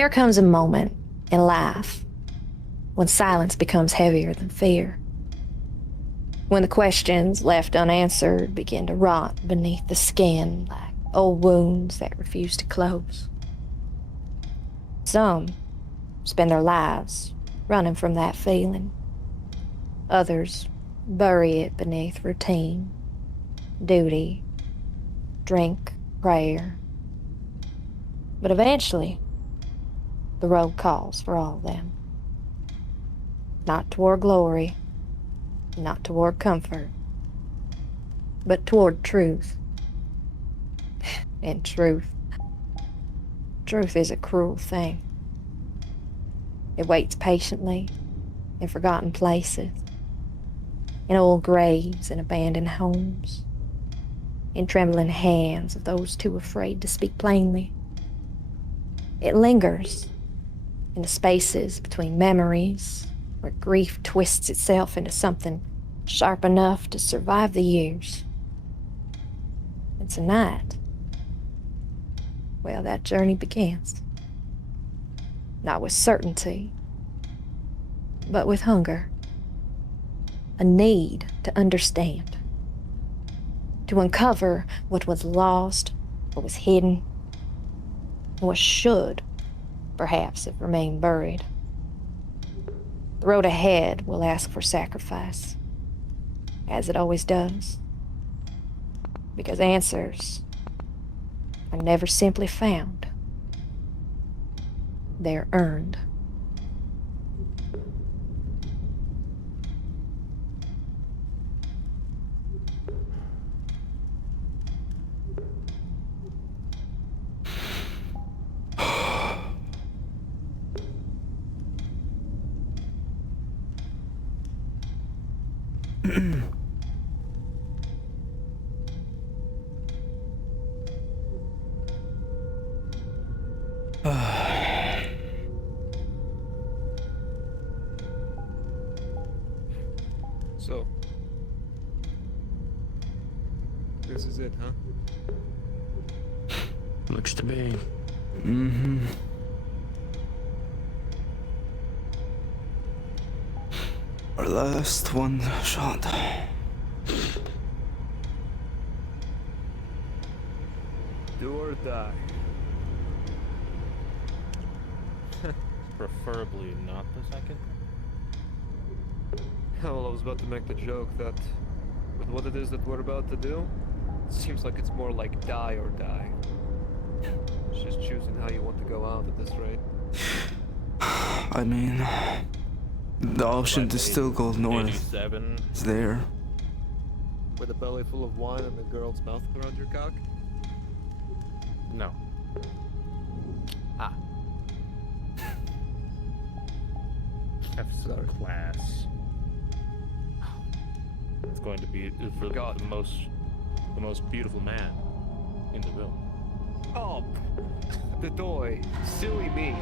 There comes a moment in life when silence becomes heavier than fear. When the questions left unanswered begin to rot beneath the skin like old wounds that refuse to close. Some spend their lives running from that feeling. Others bury it beneath routine, duty, drink, prayer. But eventually, the road calls for all of them. Not toward glory, not toward comfort, but toward truth. And truth is a cruel thing. It waits patiently in forgotten places, in old graves and abandoned homes, in trembling hands of those too afraid to speak plainly. It lingers in the spaces between memories, where grief twists itself into something sharp enough to survive the years. And tonight, well, that journey begins. Not with certainty, but with hunger. A need to understand. To uncover what was lost, what was hidden, and what should, perhaps, have remained buried. The road ahead will ask for sacrifice, as it always does. Because answers are never simply found. They're earned. So, this is it, huh? Looks to be. Mm-hmm. Our last one shot. Do or die. Preferably not the second. Well, I was about to make the joke that with what it is that we're about to do, it seems like it's more like die or die. It's just choosing how you want to go out at this rate. I mean, the option to still go north 87. is there. With a belly full of wine and a girl's mouth around your cock? No. Ah. Have some Sorry. class. It's going to be God. the most beautiful man in the room. Oh, the doy. Silly me.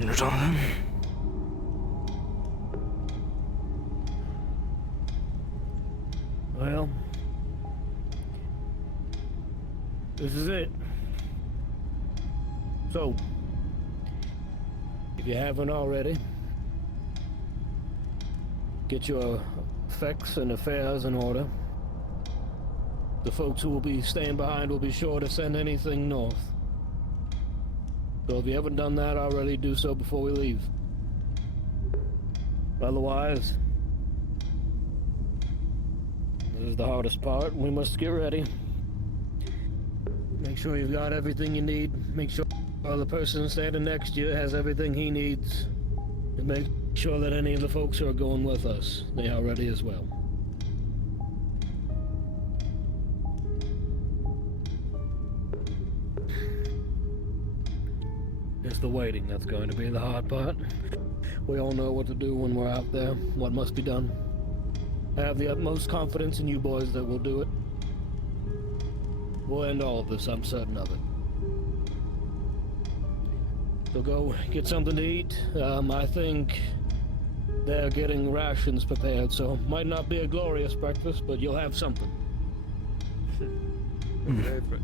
You Jonathan? Well, this is it. So, if you haven't already, get your effects and affairs in order. The folks who will be staying behind will be sure to send anything north. So if you haven't done that already, do so before we leave. Otherwise, this is the hardest part. We must get ready. Make sure you've got everything you need. Make sure the person standing next to you has everything he needs. And make sure that any of the folks who are going with us, they are ready as well. It's the waiting that's going to be the hard part. We all know what to do when we're out there, what must be done. I have the utmost confidence in you boys that we'll do it. We'll end all of this, I'm certain of it. So go get something to eat. I think they're getting rations prepared, so might not be a glorious breakfast, but you'll have something. Okay, but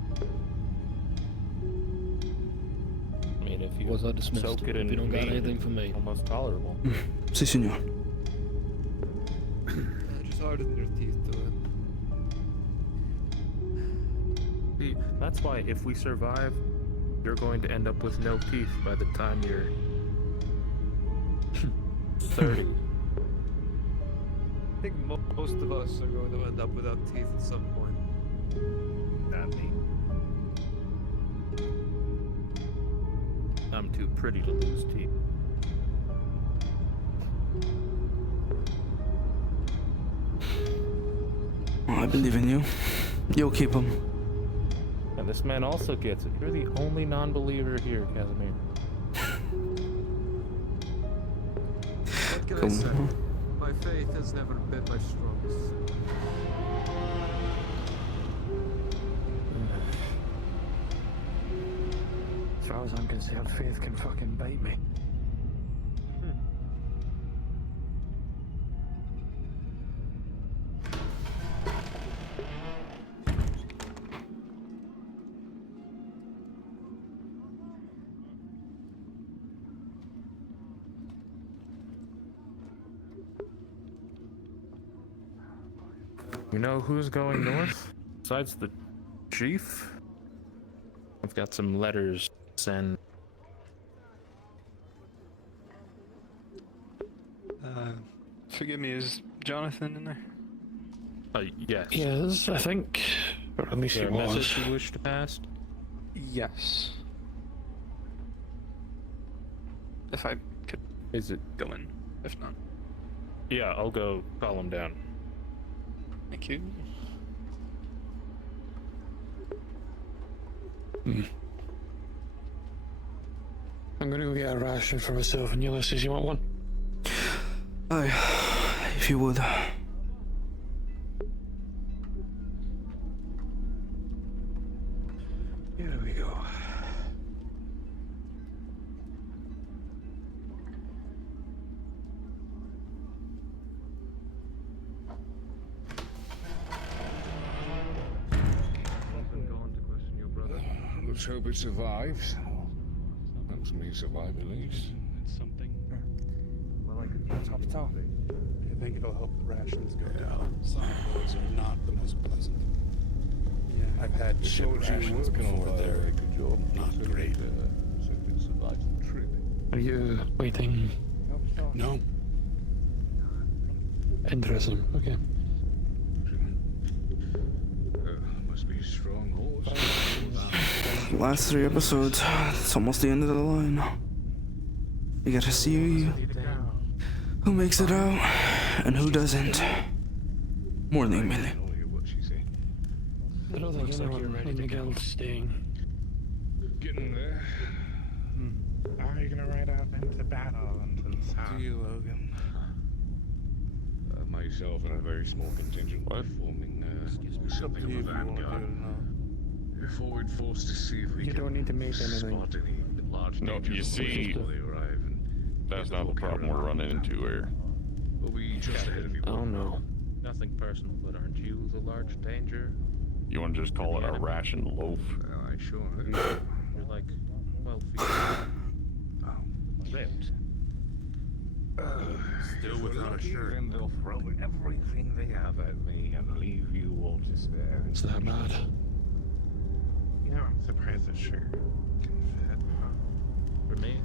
I mean, if you Was I dismissed? soak it in If you don't got meat, anything it's for me. almost tolerable. Si, senor. just harden your teeth to it. See, that's why if we survive, you're going to end up with no teeth by the time you're 30. I think most of us are going to end up without teeth at some point. Not me. I'm too pretty to lose teeth. I believe in you. You'll keep him. And this man also gets it. You're the only non-believer here, Casimir. What can I Come say? on. My faith has never been my strongest suit. As far as I'm concerned, faith can fucking bite me. You know who's going north? Besides the chief? I've got some letters to send. Forgive me, is Jonathan in there? Yes. Yes, I think. Or at least Is there it a was. message you wish to pass? Yes. If I could Is it? go in. If not, Yeah, I'll go call him down. thank you. I'm gonna go get a ration for myself and Ulysses. You want one? Aye, if you would. Here we go. Let's hope it survives. Helps me survive at least. It's something. Well, I could top to top. I think it'll help the rations go down. Some boys are not the most pleasant. Yeah, I've had shit rations before. They're not great. So it can survive the trip. Are you waiting? No. Interesting. Okay. Must be a strong horse. Last 3 episodes. It's almost the end of the line. You gotta see who makes it out and who doesn't. Morning, Millie. What she said. I don't think anyone in the guild's staying. Getting there. Are you gonna ride out into battle until Do you, Logan? Myself and a very small contingent were forming something of a vanguard. Forward force to see if we You can don't need to make anything. spot any large No, dangers you see, before they arrive. And that's not the problem we're running into here. We'll be just ahead of you. Oh no. Nothing personal, but aren't you the large danger? You want to just call it a ration loaf? I sure. You're like 12 feet ripped. Still without a shirt. And they'll throw everything they have at me and leave you all to stare. It's that bad. You know, I'm surprised that sugar can fit. For me,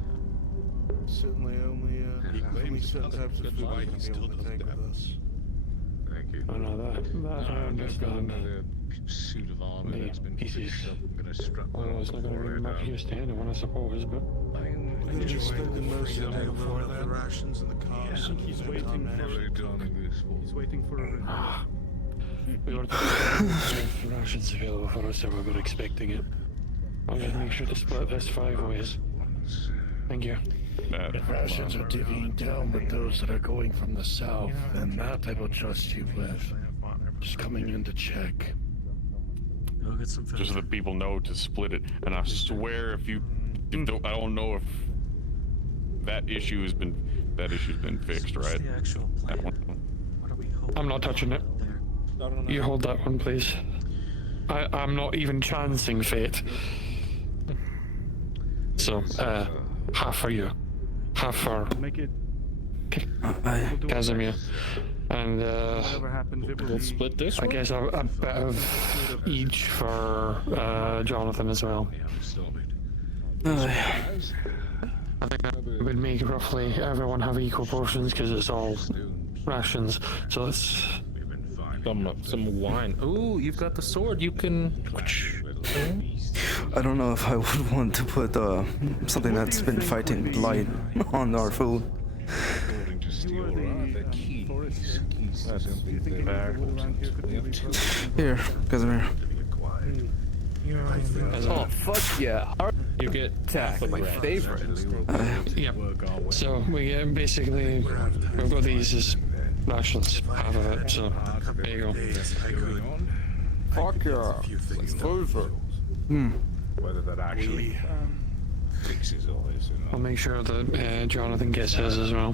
Certainly only certain types of food we can be able to take with us. Thank you. I know that. That I understand. Another suit of armor The that's been pieces. fixed up. I'm gonna strap Well, one it's not gonna before be I much die. use to anyone, I suppose, but I'm We're going to be spending most of the day before the rations and the cars. Yeah, he's waiting for never done this for. He's waiting for a we were the rations available for us, so we were expecting it. I'll just make sure to split this 5 ways. Thank you. That, rations are divvying down with those that are going from the south, and that I will trust you with. Just coming in to check. just so that people know to split it. And I swear, if don't, I don't know if that issue's been fixed, right? The actual plan. That one. What are we hoping? I'm not touching it. You hold that one, please. I'm not even chancing fate. So, half for you. Half for Make it. Casimir. And, Whatever happens, it will We'll be. split this I one. guess a bit of each for, Jonathan as well. I think that would make roughly everyone have equal portions because it's all rations. So let's. Some wine. Ooh, you've got the sword. You can. I don't know if I would want to put something that's been fighting blight on our food. According to Steel Rod, the keys. That's fair. Here, Casimir. Oh, fuck yeah. Heart You get attack, my favorite. Yep. So we get basically we've got these as rations, half of it. So there you go. Fuck yeah. It's over. Whether that actually fixes all this or not. I'll make sure that Jonathan gets his as well.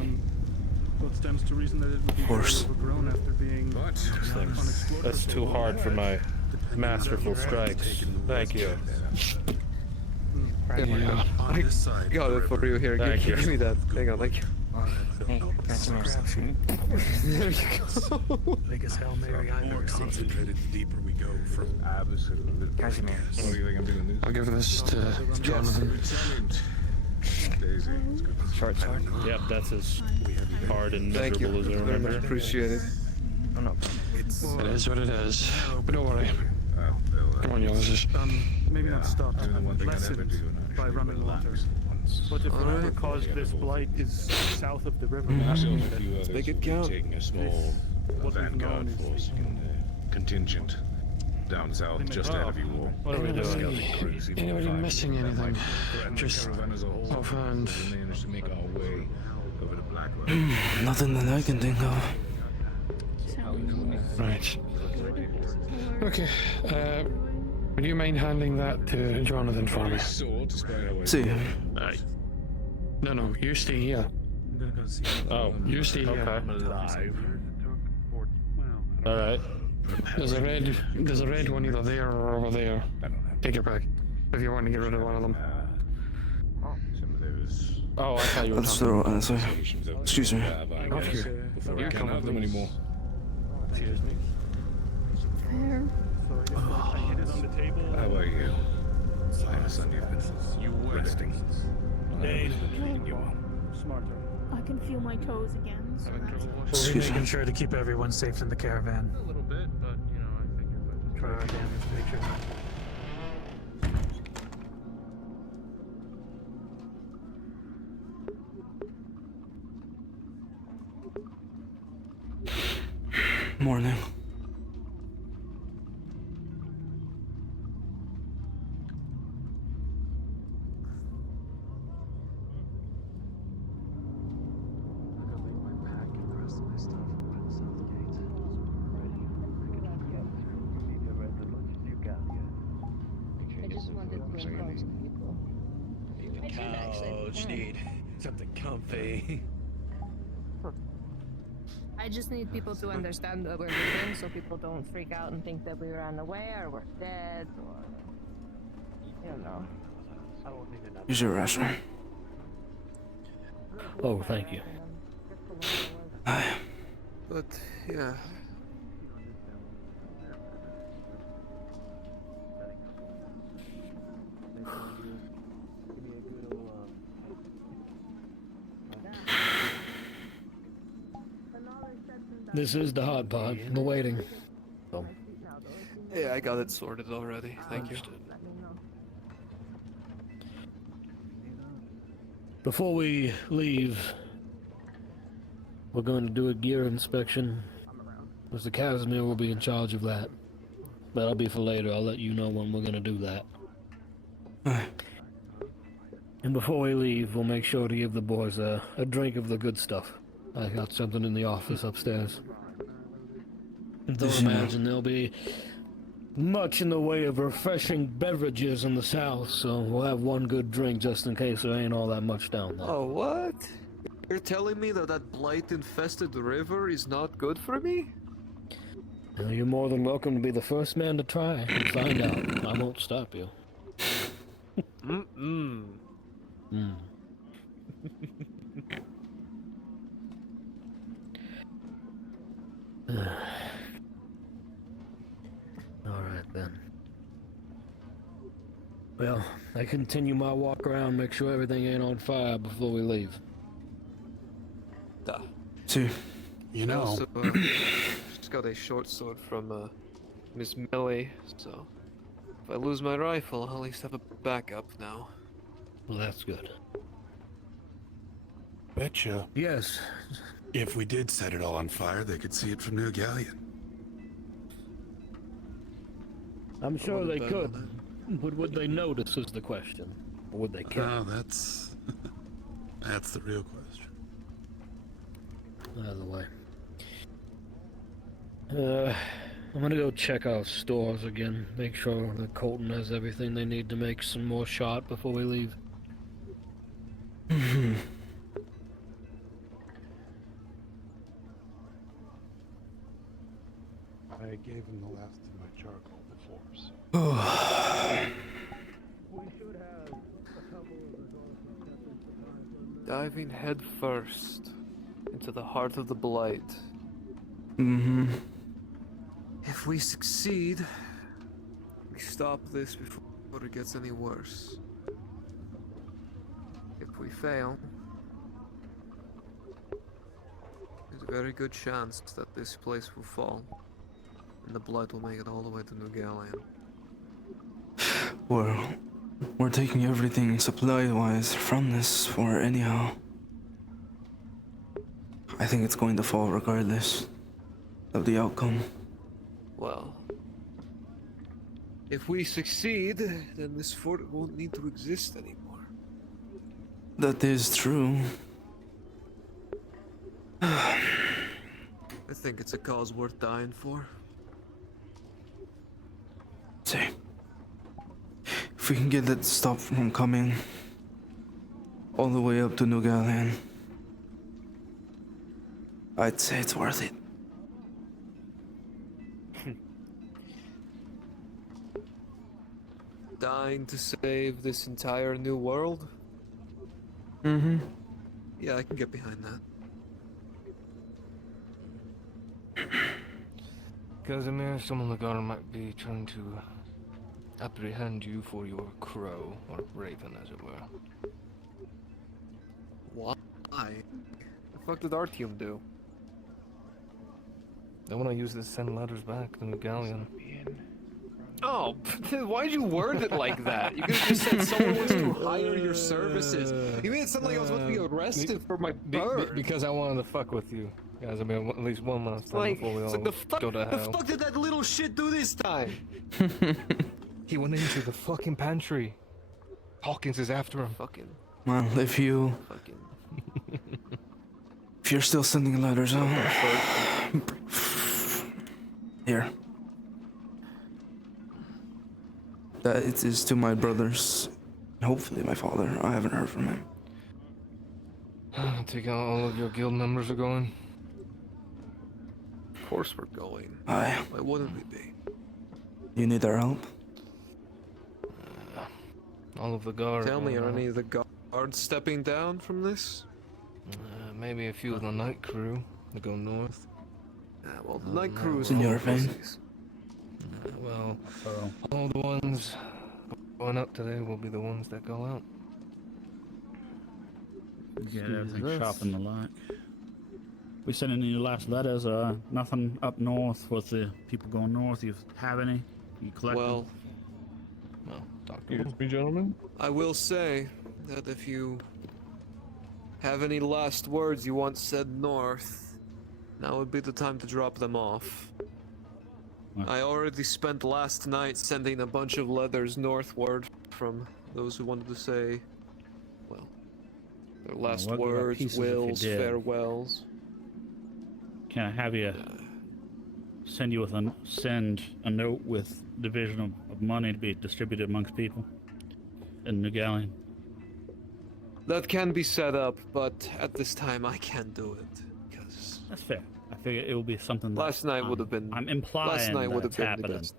What stands to reason that it would be course. overgrown after being unexplored That's for so too long. hard for my masterful strikes. Thank you. Yeah. I got it for you here. Thank Give you. me that. Hang on, thank you. There you go. Biggest Hail Mary I've ever seen. The deeper we go from absolute. Casimir. What do you think I'm doing this? I'll give this to Jonathan. Daisy. Short. Yep, that's as hard and Thank you. miserable as I Very much remember. appreciated. It is what it is. But don't worry. Come on, yours. Maybe not stopped, Doing the one thing I never lessened do, and by running water. But if whatever caused this blight is south of the river, Make it count. Taking a small what we've vanguard known is force contingent down south, just ahead of you all. What are we doing? Anybody missing anything? Just offhand. We managed to make our way over to Blackwell. Nothing that I can think of. Right. Okay. Would you mind handing that to Jonathan for me? See, No, you stay here. I'm gonna go see. Oh, You stay here. okay. All right. There's a red one either there or over there. Take it back. If you want to get rid of one of them. Some of those Oh, I thought you were let's talking. throw it this way. stations of Excuse me. Not here. before I You can't come have with them me. anymore. Excuse me. I hit it on the table. How about you? I understand you've been resting. Smarter. I can feel my toes again. So We'll be Excuse me. making sure to keep everyone safe in the caravan. A little bit, but you know, I think if I just Try our damage, make sure. Morning. I just wanted to encourage people. Couch, need something comfy. I just need people to understand that we're leaving, so people don't freak out and think that we ran away or we're dead or you know. Here's your ration. Oh, thank you. But yeah. This is the hot part, the waiting. Yeah, I got it sorted already. Thank you. Before we leave, we're going to do a gear inspection. Mr. Casimir will be in charge of that. That'll be for later. I'll let you know when we're going to do that. And before we leave, we'll make sure to give the boys a drink of the good stuff. I got something in the office upstairs. Don't imagine there'll be much in the way of refreshing beverages in the south, so we'll have one good drink just in case there ain't all that much down there. Oh, what? You're telling me that that blight-infested river is not good for me? Well, you're more than welcome to be the first man to try and find out. I won't stop you. Alright then. Well, I continue my walk around, make sure everything ain't on fire before we leave. Duh. See, You know, Also, just got a short sword from Miss Millie, so if I lose my rifle, I'll at least have a backup now. Well, that's good. betcha Yes. if we did set it all on fire, they could see it from New Galleon. I'm sure they bet could. on But would they notice is the question. Or would they care? Oh, that's that's the real question. Either way. I'm gonna go check our stores again. Make sure that Colton has everything they need to make some more shot before we leave. I gave him the last of my charcoal before, so. Diving head first into the heart of the blight. If we succeed, we stop this before it gets any worse. If we fail, there's a very good chance that this place will fall, and the blight will make it all the way to New Galleon. Well, we're taking everything supply-wise from this for anyhow. I think it's going to fall regardless of the outcome. Well, if we succeed, then this fort won't need to exist anymore. That is true. I think it's a cause worth dying for. See, if we can get that stop from coming all the way up to New Galleon, I'd say it's worth it. Dying to save this entire new world? Yeah, I can get behind that. Casimir, some of the guard might be trying to apprehend you for your crow, or raven as it were. Why? The fuck did Artyom do? They want to use this to send letters back to New Galleon. Oh, why'd you word it like that? You could have just said someone wants to hire your services. You made it sound like I was about to be arrested for my bird. Because I wanted to fuck with you. Guys, I mean, at least one last time Like, before we all the fuck, go to hell. the fuck did that little shit do this time? He went into the fucking pantry. Hawkins is after him. Fucking. Well, if you're still sending letters out, here. That it is to my brothers, hopefully my father. I haven't heard from him. Take out all of your guild members are going. Of course we're going. Aye. Why wouldn't we be? You need our help? All of the guard. Tell me, are any of the guards stepping down from this? Maybe a few of the night crew that go north. Well, the night crew is in your vein. Well, all the ones going up today will be the ones that go out. Get everything sharp and the like. We sent any last letters, nothing up north with the people going north. You have any? You collect Well, them? Well, excuse me, gentlemen. I will say that if you have any last words you want said north, now would be the time to drop them off. I already spent last night sending a bunch of letters northward from those who wanted to say, well, their last what about words, pieces if you wills, did? farewells. Can I have you send a note with division of money to be distributed amongst people in New Galleon. That can be set up, but at this time I can't do it because That's fair. I figure it will be something that last night would have been. I'm implying Last night would have that's been happening. the best.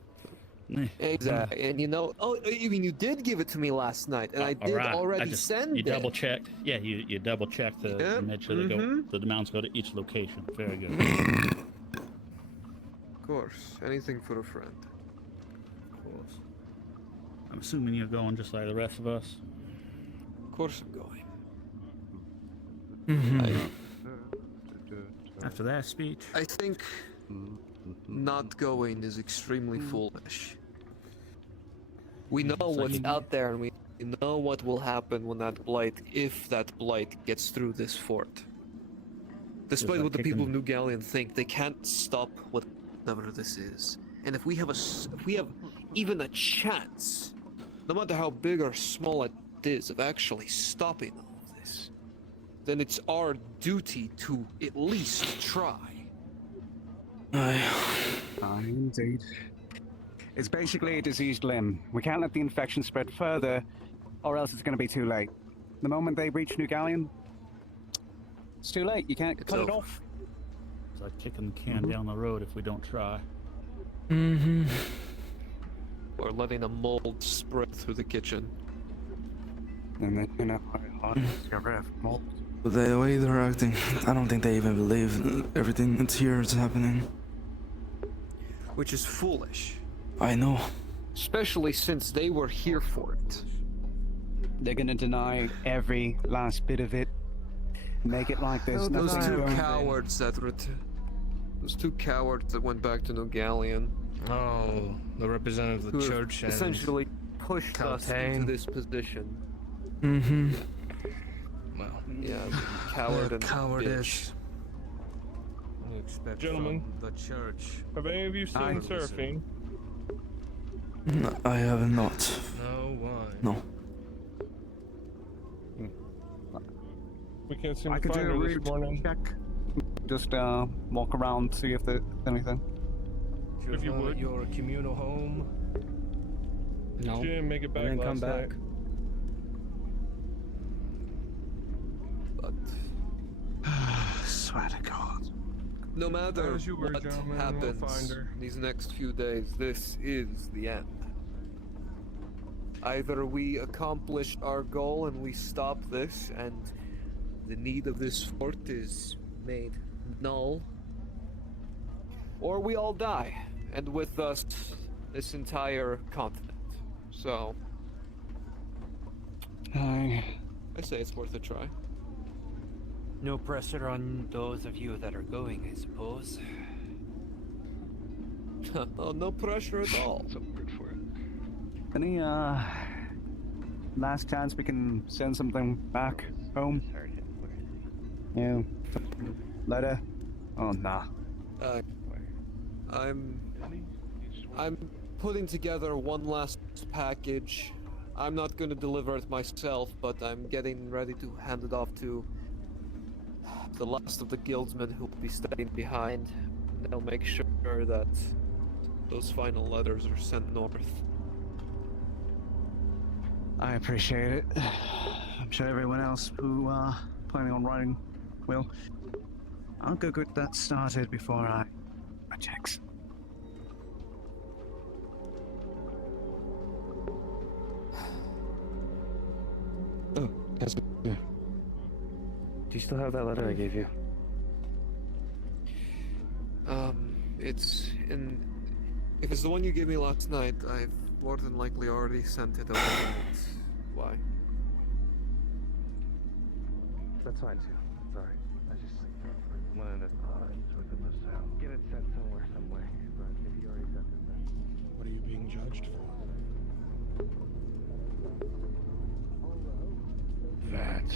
Exactly, and you know, oh, you mean you did give it to me last night, and I did already send you it. double checked. Yeah, you double checked to make sure they go. The amounts go to each location. Very good. Of course, anything for a friend. Of course. I'm assuming you're going just like the rest of us. Of course, I'm going. After that speech, I think not going is extremely foolish. We know what's out there, and we know what will happen when that blight, if that blight gets through this fort. Despite what the people of New Galleon think, they can't stop whatever this is. And if we have even a chance, no matter how big or small it is, of actually stopping all of this, then it's our duty to at least try. Indeed. It's basically a diseased limb. We can't let the infection spread further, or else it's going to be too late. The moment they reach New Galleon, it's too late. You can't cut it off. It's like kicking the can down the road if we don't try. Or letting a mold spread through the kitchen. And then, you know, hard to get rid of mold. The way they're acting, I don't think they even believe everything that's here is happening. Which is foolish. I know. Especially since they were here for it. They're gonna deny every last bit of it. Make it like there's Those nothing two going cowards that those two cowards that went back to New Galleon. Oh, the representative of the who church and essentially pushed us into this position. Well, yeah, coward and cowardice. bitch. We expect Gentlemen, from the church. Have any of you seen Seraphine? No, I have not. No, why? No. We can't seem I to could find do a her route this morning. check. Just walk around, see if there's anything. If you would. Your communal home. She didn't make it back And then last come back. night. But swear to God. no matter As you were, what gentlemen, we'll happens find her. these next few days, this is the end. Either we accomplish our goal and we stop this, and the need of this fort is made null, or we all die, and with us, this entire continent. So, I say it's worth a try. No pressure on those of you that are going, I suppose. Oh, no pressure at all. So good for it. Any last chance we can send something back home? Yeah, letter. Oh nah. I'm putting together one last package. I'm not going to deliver it myself, but I'm getting ready to hand it off to the last of the guildsmen who will be staying behind. They'll make sure that those final letters are sent north. I appreciate it. I'm sure everyone else who planning on writing will. I'll go get that started before I checks. Oh, that's it. Yeah. Do you still have that letter I gave you? It's in. If it's the one you gave me last night, I've more than likely already sent it over. Why? That's fine too. Sorry. I just wanted to get it sent some way. But if you already sent it, then What are you being judged for? That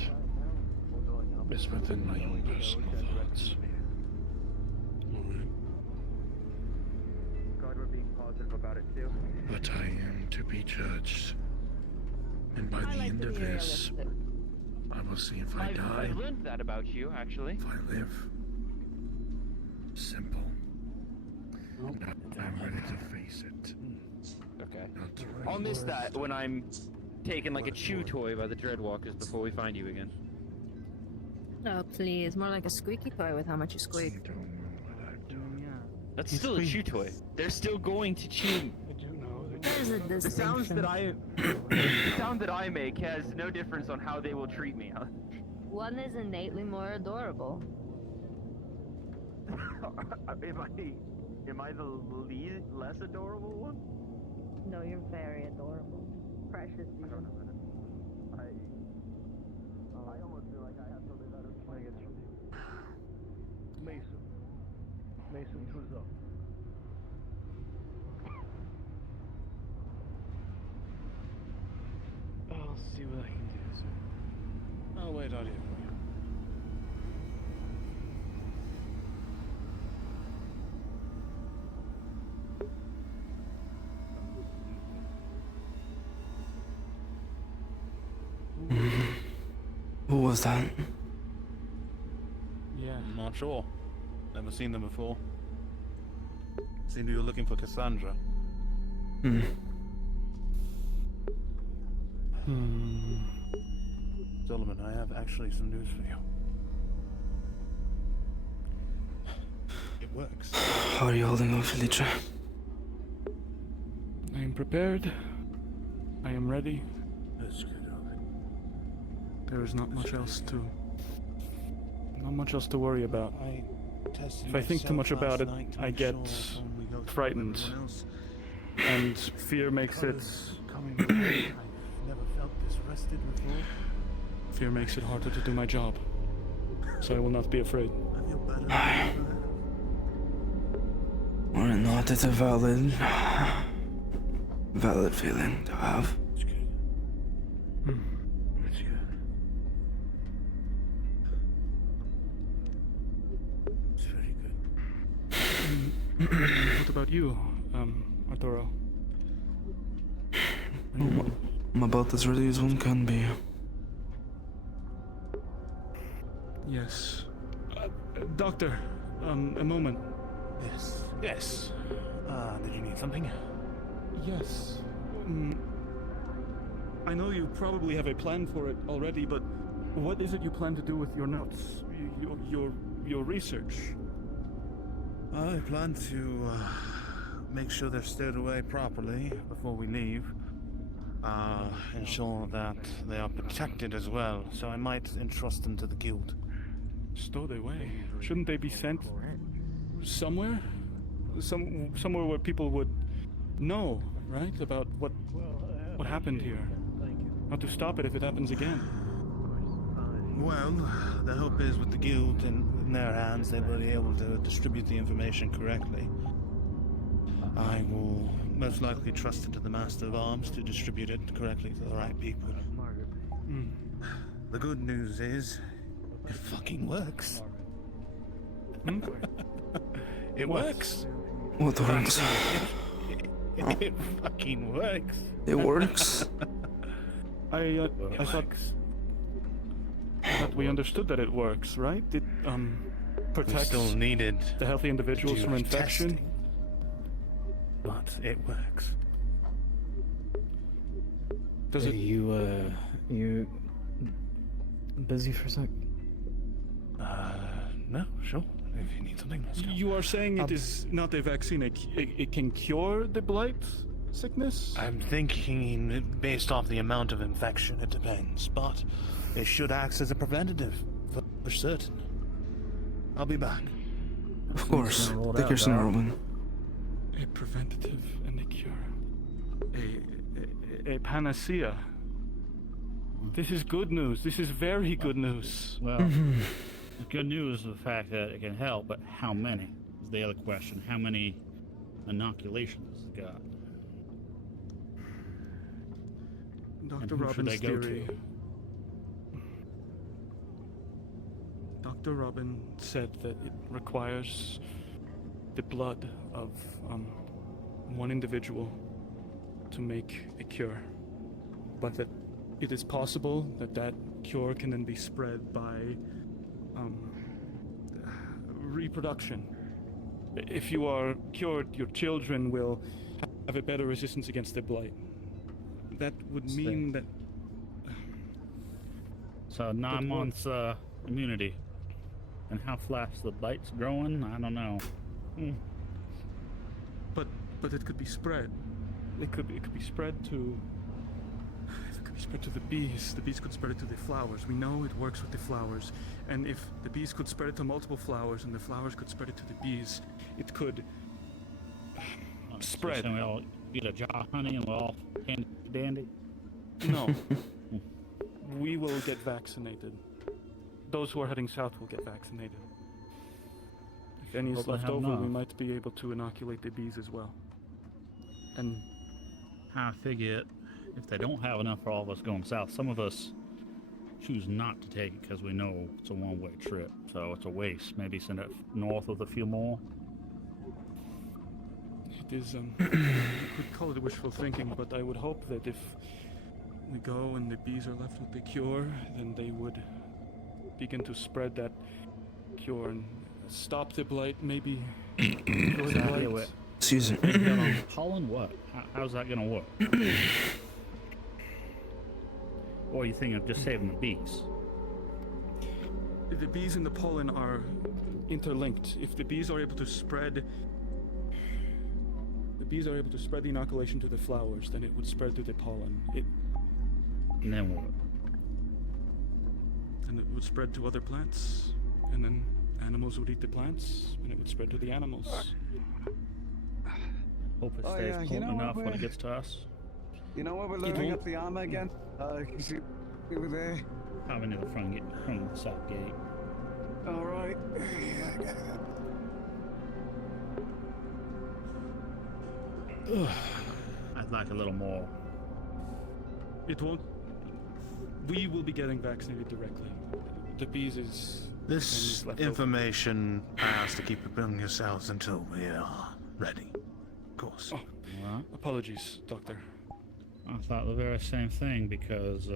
is within my own personal thoughts. glad we're being positive about it too. But I am to be judged. And by the end of this, I will see if I die. I learned that about you, actually. If I live. Simple. I'm ready to face it. Okay. I'll miss that when I'm taken like a chew toy by the Dreadwalkers before we find you again. Oh, please. More like a squeaky toy with how much you squeak. That's still a chew toy. They're still going to chew. I do know that There's a The sounds distinction. that the sound that I make has no difference on how they will treat me. One is innately more adorable. Am I the less adorable one? No, you're very adorable. Precious even. I almost feel like I have to live out of my Mason, who's up? I'll see what I can do, sir. I'll wait out here for you. Who was that? Yeah. I'm not sure. Never seen them before. Seemed you were looking for Cassandra. Solomon, I have actually some news for you. It works. How are you holding up, Felice? I am prepared. I am ready. That's good, There is not much else to worry about. If I think too much about it, I get frightened, and fear makes it. I've never felt this rested before. Fear makes it harder to do my job. So I will not be afraid. I feel better. Or not, it's a valid feeling to have. That's good. That's good. It's very good. What about you, Arturo? I'm about as ready as one can be. Yes. Doctor, a moment. Yes. Yes. Did you need something? Yes. I know you probably have a plan for it already, but what is it you plan to do with your notes? Your research? I plan to make sure they're stowed away properly before we leave. Ensure that they are protected as well, so I might entrust them to the guild. Stowed away? Shouldn't they be sent somewhere? Somewhere where people would know, right? About what happened here. How to stop it if it happens again. Well, the hope is with the guild in their hands, they will be able to distribute the information correctly. I will most likely trust it to the Master of Arms to distribute it correctly to the right people. The good news is, it fucking works. It works. What works? It fucking works. It works? I thought we understood that it works, right? It protects still needed the healthy individuals to from do infection. testing. But it works. Does it? You busy for a sec? No, sure. If you need something, let's go. You are saying it is not a vaccine. It can cure the blight sickness? I'm thinking based off the amount of infection, it depends. But it should act as a preventative, for certain. I'll be back. Of course. Take your son, Roman. A preventative and a cure. A panacea. This is good news. This is very good news. Well, the good news is the fact that it can help, but how many is the other question. How many inoculations has it got? Dr. And who should Robin's they go theory. to? Dr. Robin said that it requires the blood of one individual to make a cure, but that it is possible that that cure can then be spread by reproduction. if you are cured, your children will have a better resistance against the blight. That would mean that... So 9 months immunity. And how fast the blight's growing, I don't know. But it could be spread. It could be spread to... It could be spread to the bees. The bees could spread it to the flowers. We know it works with the flowers. And if the bees could spread it to multiple flowers, and the flowers could spread it to the bees, it could spread. So we all eat a jar of honey and we'll all handy dandy? No. We will get vaccinated. Those who are heading south will get vaccinated. If any is Hope they left have over, we enough. might be able to inoculate the bees as well. And I figure it, if they don't have enough for all of us going south, some of us choose not to take it because we know it's a one-way trip, so it's a waste. Maybe send it north with a few more. it is, you could call it wishful thinking, but I would hope that if we go and the bees are left with the cure, then they would begin to spread that cure and stop the blight, maybe. Susan. Pollen, what? How's that gonna work? Or are you thinking of just saving the bees? The bees and the pollen are interlinked. If the bees are able to spread... The bees are able to spread the inoculation to the flowers, then it would spread to the pollen. And then what? And it would spread to other plants, and then animals would eat the plants, and it would spread to the animals. Hope it stays cold enough when it gets to us. You know where we're loading up the armor again? Over there. I'm into the front gate, from the south gate. All right. I'd like a little more. It won't... We will be getting vaccinated directly. The bees is... This information I ask to keep among yourselves until we are ready. Of course. Oh, apologies, Doctor. I thought the very same thing, because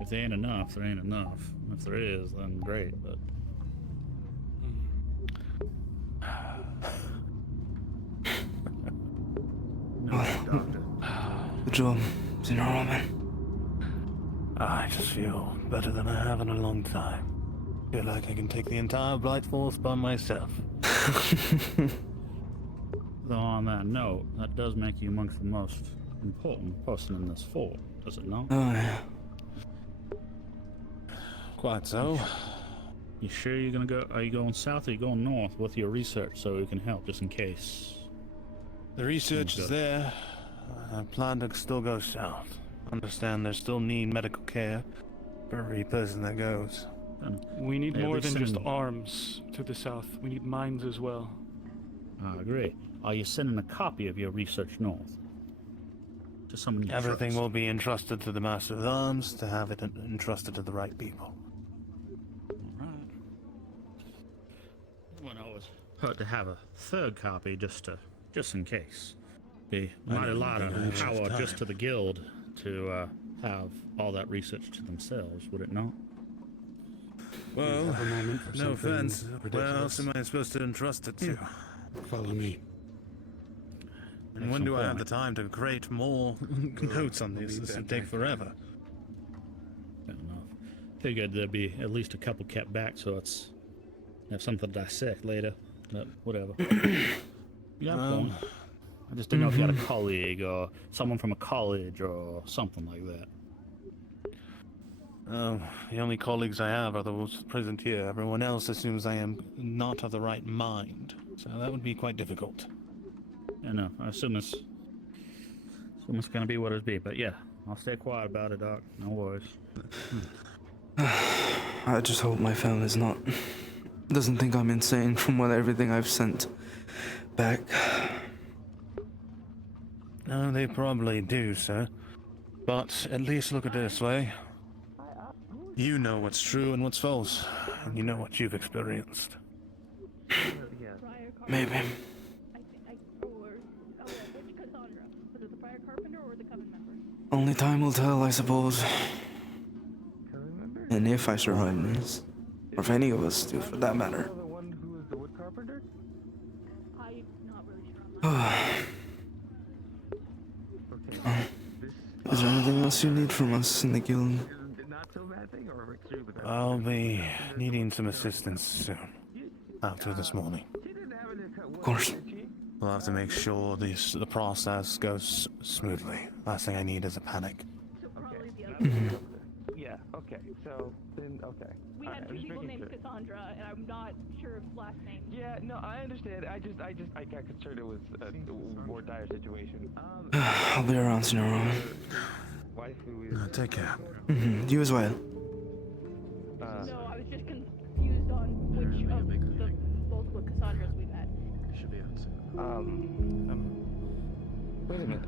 if there ain't enough, there ain't enough. If there is, then great, but... Good job, Senior Robin. I just feel better than I have in a long time. Feel like I can take the entire Blight Force by myself. Though on that note, that does make you amongst the most important person in this fort, does it not? Oh, yeah. Quite so. You sure you're gonna go? Are you going south or are you going north with your research so we can help just in case? The research is there. I plan to still go south. Understand they still need medical care for every person that goes. We need more than just arms to the south. We need minds as well. I agree. Are you sending a copy of your research north? To someone you Everything trust? will be entrusted to the Master of Arms to have it entrusted to the right people. Alright. Wouldn't always hurt to have a third copy just in case. Be mighty lot of power just to the guild to have all that research to themselves, would it not? Well, no offense. Where else am I supposed to entrust it to? Follow me. And when do I have the time to create more notes on these? This would take forever. Fair enough. Figured there'd be at least a couple kept back, so it's have something to dissect later. But whatever. You got a point. I just didn't know if you had a colleague or someone from a college or something like that. The only colleagues I have are those present here. Everyone else assumes I am not of the right mind, so that would be quite difficult. Yeah, no, I assume it's gonna be what it be, but yeah, I'll stay quiet about it, Doc. No worries. I just hope my family's doesn't think I'm insane from everything I've sent back. No, they probably do, sir. But at least look at it this way. You know what's true and what's false, and you know what you've experienced. Maybe. Only time will tell, I suppose. And if I survive this, or if any of us do, for that matter. from us in the guild? Not so bad thing, or extremely bad? I'll be needing some assistance soon. After this morning. Of course. We'll have to make sure the process goes smoothly. Last thing I need is a panic. Yeah, okay, so then, okay. We had two people named Cassandra, and I'm not sure of last name. Yeah, no, I understand. I got concerned it was a more dire situation. I'll be around soon, Rowan. Wife who is... Take care. You as well. No, I was just confused on which of the multiple Cassandras we've had. Should be on soon. Wait a minute,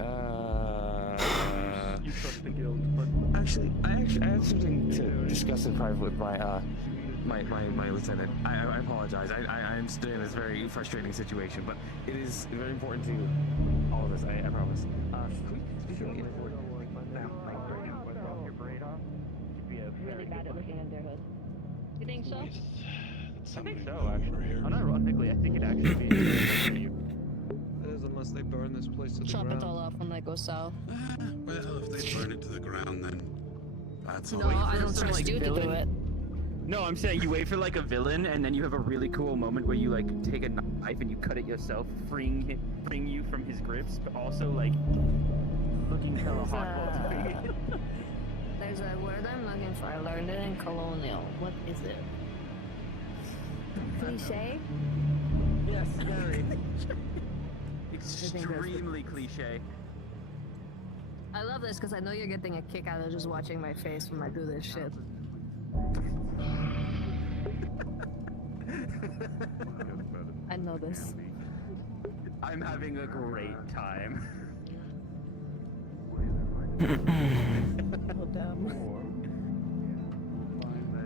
You trust the guild, but... Actually, I had something to discuss in private with my lieutenant. I apologize. I understand this very frustrating situation, but it is very important to all of us, I promise. Speaking of Really bad at looking under hood. You think so? I think so, actually. Unironically, I think it actually be It is, unless they burn this place to the Chop ground. it all off when they go south. Well, if they burn it to the ground, then that's all. No, I don't trust you to do it. No, I'm saying you wait for like a villain, and then you have a really cool moment where you like take a knife and you cut it yourself, freeing you from his grips, but also like looking hella hardball to me. There's a word I'm looking for. I learned it in Colonial. What is it? Cliche? Yes, very. Extremely cliche. I love this because I know you're getting a kick out of just watching my face when I do this shit. I know this. I'm having a great time.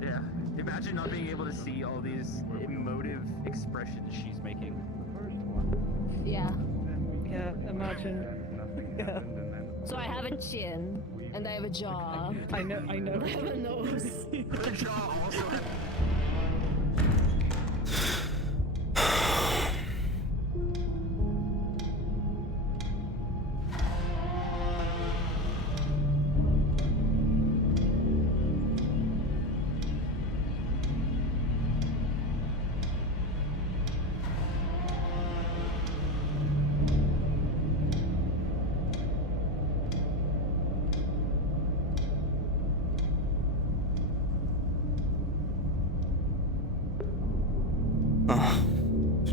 Yeah, imagine not being able to see all these emotive expressions she's making. Yeah. Yeah, imagine. Yeah. So I have a chin, and I have a jaw. I know. I have a nose. The jaw also has...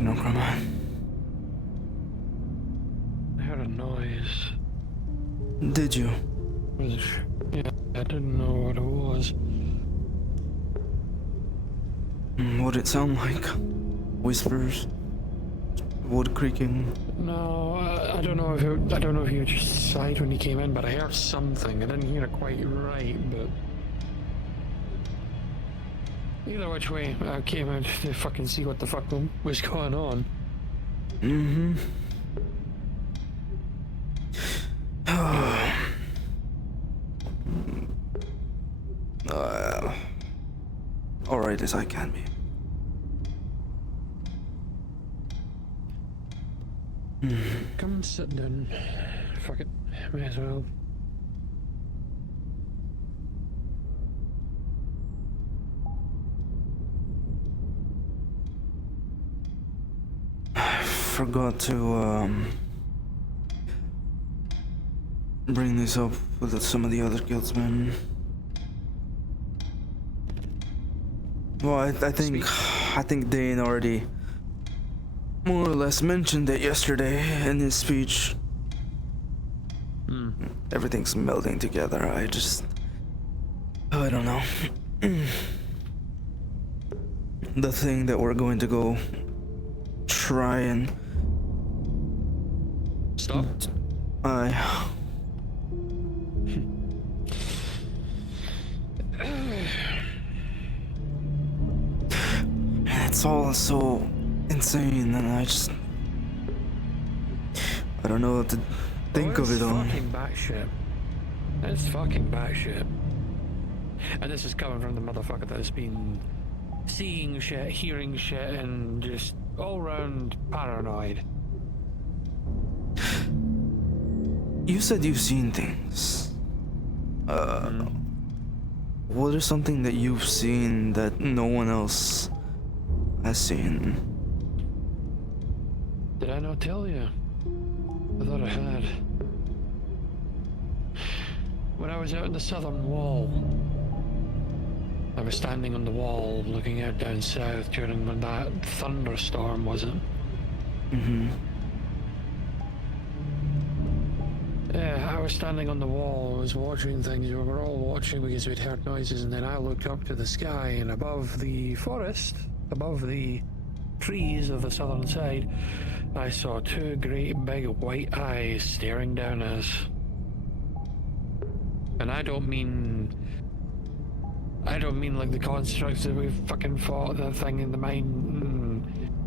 No, come on. I heard a noise. Did you? Yeah, I didn't know what it was. What'd it sound like? Whispers? Wood creaking? No, I don't know if I don't know if you were just sight when you came in, but I heard something. I didn't hear it quite right, but either which way, I came out to fucking see what the fuck was going on. Mm-hmm. Alright as I can be. Come and sit down. Fuck it, may as well. I forgot to bring this up with some of the other guildsmen. Well, I think Dane already more or less mentioned it yesterday in his speech. Everything's melding together. I don't know. The thing that we're going to go try and stop. It's all so insane, and I don't know what to think of it all. It's fucking batshit. It's fucking batshit. And this is coming from the motherfucker that has been seeing shit, hearing shit, and just all round paranoid. You said you've seen things. What is something that you've seen that no one else has seen? Did I not tell you? I thought I had. When I was out in the southern wall, I was standing on the wall looking out down south during when that thunderstorm, was it? Mm-hmm. Yeah, I was standing on the wall, I was watching things, we were all watching because we'd heard noises, and then I looked up to the sky, and above the forest, above the trees of the southern side, I saw two great big white eyes staring down at us. And I don't mean like the constructs that we fucking fought, the thing in the mine.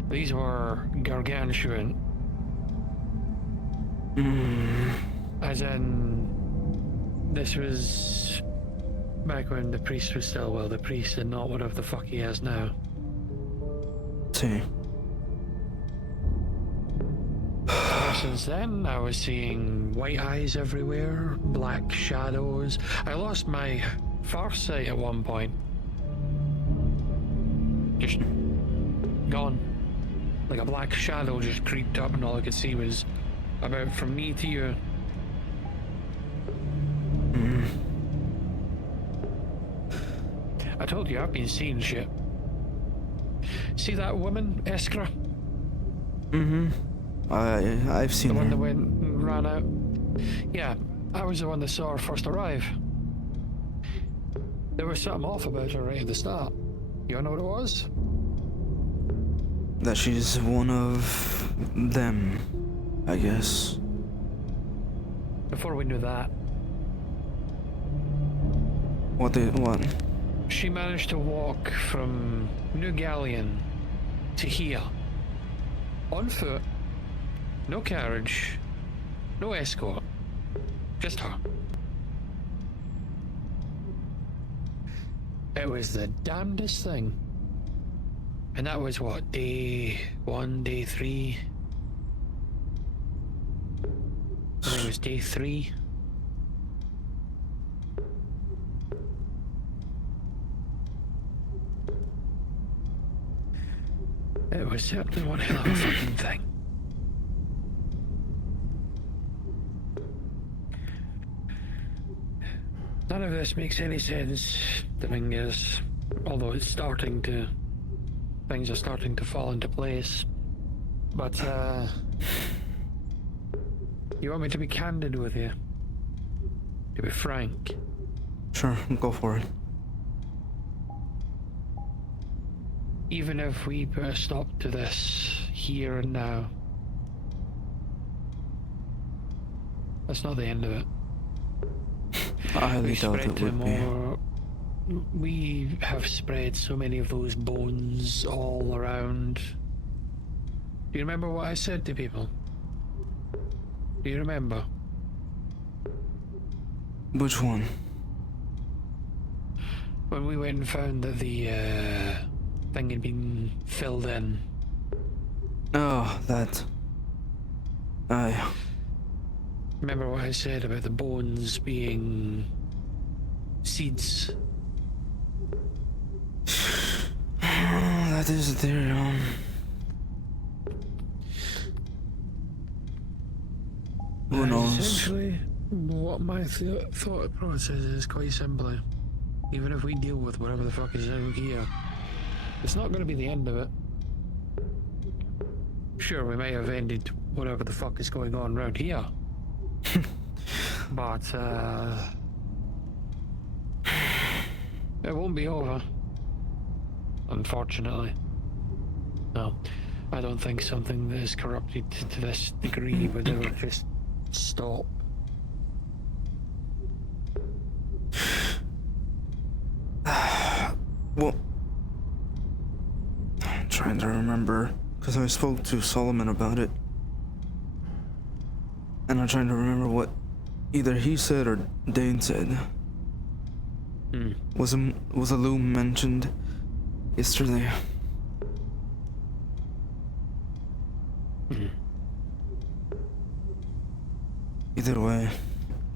These were gargantuan. As in, this was back when the priest was still, well, the priest and not whatever the fuck he is now. See. Ever since then, I was seeing white eyes everywhere, black shadows. I lost my farsight at one point. Just gone. Like a black shadow just creeped up, and all I could see was about from me to you. I told you I've been seeing shit. See that woman, Iskra? I've seen the one her. that went and ran out. Yeah, I was the one that saw her first arrive. There was something off about her right at the start. You wanna know what it was? That she's one of them, I guess. Before we knew that, What? she managed to walk from New Galleon to here. On foot. No carriage. No escort. Just her. It was the damnedest thing. And that was what, day 1, day 3? I think it was day 3. It was certainly one hell of a fucking thing. None of this makes any sense, Dominguez, although it's starting to... things are starting to fall into place. But, you want me to be candid with you? To be frank? Sure, go for it. Even if we put a stop to this here and now, that's not the end of it. I highly doubt it would be. We have spread so many of those bones all around. Do you remember what I said to people? Do you remember? Which one? When we went and found that the thing had been filled in. Oh, that. Aye. Remember what I said about the bones being seeds? That is a theory, Who knows? Essentially, what my thought process is quite simply, even if we deal with whatever the fuck is out here, it's not going to be the end of it. Sure, we may have ended whatever the fuck is going on around here. But, it won't be over. Unfortunately. No, I don't think something that is corrupted to this degree would ever just stop. Well, I'm trying to remember, because I spoke to Solomon about it. And I'm trying to remember what either he said or Dane said. Was a loom mentioned yesterday? Either way,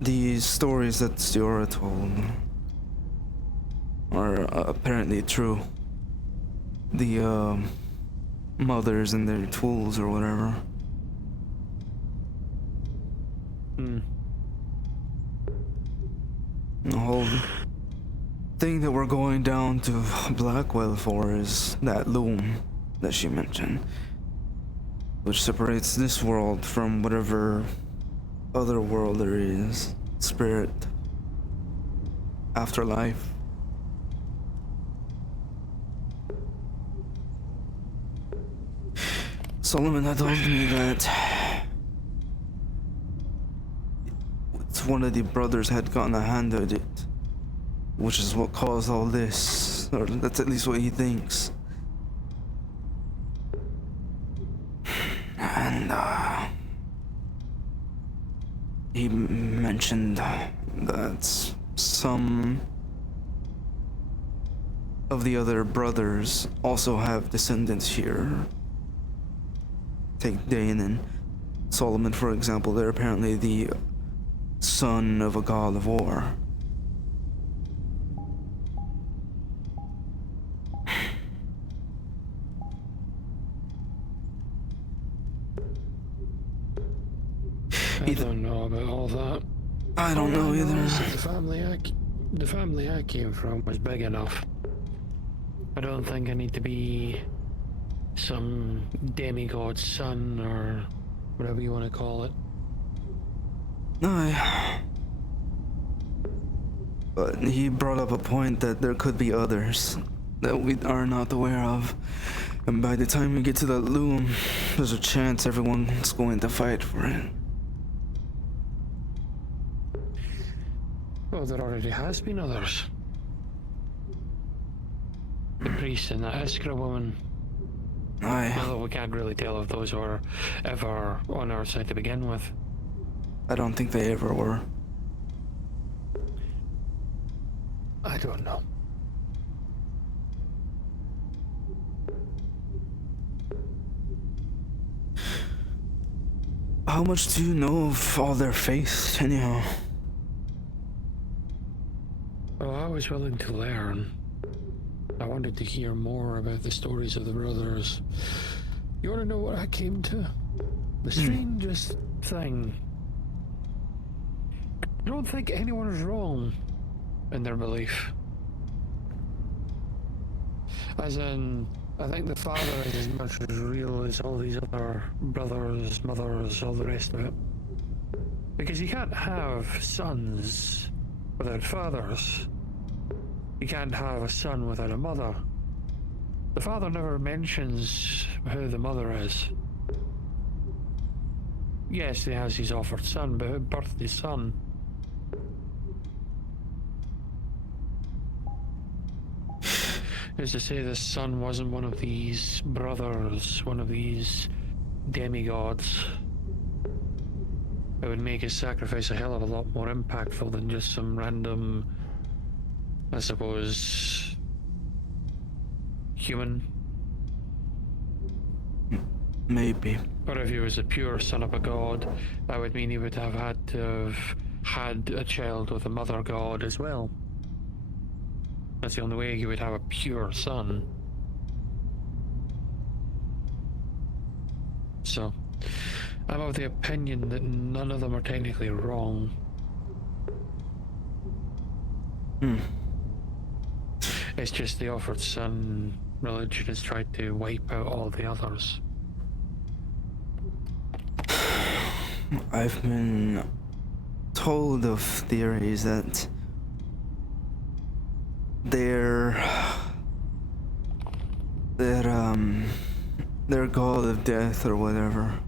the stories that Stiora told are apparently true. The mothers and their tools or whatever. The whole thing that we're going down to Blackwell for is that loom that she mentioned, which separates this world from whatever other world there is, spirit, afterlife. Solomon had told me that one of the brothers had gotten a hand at it, which is what caused all this, or that's at least what he thinks. And he mentioned that some of the other brothers also have descendants here. Take Dane and Solomon, for example. They're apparently the son of a god of war. I don't know about all that. I don't know either. The family I came from was big enough. I don't think I need to be some demigod's son or whatever you want to call it. No, but he brought up a point that there could be others that we are not aware of. And by the time we get to that loom, there's a chance everyone's going to fight for it. Well, there already has been others. The priest and the Iskra woman. Aye. Although we can't really tell if those were ever on our side to begin with. I don't think they ever were. I don't know. How much do you know of all their faith, anyhow? Well, I was willing to learn. I wanted to hear more about the stories of the brothers. You want to know what I came to? The strangest thing. I don't think anyone is wrong in their belief. As in, I think the father is as much as real as all these other brothers, mothers, all the rest of it. Because you can't have sons without fathers. You can't have a son without a mother. The father never mentions who the mother is. Yes, he has his offered son, but who birthed his son? Who's to say this son wasn't one of these brothers, one of these demigods? It would make his sacrifice a hell of a lot more impactful than just some random, I suppose, human. Maybe. Or if he was a pure son of a god, that would mean he would have had to have had a child with a mother god as well. That's the only way he would have a pure son. So, I'm of the opinion that none of them are technically wrong. It's just the offered son religion has tried to wipe out all the others. I've been told of theories that their god of death or whatever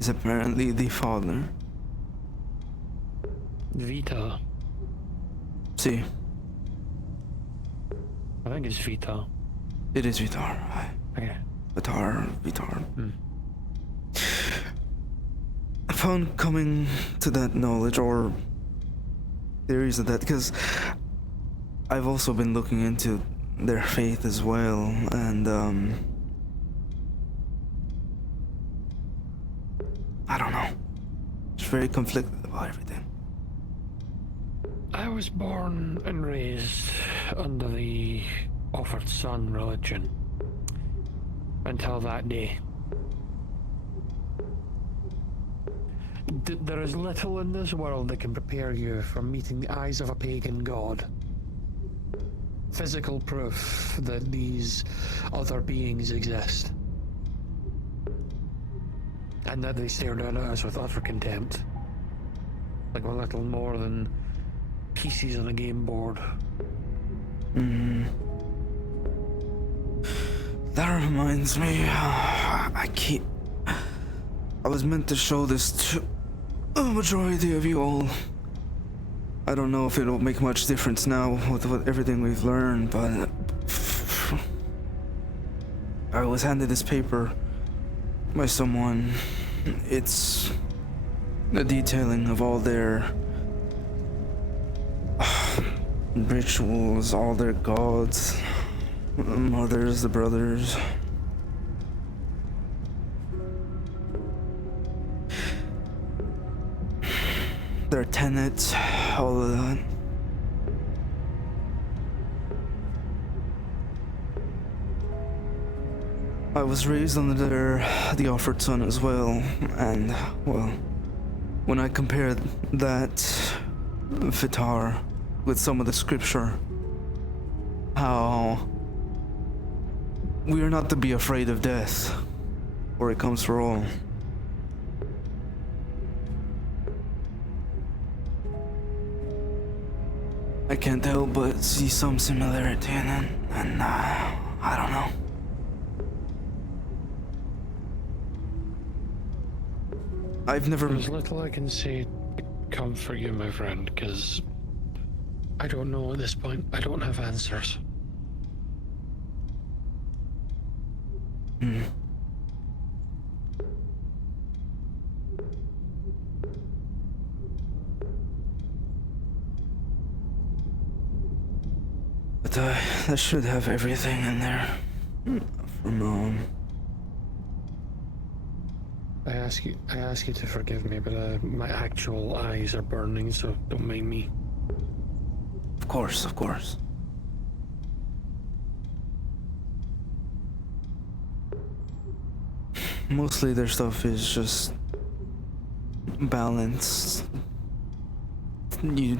is apparently the father. Vita. See. I think it's Vita. It is Vitar. Okay. Vitar. I found coming to that knowledge or theories of that because I've also been looking into their faith as well, and I don't know. Just very conflicted about everything. I was born and raised under the offered son religion until that day. There is little in this world that can prepare you for meeting the eyes of a pagan god. Physical proof that these other beings exist. And that they stare down at us with utter contempt. Like we're little more than pieces on a game board. That reminds me, I was meant to show this to a majority of you all. I don't know if it'll make much difference now with everything we've learned, but I was handed this paper by someone. It's the detailing of all their rituals, all their gods, the mothers, the brothers. Their tenets, all of that. I was raised under the offered son as well, and, well, when I compared that Vitar with some of the scripture, how we are not to be afraid of death, for it comes for all. I can't help but see some similarity in it, and I don't know. I've never... There's little I can say to comfort you, my friend, because I don't know at this point. I don't have answers. But I should have everything in there for Mom. I ask you to forgive me, but my actual eyes are burning, so don't mind me. Of course, of course. Mostly their stuff is just balanced. You...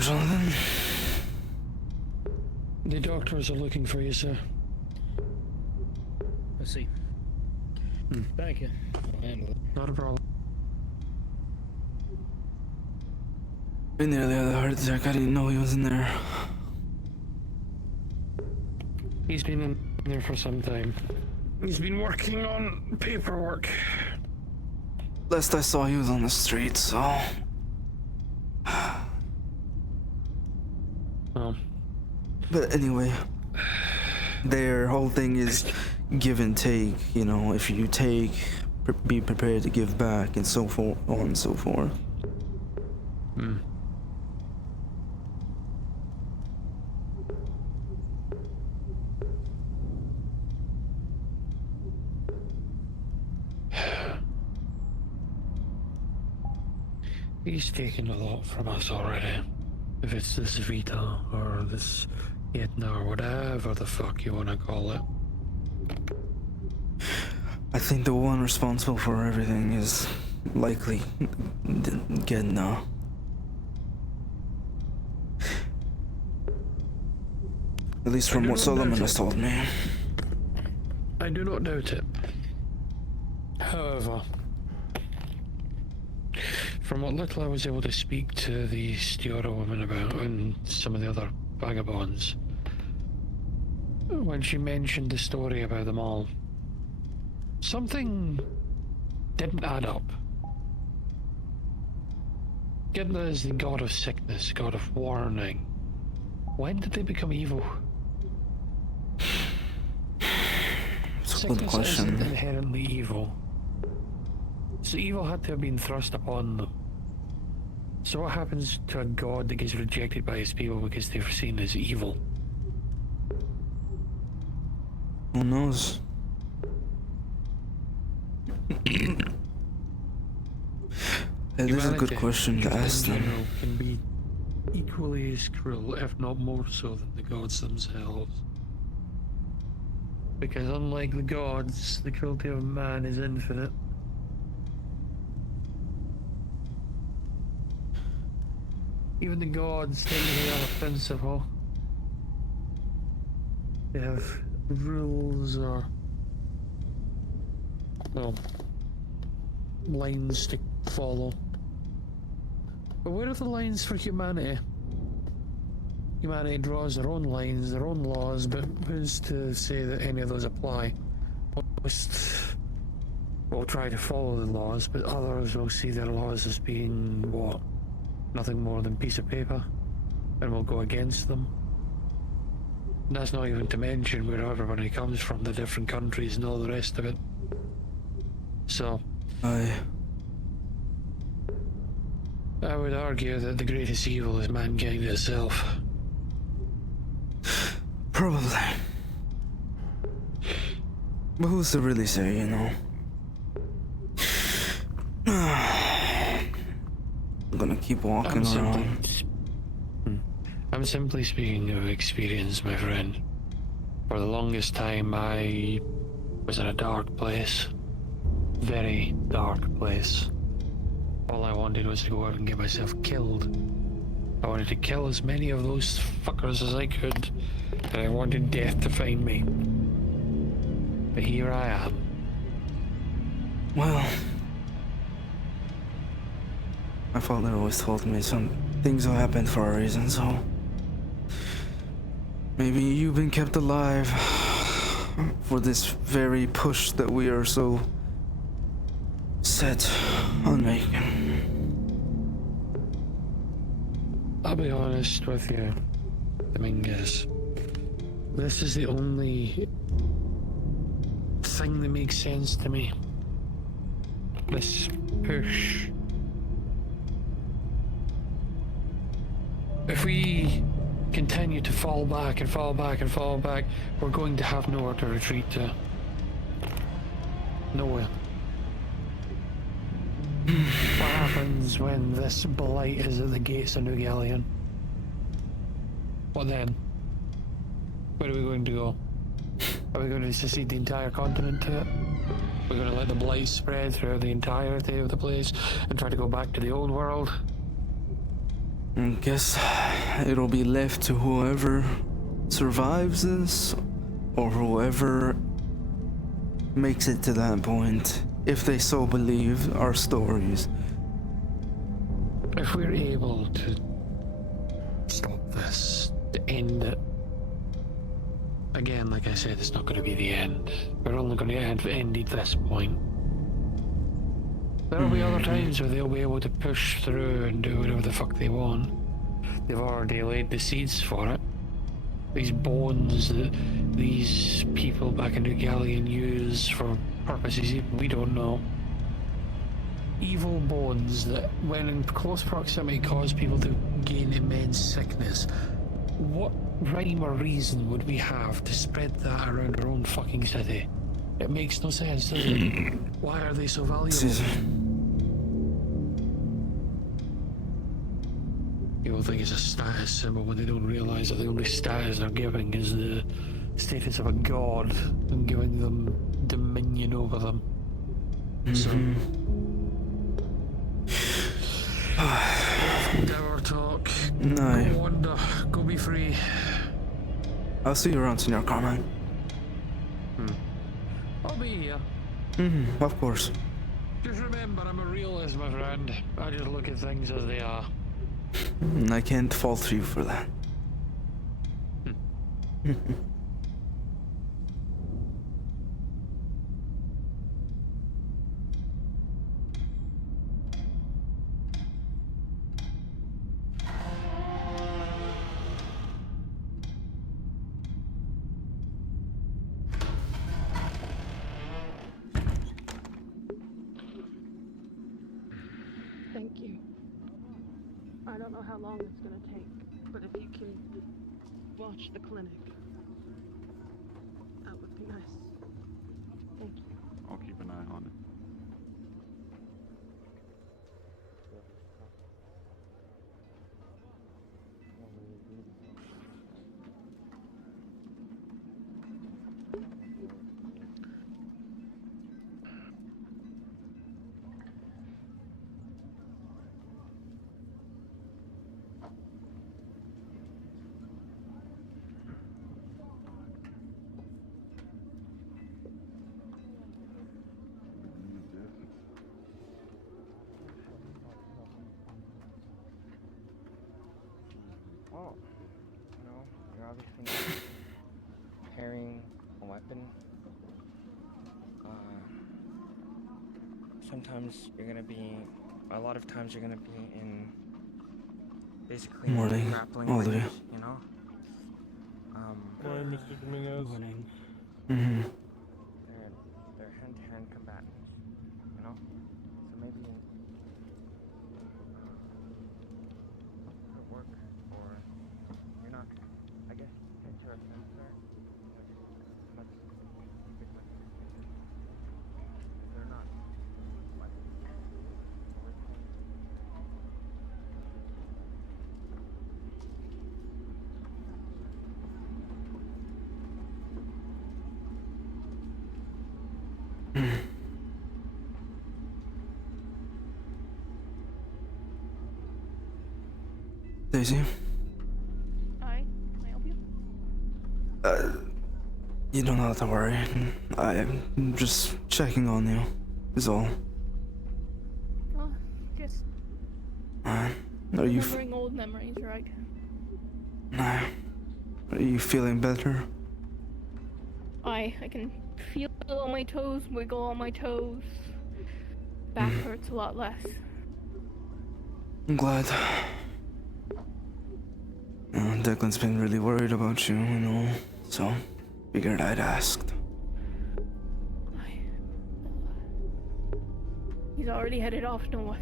Jonathan? The doctors are looking for you, sir. I see. Thank you. I'll handle it. Not a problem. I nearly had a heart attack. I didn't know he was in there. He's been in there for some time. He's been working on paperwork. Last I saw, he was on the street, so... But anyway, their whole thing is give and take, you know, if you take, be prepared to give back, and so forth, on and so forth. He's taken a lot from us already. If it's this Vita or this Etna or whatever the fuck you want to call it. I think the one responsible for everything is likely Gedna. At least from what Solomon has told me. I do not doubt it. However, from what little I was able to speak to the Stiora woman about and some of the other vagabonds, when she mentioned the story about them all, something didn't add up. Gedna is the god of sickness, god of warning. When did they become evil? It's a good question. Isn't inherently evil. So evil had to have been thrust upon them. So what happens to a god that gets rejected by his people because they're seen as evil? Who knows? It is a good Humanity, question to just in ask them. general, can be equally as cruel, if not more so, than the gods themselves. Because unlike the gods, the cruelty of man is infinite. Even the gods technically have a principle. They have rules or, well, lines to follow. But where are the lines for humanity? Humanity draws their own lines, their own laws, but who's to say that any of those apply? Most will try to follow the laws, but others will see their laws as being, what? Nothing more than a piece of paper, and will go against them. And that's not even to mention where everybody comes from, the different countries and all the rest of it. So, I would argue that the greatest evil is mankind itself. Probably. But who's to really say, you know? I'm gonna keep walking around. I'm simply speaking of experience, my friend. For the longest time, I was in a dark place. Very dark place. All I wanted was to go out and get myself killed. I wanted to kill as many of those fuckers as I could, and I wanted death to find me. But here I am. Well, my father always told me some things will happen for a reason, so maybe you've been kept alive for this very push that we are so set on making. I'll be honest with you, Dominguez. This is the only thing that makes sense to me. This push. If we continue to fall back and fall back and fall back, we're going to have nowhere to retreat to. Nowhere. What happens when this blight is at the gates of New Galleon? What then? Where are we going to go? Are we going to secede the entire continent to it? We're going to let the blight spread throughout the entirety of the place and try to go back to the old world? I guess it'll be left to whoever survives this, or whoever makes it to that point, if they so believe our stories. If we're able to stop this, to end it, again, like I said, it's not going to be the end. We're only going to end at this point. There'll be other times where they'll be able to push through and do whatever the fuck they want. They've already laid the seeds for it. These bones that these people back in New Galleon use for purposes even we don't know. Evil bones that, when in close proximity, cause people to gain immense sickness. What rhyme or reason would we have to spread that around our own fucking city? It makes no sense, does it? Why are they so valuable? People think it's a status symbol when they don't realize that the only status they're giving is the status of a god and giving them dominion over them. So, our talk. No. Go wander. Go be free. I'll see you around, Senor Carmine. I'll be here. Of course. Just remember, I'm a realist, my friend. I just look at things as they are. I can't fault you for that. Thank you. I don't know how long it's gonna take, but if you can watch the clinic, that would be nice. Thank you. I'll keep an eye on it. Well, you're obviously not carrying a weapon. Sometimes you're gonna be, a lot of times you're gonna be in basically Morning, grappling all of you. range, you know? Morning, Mr. Dominguez. Morning. Mm-hmm. They're hand-to-hand combatants, you know? So maybe at work, or you're not, I guess, since you're a fencer, just much keep it much distinctive. They're not weapons. Daisy, Hi, can I help you? you don't have to worry. I'm just checking on you, is all. Oh, just Are you remembering old memories, right? are you feeling better? I can feel all my toes, wiggle all my toes. Back hurts a lot less. I'm glad. Declan's been really worried about you, so figured I'd asked. He's already headed off north.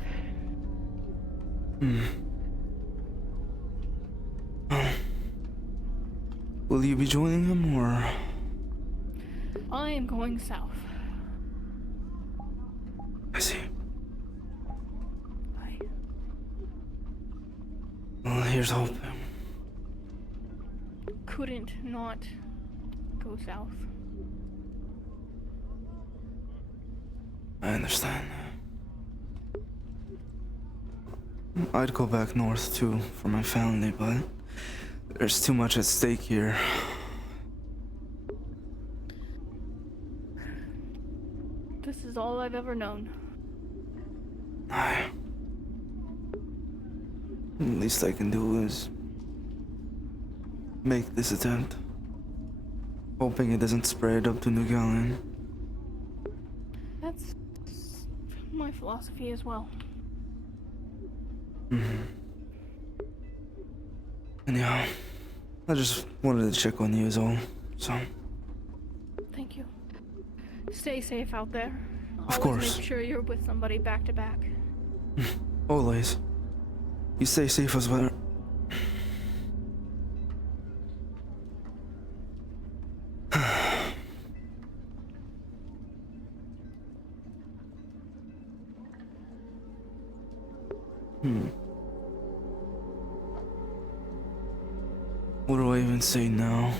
Will you be joining him, or? I am going south. I see. Well, here's hoping. Couldn't not go south. I understand. I'd go back north too for my family, but there's too much at stake here. This is all I've ever known. The least I can do is make this attempt, hoping it doesn't spread up to New Gallen. That's my philosophy as well. Anyhow, I just wanted to check on you is all, so. Thank you. Stay safe out there. Of Always course. make sure you're with somebody back to back. Always. You stay safe as well. What do I even say now?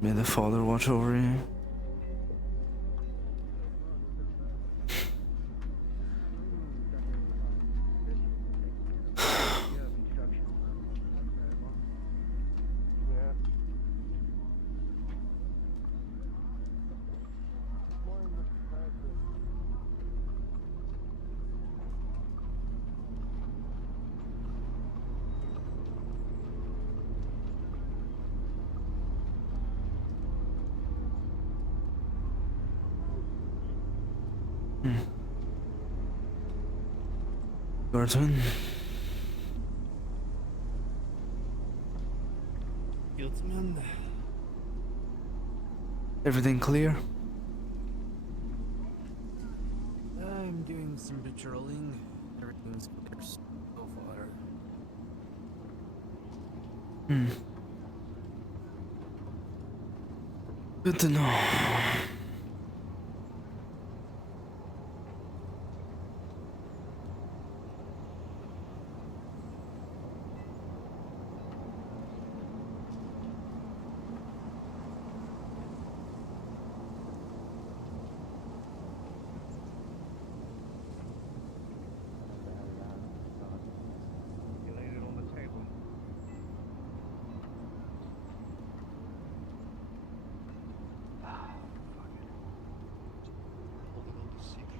May the Father watch over you. Guardsman? Guildsman? Everything clear? I'm doing some patrolling. Everything's clear so far. Good to know.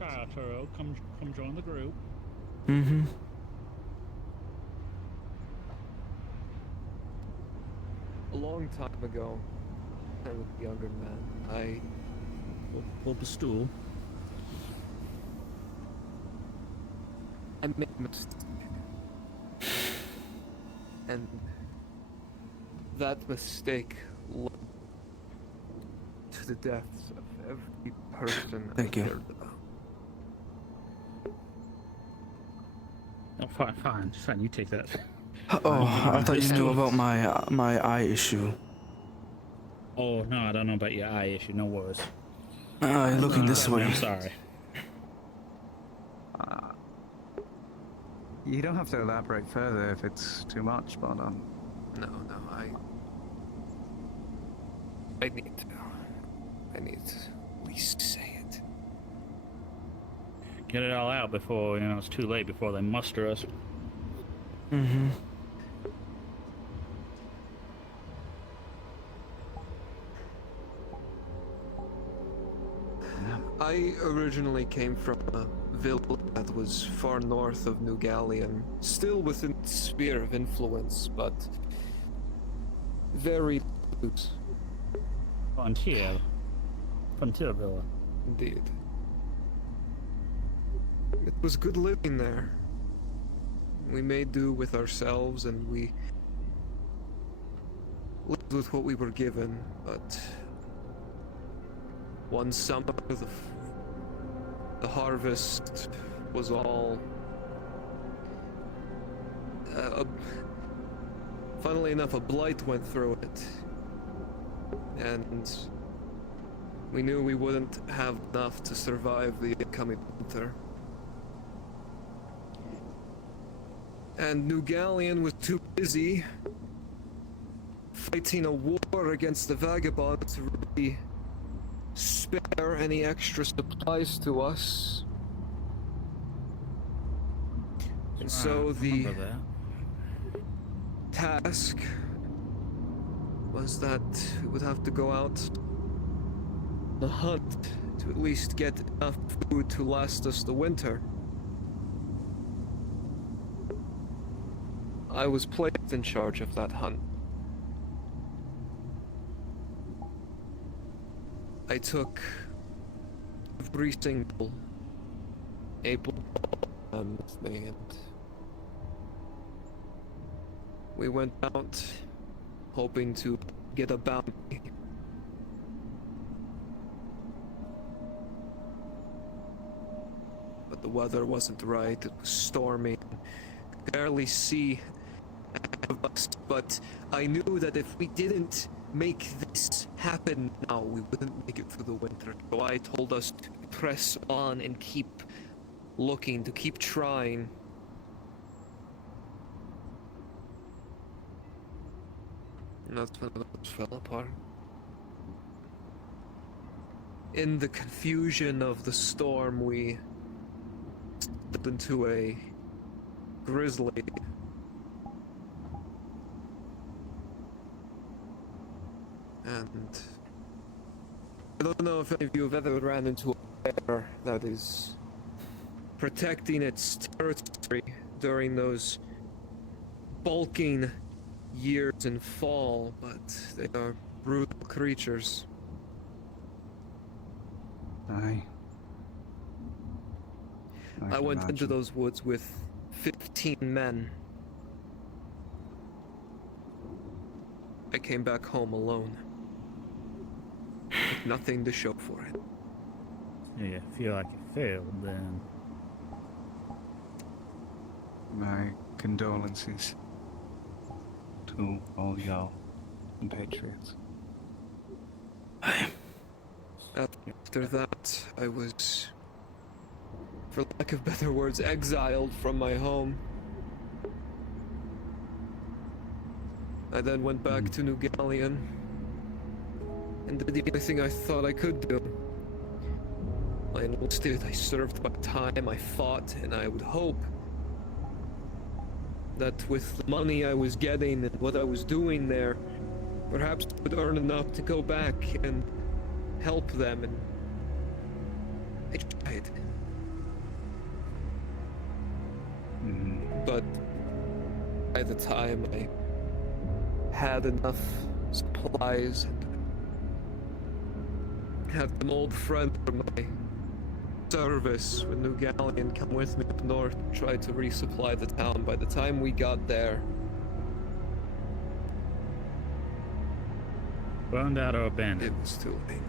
Arturo, come join the group. long time ago. I was a younger man. Pull up a stool. I made a mistake. And that mistake led to the deaths of every person Thank I you. cared about. Oh, fine. You take that. Oh, I thought you knew about my eye issue. Oh, no, I don't know about your eye issue. No worries. Looking this way. I'm sorry. You don't have to elaborate further if it's too much, but No, I need to. I need to at least say it. Get it all out before, it's too late, before they muster us. Mm-hmm. I originally came from a village that was far north of New Gallion, still within the sphere of influence, but very loose. Frontier villa. Indeed. It was good living there. We made do with ourselves, and we lived with what we were given, but one summer, the harvest was all... funnily enough, a blight went through it. And we knew we wouldn't have enough to survive the incoming winter. And New Gallion was too busy fighting a war against the vagabonds to really spare any extra supplies to us. And so the task was that we would have to go out on a hunt to at least get enough food to last us the winter. I was placed in charge of that hunt. I took every single April with me, and we went out hoping to get a bounty. But the weather wasn't right, it was stormy. Could barely see ahead of us, but I knew that if we didn't make this happen now, we wouldn't make it through the winter. So I told us to press on and keep looking, to keep trying. And that's when those fell apart. In the confusion of the storm, we stepped into a grizzly. And I don't know if any of you have ever ran into a bear that is protecting its territory during those bulking years in fall, but they are brutal creatures. Aye. I went into those woods with 15 men. I came back home alone. With nothing to show for it. Yeah, feel like you failed then. My condolences to all y'all compatriots. After that, I was, for lack of better words, exiled from my home. I then went back to New Gallion and did the only thing I thought I could do. I enlisted, I served my time, I fought, and I would hope that with the money I was getting and what I was doing there, perhaps I would earn enough to go back and help them, and I tried. But by the time I had enough supplies and had an old friend from my service with New Galleon come with me up north, try to resupply the town. By the time we got there, burned out or abandoned. It was too late.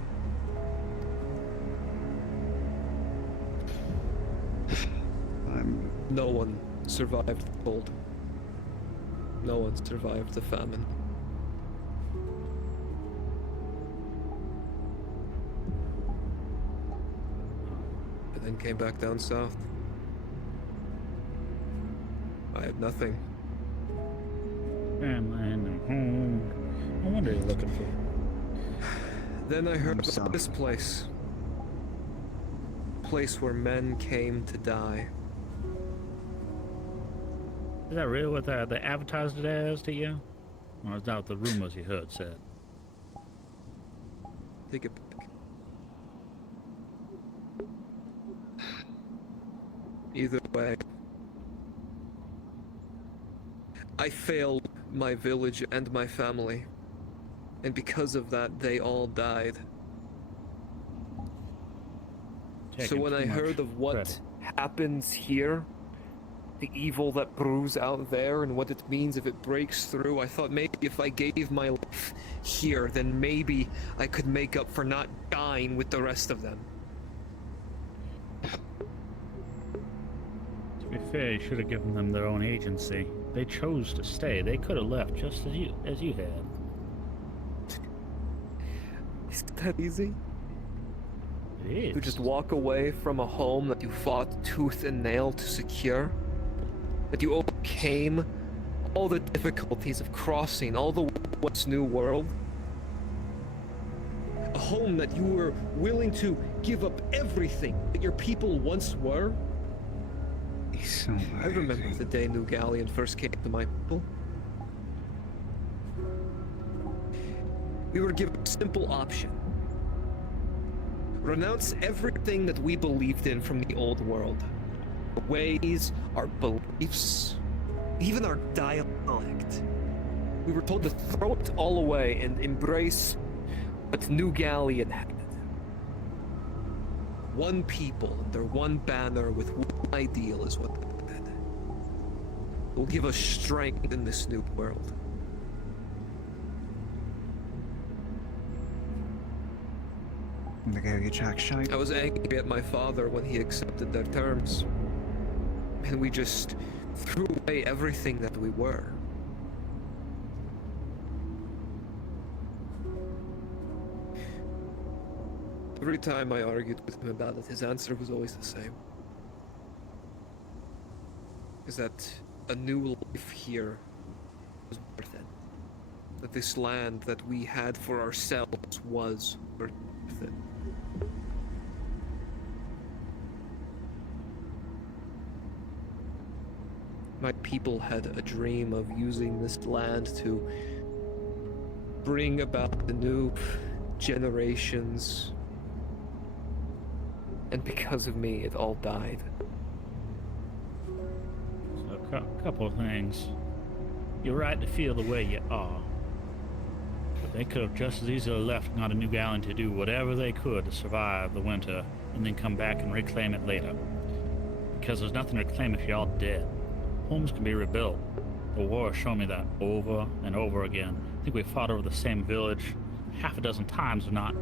No one survived the cold. No one survived the famine. And then came back down south. I had nothing. Family and home. I wonder you're looking for. Then I heard about this place. Place where men came to die. Is that real what they advertised it as to you? Or is that what the rumors you heard said? Take it back. Either way, I failed my village and my family. And because of that, they all died. So when I heard of what happens here, the evil that brews out there and what it means if it breaks through, I thought maybe if I gave my life here, then maybe I could make up for not dying with the rest of them. To be fair, you should have given them their own agency. They chose to stay. They could have left just as you had. Is that easy? It is. To just walk away from a home that you fought tooth and nail to secure? That you overcame all the difficulties of crossing all the way to what's new world? A home that you were willing to give up everything that your people once were? I remember the day New Galleon first came to my people. We were given a simple option. Renounce everything that we believed in from the old world. Our ways, our beliefs, even our dialect. We were told to throw it all away and embrace what New Galleon had. One people under one banner with one ideal is what they had. It will give us strength in this new world. I was angry at my father when he accepted their terms. And we just threw away everything that we were. Every time I argued with him about it, his answer was always the same. Is that a new life here was worth it. That this land that we had for ourselves was worth it. My people had a dream of using this land to bring about the new generations. And because of me, it all died. So a couple of things. You're right to feel the way you are. But they could have just as easily left and gone to New Galleon to do whatever they could to survive the winter and then come back and reclaim it later. Because there's nothing to reclaim if you're all dead. Homes can be rebuilt. The war has shown me that over and over again. I think we fought over the same village half a dozen times or not.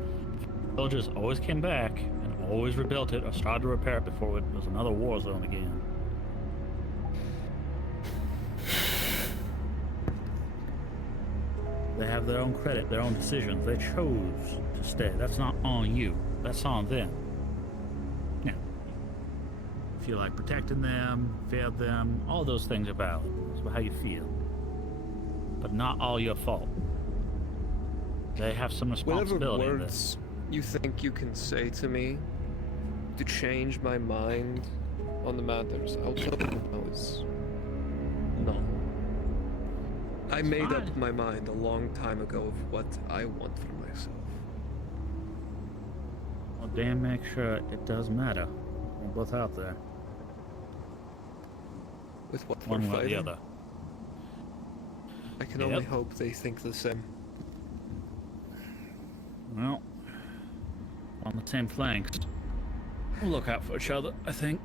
Villagers always came back and always rebuilt it or started to repair it before it was another war zone again. They have their own credit, their own decisions. They chose to stay. That's not on you. That's on them. Yeah. If you like protecting them, failed them, all those things are valid. It's about how you feel. But not all your fault. They have some responsibility. Whatever words you think you can say to me to change my mind on the matters, I'll tell you is no. I made up my mind a long time ago of what I want for myself. Well, Dan, make sure it does matter. We're both out there. With what one we're way or the fighting? other. I can only hope they think the same. Well, on the same flanks. We'll look out for each other, I think.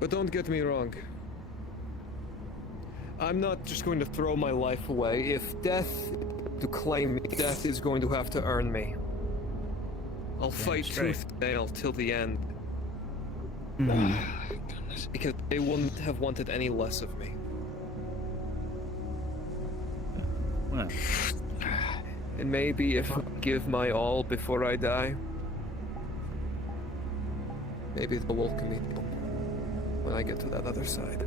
But don't get me wrong. I'm not just going to throw my life away. If death to claim me, death is going to have to earn me. I'll fight tooth and nail till the end. Because they wouldn't have wanted any less of me. Well. And maybe if I give my all before I die, maybe they'll welcome me when I get to that other side.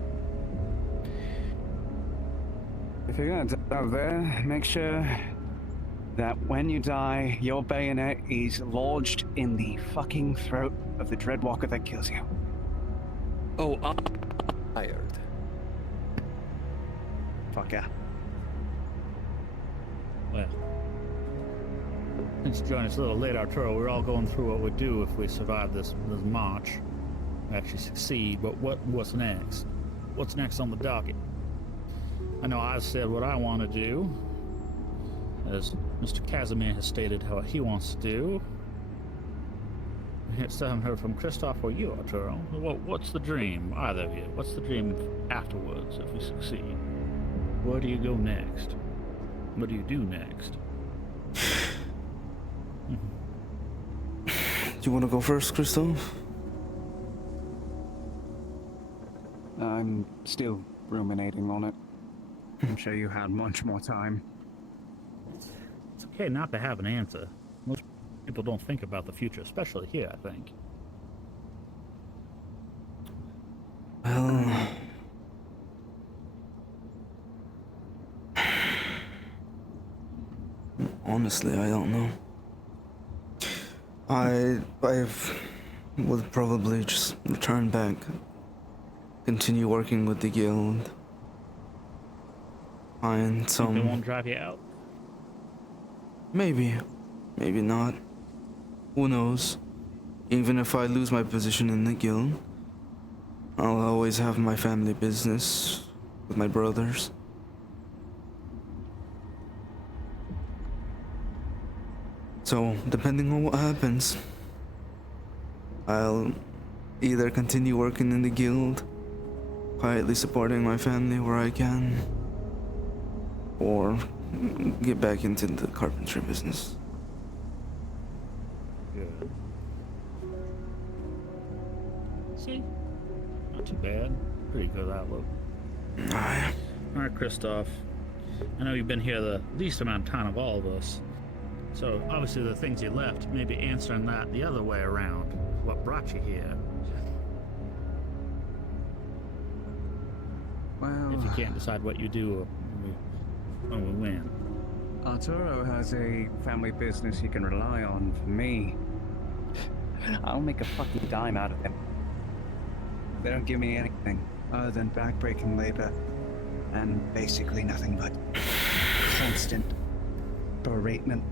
If you're gonna die out there, make sure that when you die, your bayonet is lodged in the fucking throat of the Dreadwalker that kills you. Oh, I'm tired. Fuck yeah. Well, since you joined us a little late, Arturo, we're all going through what we'd do if we survive this march, actually succeed. But what's next? What's next on the docket? I know I've said what I want to do, as Mr. Casimir has stated how he wants to do. I still haven't heard from Christoph or you, Arturo. What's the dream, either of you? What's the dream afterwards if we succeed? Where do you go next? What do you do next? Do you want to go first, Christoph? I'm still ruminating on it. I'm sure you had much more time. It's okay not to have an answer. Most people don't think about the future, especially here, I think. Well... honestly, I don't know. I would probably just return back, continue working with the guild, find some... They won't drive you out? Maybe not. Who knows? Even if I lose my position in the guild, I'll always have my family business with my brothers. So, depending on what happens, I'll either continue working in the guild, quietly supporting my family where I can, or get back into the carpentry business. Good. See? Not too bad. Pretty good outlook. Alright, Christoph. I know you've been here the least amount of time of all of us. So, obviously the things you left, maybe answering that the other way around. What brought you here? Well... if you can't decide what you do when we win. Arturo has a family business he can rely on. For me, I'll make a fucking dime out of them. They don't give me anything other than backbreaking labor and basically nothing but constant beratement.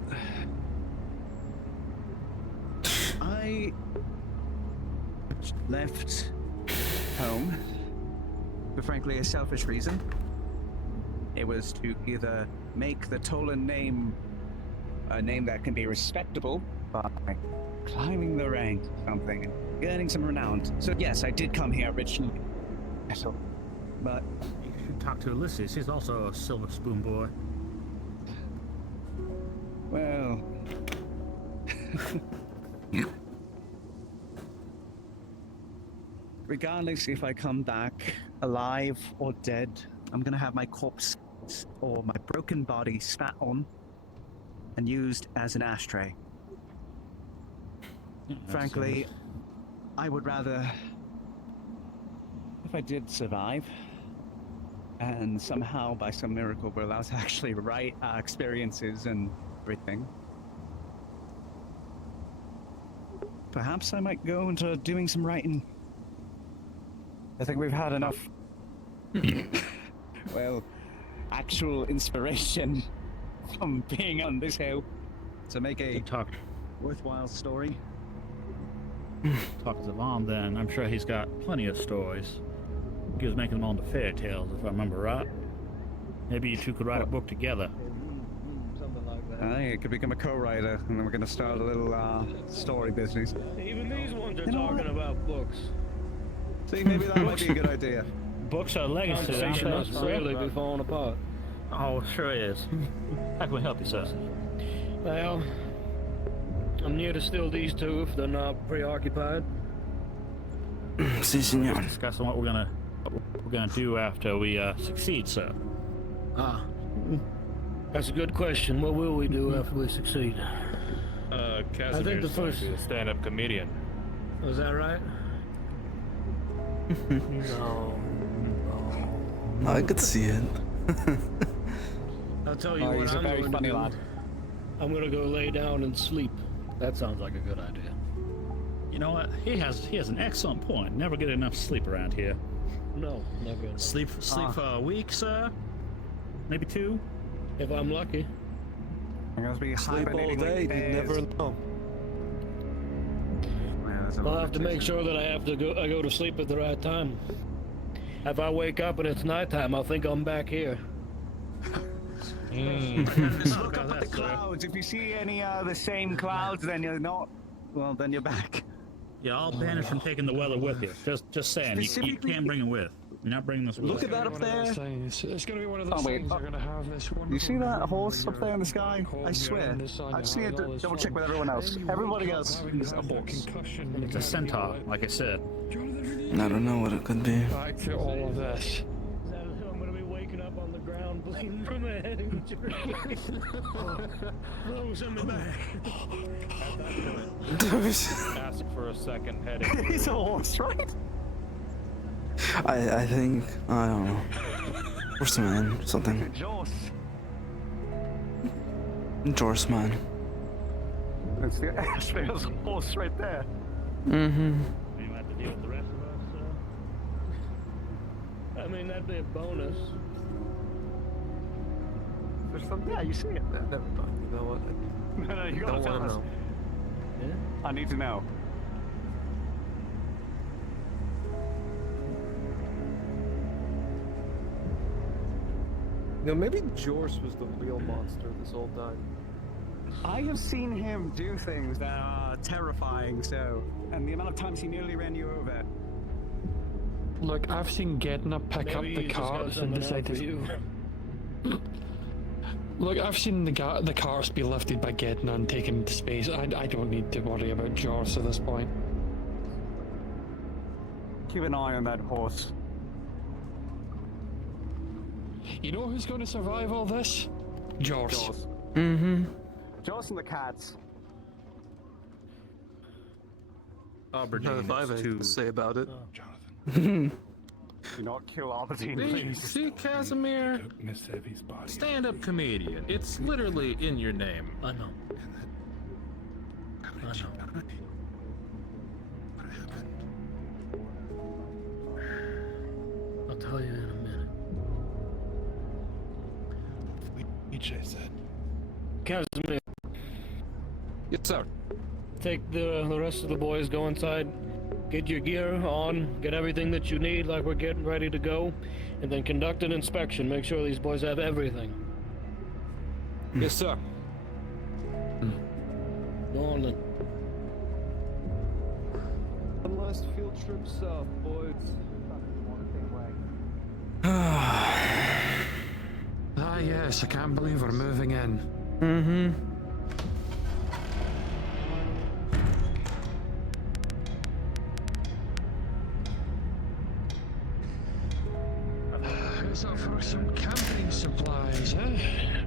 I left home for frankly a selfish reason. It was to either make the Tolan name a name that can be respectable by climbing the ranks or something and gaining some renown. So yes, I did come here originally. But you should talk to Ulysses. He's also a silver spoon boy. Well, regardless if I come back alive or dead, I'm gonna have my corpse or my broken body spat on and used as an ashtray. Frankly, I would rather, if I did survive, and somehow by some miracle were allowed to actually write our experiences and everything, perhaps I might go into doing some writing. I think we've had enough well, actual inspiration from being on this hill to make a worthwhile story. Talk to Vaughn then. I'm sure he's got plenty of stories. He was making them all into fairy tales, if I remember right. Maybe you two could write a book together. Something like that. Hey, it could become a co-writer, and then we're gonna start a little story business. Even these ones are You know talking what? about books. See, maybe that might be a good idea. Books are legacy. Conversation must really be falling apart. Oh, sure is. How can we help you, sir? Well, I'm near to steal these two if they're not preoccupied. Si, senor. Discussing what we're gonna do after we succeed, sir. Ah, that's a good question. What will we do after we succeed? Casimir's the first- going to be a stand-up comedian. Was that right? No. I could see it. I'll tell you Oh, what he's a I'm very going funny to do. lad. I'm gonna go lay down and sleep. That sounds like a good idea. You know what? He has an excellent point. Never get enough sleep around here. No, never enough. Sleep for a week, sir? Maybe 2? If I'm lucky. I'm gonna be Sleep all hibernating day, like you never bears. know. Yeah, that's a I'll lot have to of make attention. sure that I go to sleep at the right time. If I wake up and it's nighttime, I'll think I'm back here. Just look up at the clouds. If you see any the same clouds, then you're not. Well, then you're back. Yeah, I'll banish from taking the weather with you. Just saying, you can't bring it with. You're not bringing this with. Look at that up there. It's gonna be one of those Oh, wait. things. They're gonna have this You see that horse up there in the sky? I swear. I've seen it. Double check with everyone else. Everybody else is a horse. It's a centaur, like I said. I don't know what it could be. Back to all of this. I'm gonna be waking up on the ground bleeding from a head injury. Throws in the back. Ask for a second heading. He's a horse, right? I think, I don't know. Horseman, something. Joss. Horseman. There's a horse right there. Mm-hmm. You have to deal with the rest of us. I mean, that'd be a bonus. There's some. Yeah, you see it there. Never mind. You know what? No, you I gotta don't tell want us. to know. Yeah? I need to know. You know, maybe Jorce was the real monster this whole time. I have seen him do things that are terrifying, so. And the amount of times he nearly ran you over. Look, I've seen Gedna pick up Maybe the he's just got carts and something decide out for to. you. Look, I've seen the carts be lifted by Gedna and taken to space. I don't need to worry about Jorce at this point. Keep an eye on that horse. You know who's going to survive all this? Jorce. Mm-hmm. Joss and the cats. None of I have anything to say about it. Do not kill Aberdeen, please. See, Casimir? Miss Evie's body. Stand-up comedian. It's literally in your name. I know. I know. I'll tell you in a minute. EJ said. Casimir, Yes, sir. take the rest of the boys, go inside, get your gear on, get everything that you need like we're getting ready to go, and then conduct an inspection. Make sure these boys have everything. Yes, sir. Go on then. One last field trip south, boys. Ah yes, I can't believe we're moving in. Mm-hmm. It's up for some camping supplies, eh?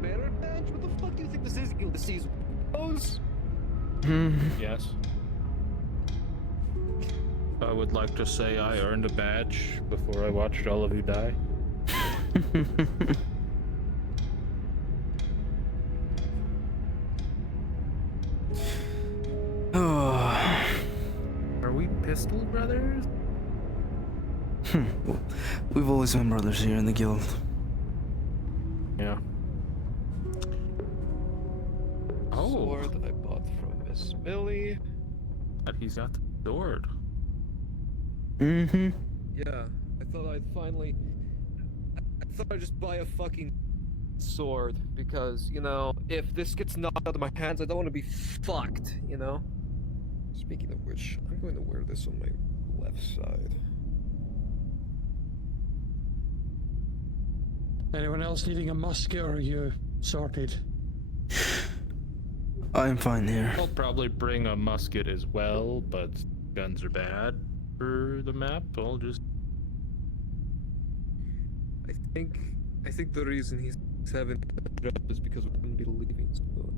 Better bench? What the fuck do you think this is? Ulysses? Rose? Yes. I would like to say I earned a badge before I watched all of you die. Oh. Are we pistol brothers? We've always been brothers here in the guild. Yeah. Sword I bought from Miss Millie. But he's got the sword. Mm-hmm. Yeah, I thought I'd finally... I thought I'd just buy a fucking sword because, you know, if this gets knocked out of my hands, I don't want to be fucked, you know? Speaking of which, I'm going to wear this on my left side. Anyone else needing a musket, or are you sorted? I'm fine here. I'll probably bring a musket as well, but guns are bad for the map. I'll just... I think the reason he's having it up is because we're going to be leaving soon.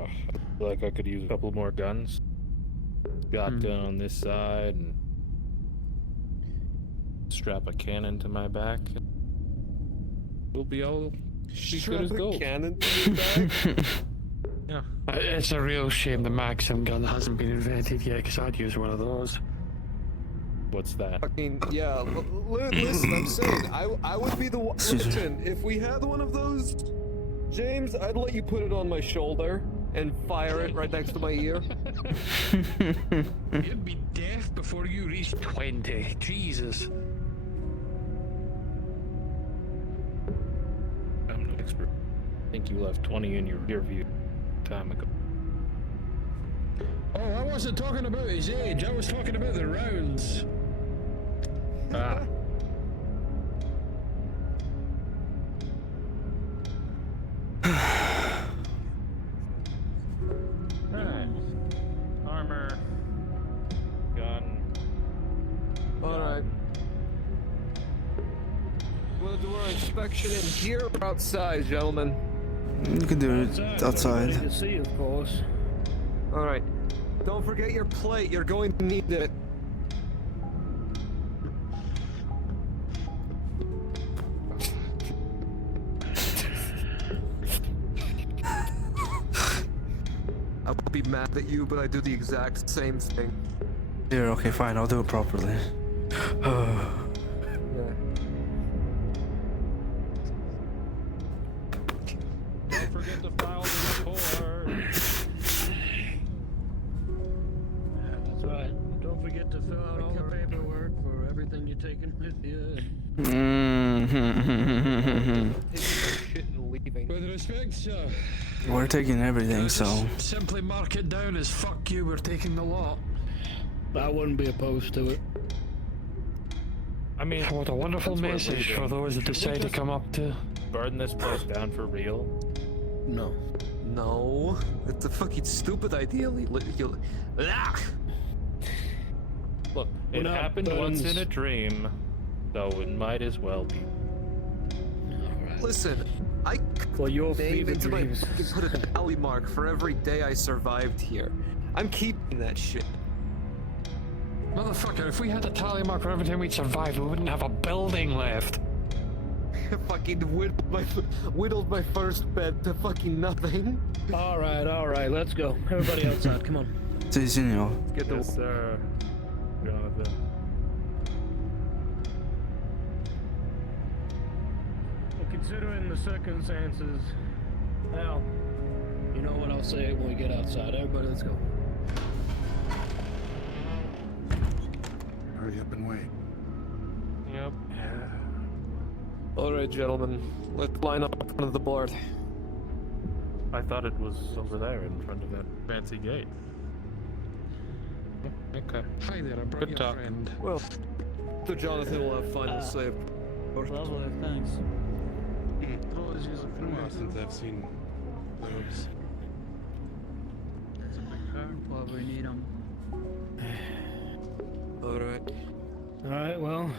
I feel like I could use a couple more guns. Shotgun on this side, and strap a cannon to my back. We'll be all good as gold. Cannon to your back? Yeah. It's a real shame the Maxim gun hasn't been invented yet, because I'd use one of those. What's that? Fucking yeah. Listen, I'm saying I would be the one. Listen, if we had one of those, James, I'd let you put it on my shoulder and fire it right next to my ear. You'd be deaf before you reach 20. Jesus. I'm no expert. I think you left 20 in your rear view time ago. Oh, I wasn't talking about his age. I was talking about the rounds. Ah. Alright. Armor. Gun. Alright. We'll do our inspection in here or outside, gentlemen. You can do it outside. To see, of course. Alright. Don't forget your plate, you're going to need it. I won't be mad at you, but I do the exact same thing. Here, okay, fine, I'll do it properly. Yeah. Don't forget to file the report. That's right. Don't forget to fill out all the paperwork for everything you're taking with you. Shit and leaving. With respect, sir. We're taking everything, so... Simply mark it down as fuck you, we're taking the lot. I wouldn't be opposed to it. I mean, what a wonderful message for those that decide to come up to... Burn this place down for real? No. No. It's a fucking stupid idea. Ah! Look, it happened once in a dream, so it might as well be. Listen, I for your name fever into my dreams. fucking put a tally mark for every day I survived here. I'm keeping that shit. Motherfucker, if we had a tally mark for every time we'd survived, we wouldn't have a building left. Fucking whittled my first bed to fucking nothing. Alright, let's go. Everybody outside, come on. Sí, señor. Get the Yes, sir. Jonathan. Well, considering the circumstances, now, you know what I'll say when we get outside. Everybody, let's go. Hurry up and wait. Yep. Alright, gentlemen. Let's line up in front of the board. I thought it was over there in front of that fancy gate. Okay. Hi there, I brought Good your talk. friend. Well, so Jonathan will have final say. Lovely, thanks. It's been a while since I've seen those. It's a big car. Probably need them. Alright. Alright, well,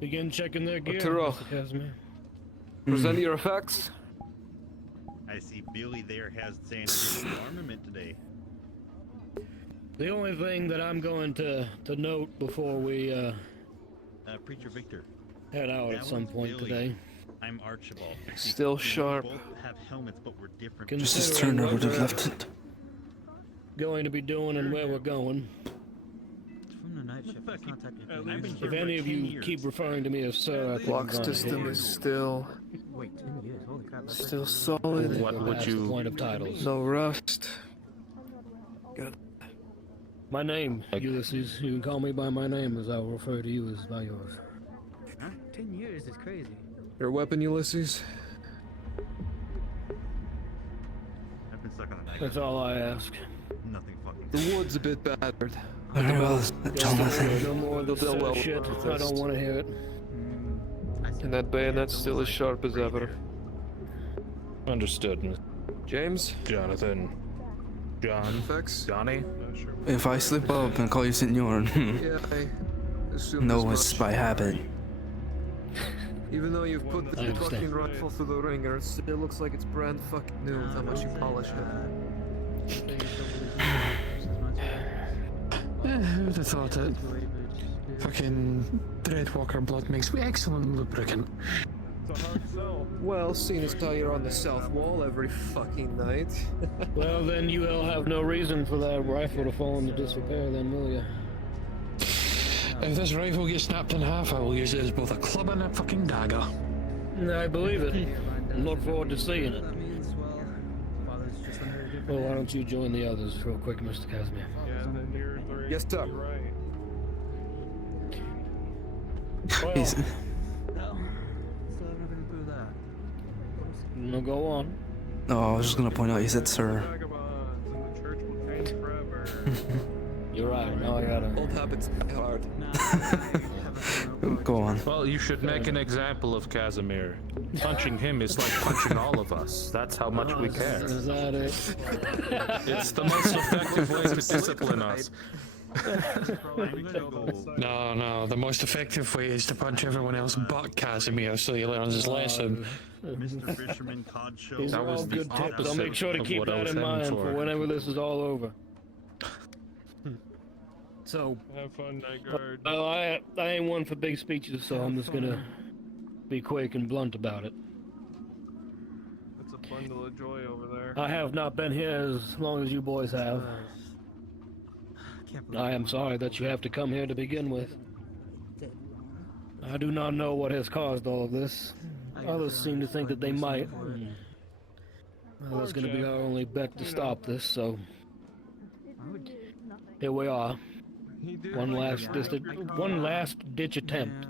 begin checking their gear. Arturo. Mr. Casimir. Present your effects. I see Billy there has scientific armament today. The only thing that I'm going to note before we Preacher Victor. head out That at some one's point Billy. today. I'm Archibald. See, Still we sharp. both have helmets, but we're different. Just as Considering Turner what would have we're left it. going to be doing and where we're going. It's from the night shift. It's not technically. I've been If here any for of 10 you years. keep referring to me as sir, I think Block I'm gonna system hit is you. still Wait, 10 years. Holy crap. That's still actually- solid. What would Past the you... point of titles. No rust. Good. My name, Ulysses. You can call me by my name as I will refer to you as by yours. 10 years is crazy. Your weapon, Ulysses? I've been stuck on the night. That's all I ask. Nothing fucking. The wood's a bit battered. Very well, Jonathan. No more of this shit. I don't want to hear it. And that bayonet's still as sharp as ever. Understood, Miss James? Jonathan. John. Effects? Johnny? If I slip up and call you Senor, Yeah, I assume no, as it's much. by habit. Even though you've put the fucking rifle through the ringer, it still looks like it's brand fucking new with how much you polish it. Who would have thought it? Fucking Dreadwalker blood makes excellent lubricant. Well, seeing as how you're on the south wall every fucking night. Well, then you'll have no reason for that rifle to fall into disrepair, then, will you? If this rifle gets snapped in half, I will use it as both a club and a fucking dagger. I believe it. And look forward to seeing it. Well, why don't you join the others real quick, Mr. Casimir? Yes, sir. Well, He's- no, go on. Oh, I was just gonna point out you said sir. You're right. Now I gotta. Old habits die hard. Go on. Well, you should make an example of Casimir. Punching him is like punching all of us. That's how much we care. Is that it? It's the most effective way to discipline us. No, the most effective way is to punch everyone else but Casimir so he learns his lesson. Mr. Fisherman Cod Show. These are all good tips. I'll make sure to keep that in mind for whenever this is all over. So, Have fun, night guard. well, I ain't one for big speeches, so I'm just gonna be quick and blunt about it. It's a bundle of joy over there. I have not been here as long as you boys have. I am sorry that you have to come here to begin with. I do not know what has caused all of this. Others seem to think that they might. Well, that's going to be our only bet to stop this, so here we are. One last ditch attempt.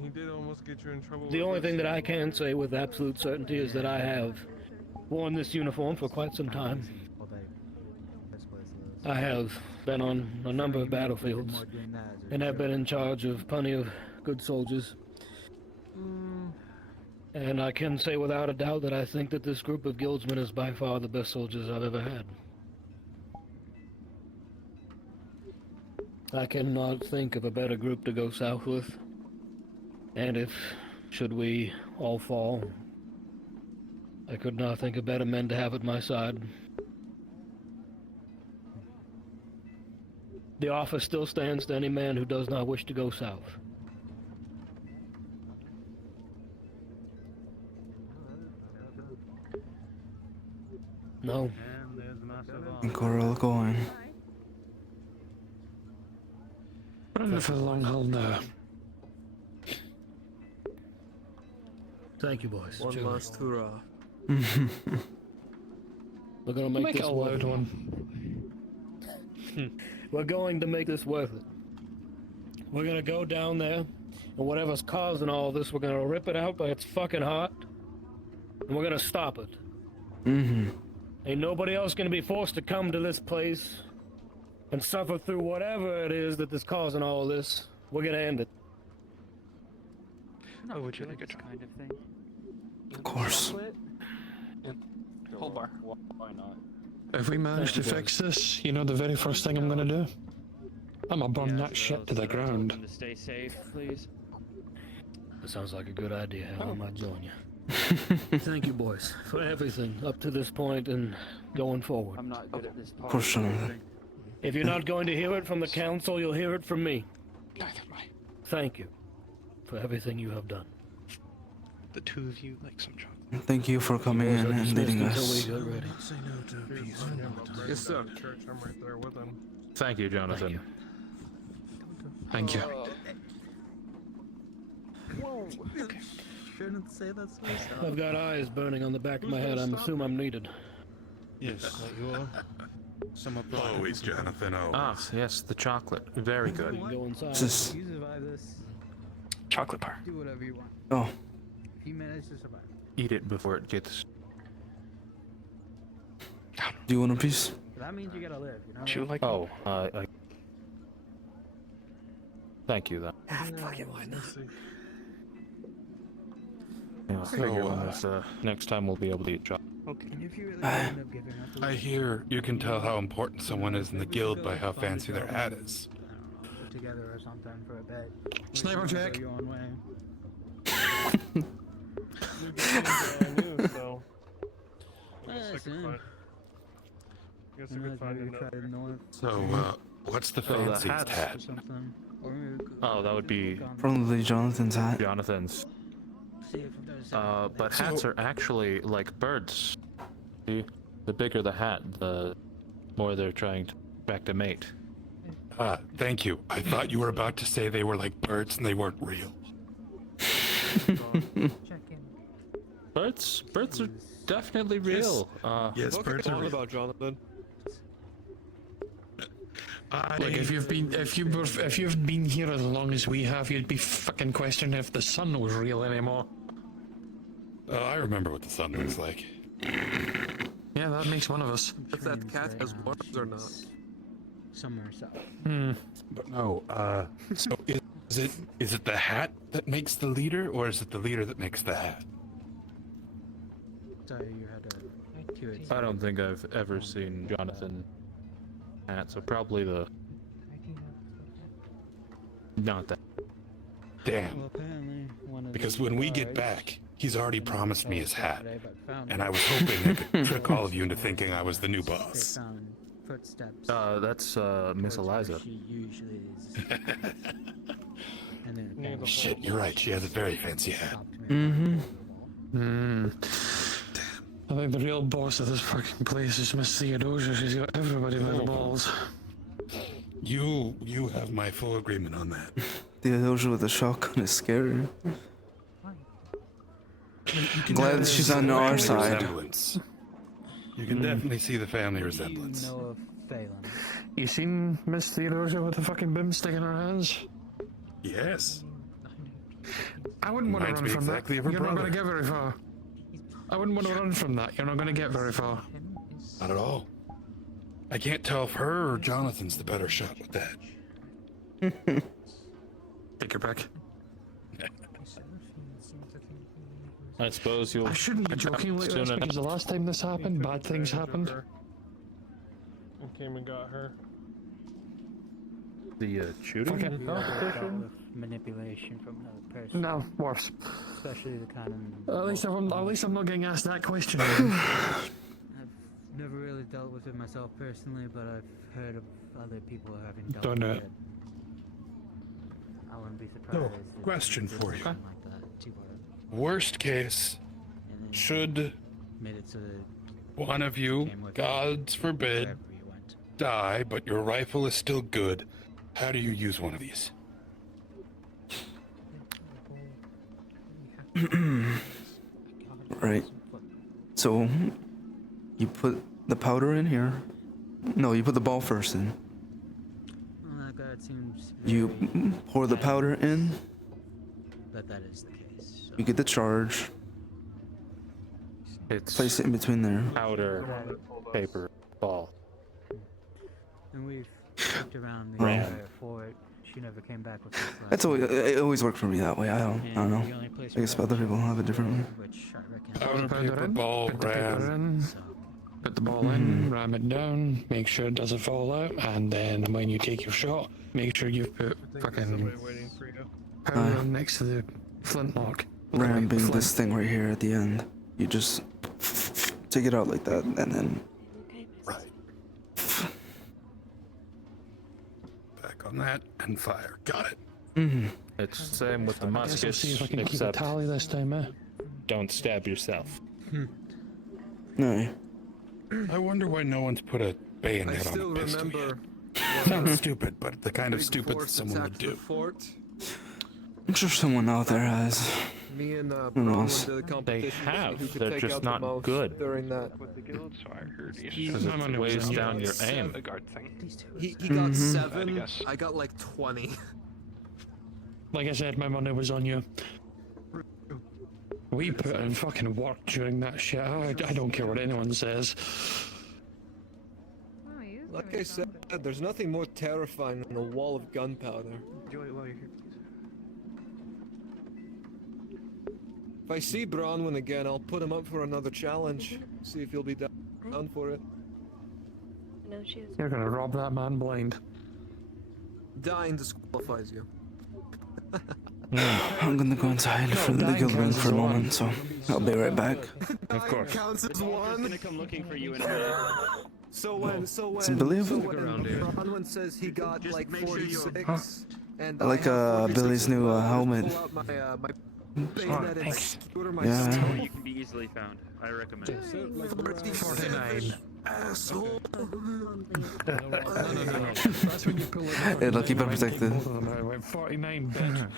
He did almost get you in trouble. The only thing that I can say with absolute certainty is that I have worn this uniform for quite some time. I have been on a number of battlefields and have been in charge of plenty of good soldiers. And I can say without a doubt that I think that this group of guildsmen is by far the best soldiers I've ever had. I cannot think of a better group to go south with. And if, should we all fall, I could not think of better men to have at my side. The offer still stands to any man who does not wish to go south. No. I think we're all going. We're in it for the long haul now. Thank you, boys. One Cheers. last hurrah. We're gonna make Make this it a worth loud it. one. We're going to make this worth it. We're gonna go down there, and whatever's causing all this, we're gonna rip it out by its fucking heart, and we're gonna stop it. Ain't nobody else gonna be forced to come to this place and suffer through whatever it is that is causing all this. We're gonna end it. Oh, would you like a kind of thing? Of course. Hold bar. Why not? If we manage to fix this, you know the very first thing I'm gonna do? I'm gonna burn that shit to the ground. To stay safe, please. That sounds like a good idea. Hell, I might join you. Thank you, boys, for everything up to this point and going forward. I'm not good at this part. Of course, Jonathan. If you're not going to hear it from the council, you'll hear it from me. Thank you for everything you have done. The two of you like some chocolate. Thank you for coming in and leading us. Say no to a piece. Yes, sir. Church, I'm right there with him. Thank you, Jonathan. Thank you. Whoa. Shouldn't say that so soft. I've got eyes burning on the back of my head. I assume I'm needed. Yes, you are. Some Always, Jonathan, always. Ah, yes, the chocolate. Very good. You can go inside. Just You survive this. Chocolate bar. Do whatever you want. oh, If you manage to survive. Eat it before it gets. do you want a piece? That means you gotta live, you know? You like? Oh, thank you, then. Fuck it, why not? Yeah, I figure when this, next time we'll be able to eat chocolate. Okay. And if you really end up giving up the I hear you can tell how important someone is in the guild by how fancy their hat is. put together or something for a bed. Sniper check. Your own way. So. Guess I could find another. So, what's the Oh, the fanciest hat. hat? Oh, that would be Probably Jonathan's hat. Jonathan's. But hats are actually like birds. See? The bigger the hat, the more they're trying to attract a mate. Thank you. I thought you were about to say they were like birds and they weren't real. Birds are definitely real. Yes, birds are real. about Jonathan. Like if you've been here as long as we have, you'd be fucking questioning if the sun was real anymore. I remember what the sun looks like. Yeah, that makes one of us. If that cat has worms or not. Somewhere south. But no, so is it the hat that makes the leader, or is it the leader that makes the hat? So you had a I don't think I've ever seen Jonathan hat, so probably the not that. Damn. Well, apparently one of Because the when we get guards back, he's already promised me his hat, found and it. I was hoping I could trick all of you into thinking I was the new They boss. found footsteps. That's Miss towards where Eliza. She usually is. And then apparently Shit, you're right. She has a very fancy hat. I think the real boss of this fucking place is Miss Theodosia. She's got everybody by the balls. You have my full agreement on that. Theodosia with a shotgun is scary. Glad she's on our Family side. resemblance. You can definitely see the family resemblance. You know of Phelan. You seen Miss Theodosia with the fucking bim stick in her hands? Yes. I wouldn't want to Reminds run me from that. exactly of her You're not going to brother. get very far. I wouldn't want to run from that. You're not going to get very far. Not at all. I can't tell if her or Jonathan's the better shot with that. Take your pick. I suppose you'll. I shouldn't be joking like this because the last time this happened, bad things happened. And came and got her. The shooting Okay. competition? With manipulation from another person. No, worse. Especially the kind of. At least I'm not getting asked that question. I've never really dealt with it myself personally, but I've heard of other people having dealt Don't do with it. it. I wouldn't be surprised. No, if question it did for you. something like that to her. Worst case, should Made it so that one of you, gods forbid, wherever you went. die, but your rifle is still good, how do you use one of these? Right. So, you put the powder in here. No, you put the ball first in. Well, that guard seems You very pour the powder in. that that is the case. So. You get the charge. It's Place it in between there. powder, paper, ball. And we've looked around the Oh. area for it. She never came back with us. That's always, it always worked for me that way. I don't know. The only place I guess other people have it differently. which I reckon. Powder, paper, ball, Put the paper ram. in, put the ball in, ram it down, make sure it doesn't fall out, and then when you take your shot, make sure you put fucking Waiting for you. powder next to the flintlock. Ram being Flint. this thing right here at the end. You just take it out like that, and then Right. Back on that and fire. Got it. It's the same with the I guess I'll muskets, see if I can keep a except tally this time, eh? don't stab yourself. no. I wonder why no one's put a I bayonet on still a pistol yet. remember. Sounds stupid, but the kind of big stupid that force someone would attacked the do. fort. I'm sure someone out there has. Me and Who Bronwyn knows? did a competition to see have, who could they're take just out not the most good. during that. With the guild, so I heard Because it weighs down your aim. A guard thing. He got Mhm. 7. guess. I got like 20. Like I said, my money was on you. We put in fucking work during that shit. I don't care what anyone says. Like I said, there's nothing more terrifying than a wall of gunpowder. Joy, while you're here, please. If I see Bronwyn again, I'll put him up for another challenge. See if he'll be down for it. No, she is. You're gonna rob that man blind. Dying disqualifies you. I'm gonna go inside from the guild ring for a moment, so I'll be right back. Of course. Counts as one. Gonna come looking for you in a minute. So when believable. Bronwyn says he got like 46, and I like Billy's new helmet. pull out my bayonet and skewer Yeah. myself. You can be easily found. I recommend. 49. Asshole. It'll keep it protected. Both of them out. I went 49 bitch.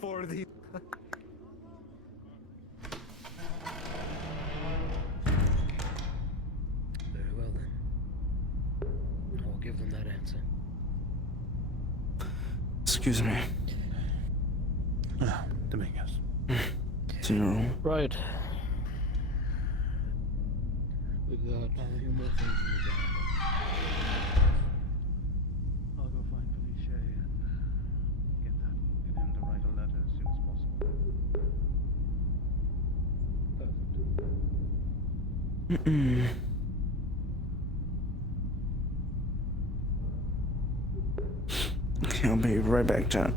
40. Very well then. I'll give them that answer. Excuse me. Dominguez. It's in your room. Right. We've got a few more things we need to handle. I'll go find Felicia and get him to write a letter as soon as possible. Okay, I'll be right back, chat.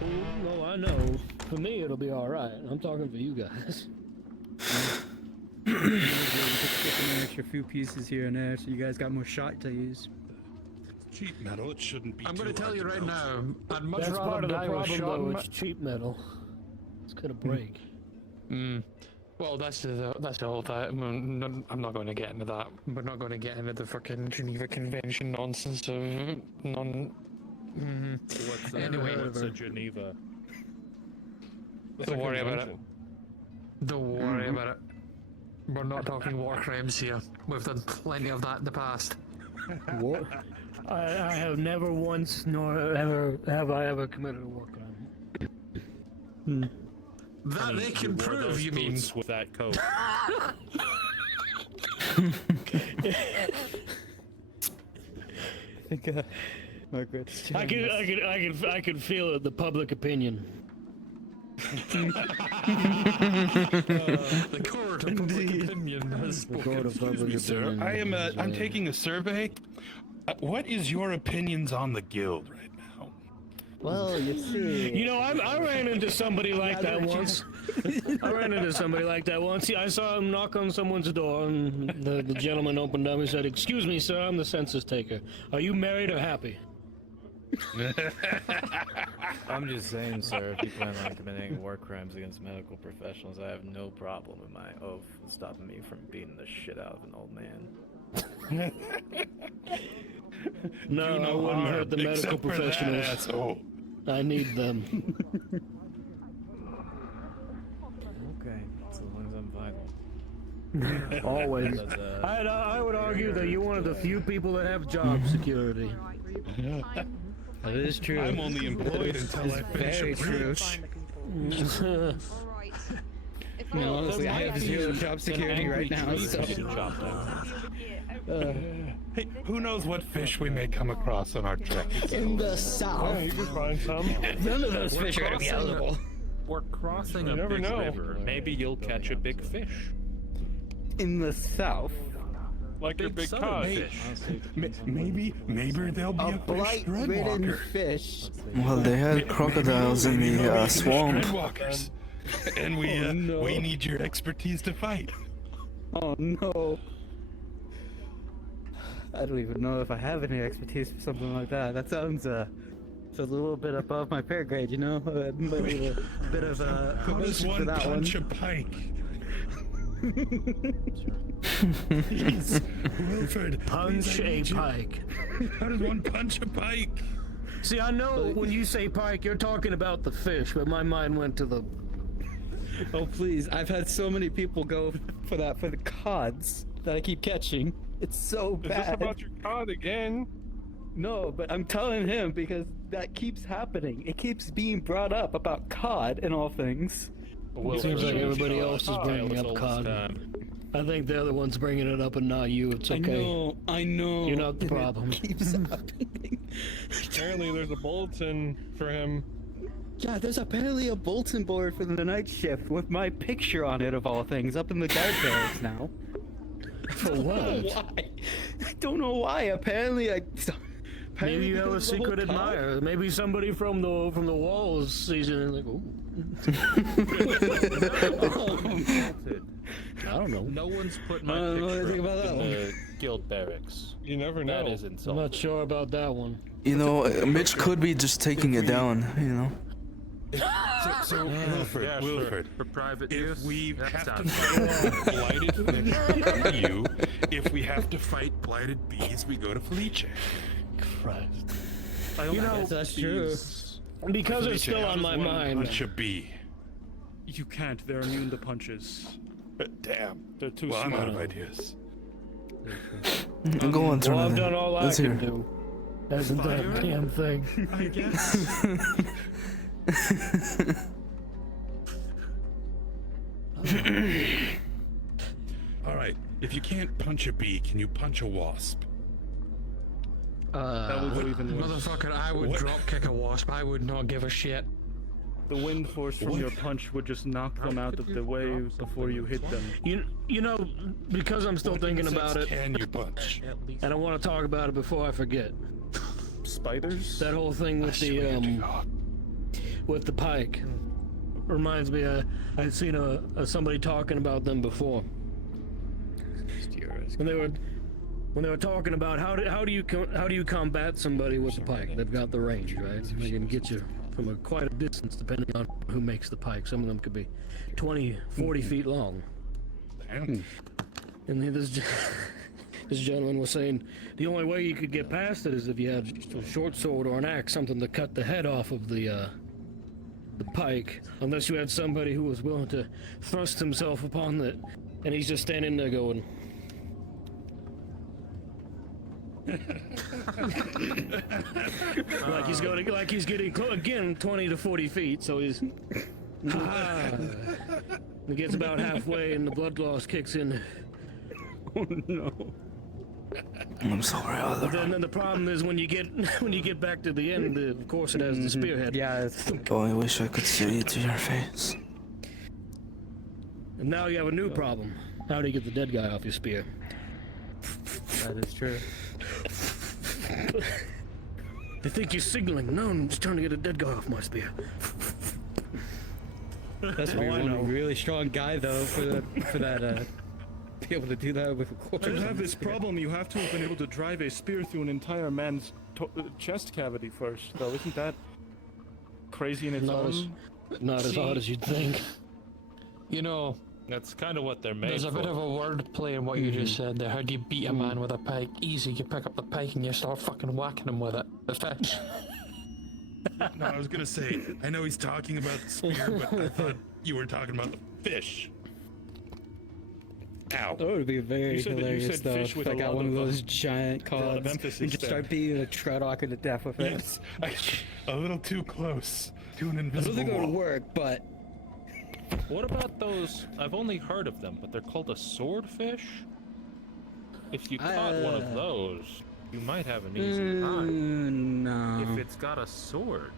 No, I know. For me, it'll be all right. I'm talking for you guys. An extra few pieces here and there, so you guys got more shot to use. Cheap metal, it shouldn't be. I'm going to tell you right now, I'd much That's rather part of the die with problem, shot though. in It's cheap metal. It's gonna break. Well, that's the whole thing. I'm not going to get into that. We're not going to get into the fucking Geneva Convention nonsense of non. Anyway, what's a Geneva? Don't worry about it. Don't worry about it. We're not talking war crimes here. We've done plenty of that in the past. What? I have never once, nor ever have I ever committed a war crime. That they can prove, you mean? With that coat. I think Margaret's. I could feel it, the public opinion. The court of public opinion has spoken. Excuse me, sir. I'm taking a survey. What is your opinions on the guild right now? Well, you see. You know, I ran into somebody like that once. I ran into somebody like that once. I saw him knock on someone's door, and the gentleman opened up and said, "Excuse me, sir, I'm the census taker. Are you married or happy?" I'm just saying, sir, if you plan on committing war crimes against medical professionals, I have no problem in my oath stopping me from beating the shit out of an old man. No, I wouldn't hurt the medical professionals. I need them. Okay, so long as I'm vital. Always. I would argue that you're one of the few people that have job security. That is true. I'm only employed until I finish very a true. No, honestly, I have zero job security right now. So. Hey, who knows what fish we may come across on our trek? In the south. Yeah, you can find some. None of those fish are going to be eligible. We're crossing You a never big know. river. Maybe you'll catch a big fish. In the south. Like your big cod. Maybe there'll be a fish blight-ridden fish. Well, they had crocodiles in the swamp. Dreadwalkers. And we need your expertise to fight. Oh no. I don't even know if I have any expertise for something like that. That sounds it's a little bit above my pay grade, you know? A bit of a How does one punch a pike? Please, Wilford. Punch a pike. How does one punch a pike? See, I know when you say pike, you're talking about the fish, but my mind went to the... Oh please, I've had so many people go for the cods that I keep catching. It's so bad. Is this about your cod again? No, but I'm telling him because that keeps happening. It keeps being brought up about cod and all things. It seems like everybody else is bringing up cod. I think they're the ones bringing it up and not you. It's okay. I know. You're not the problem. It keeps happening. Apparently there's a bulletin for him. Yeah, there's apparently a bulletin board for the night shift with my picture on it of all things up in the guard barracks now. For what? Why? I don't know why. Apparently Maybe you have a secret admirer. Maybe somebody from the walls sees it and like, ooh. I don't know. No one's put my picture in the guild barracks. You never know. That is I'm insulting. not sure about that one. You know, Mitch could be just taking it down, you know? So Wilford, For private if use, we that have to sounds fight blighted fish, if we have to fight blighted bees, we go to Felice. Christ. You know, that's true. Because it's still on my mind. Punch a bee. You can't. They're immune to punches. Damn. They're too Well, I'm small. out of ideas. Go on, turn Well, it I've in. done all I Let's can hear. do. That's a damn thing. I guess. All right. If you can't punch a bee, can you punch a wasp? That would go even worse. Motherfucker, I would drop kick a wasp. I would not give a shit. The wind force from your punch would just knock them out of the way before you hit them. You know, because I'm still thinking about it, Can you punch? and I want to talk about it before I forget. Spiders? That whole thing with with the pike. Reminds me, I'd seen somebody talking about them before. When they were talking about how do you combat somebody with the pike? They've got the range, right? They can get you from quite a distance depending on who makes the pike. Some of them could be 20, 40 feet long. Damn. And this gentleman was saying the only way you could get past it is if you had a short sword or an axe, something to cut the head off of the pike, unless you had somebody who was willing to thrust himself upon it. And he's just standing there going. like he's getting again 20 to 40 feet, so he's he gets about halfway and the blood loss kicks in. Oh no. I'm sorry, But then the problem is when you get back to the end, of course it has the spearhead. Yeah. Oh, I wish I could see it to your face. And now you have a new problem. How do you get the dead guy off your spear? That is true. They think you're signaling. No, I'm just trying to get a dead guy off my spear. That's why you want a really strong guy though for that be able to do that with a quarter. To have this problem, you have to have been able to drive a spear through an entire man's chest cavity first, though. Isn't that crazy in its own? Not as hard as you'd think. You know, that's kind of what they're made There's a bit for. of a word play in what you just said there. How do you beat a man with a pike? Easy, you pick up the pike and you start fucking whacking him with it. The fish. No, I was gonna say, I know he's talking about the spear, but I thought you were talking about the fish. Ow. That would be very hilarious said though. fish If with I a got lot one of of, those giant cods emphasis and just there. start beating a Troutwalker to death with it. Yes, a little too close to an I don't invisible think it would wall. work, but What about those? I've only heard of them, but they're called a swordfish. If you caught one of those, you might have an easy time. No. If it's got a sword.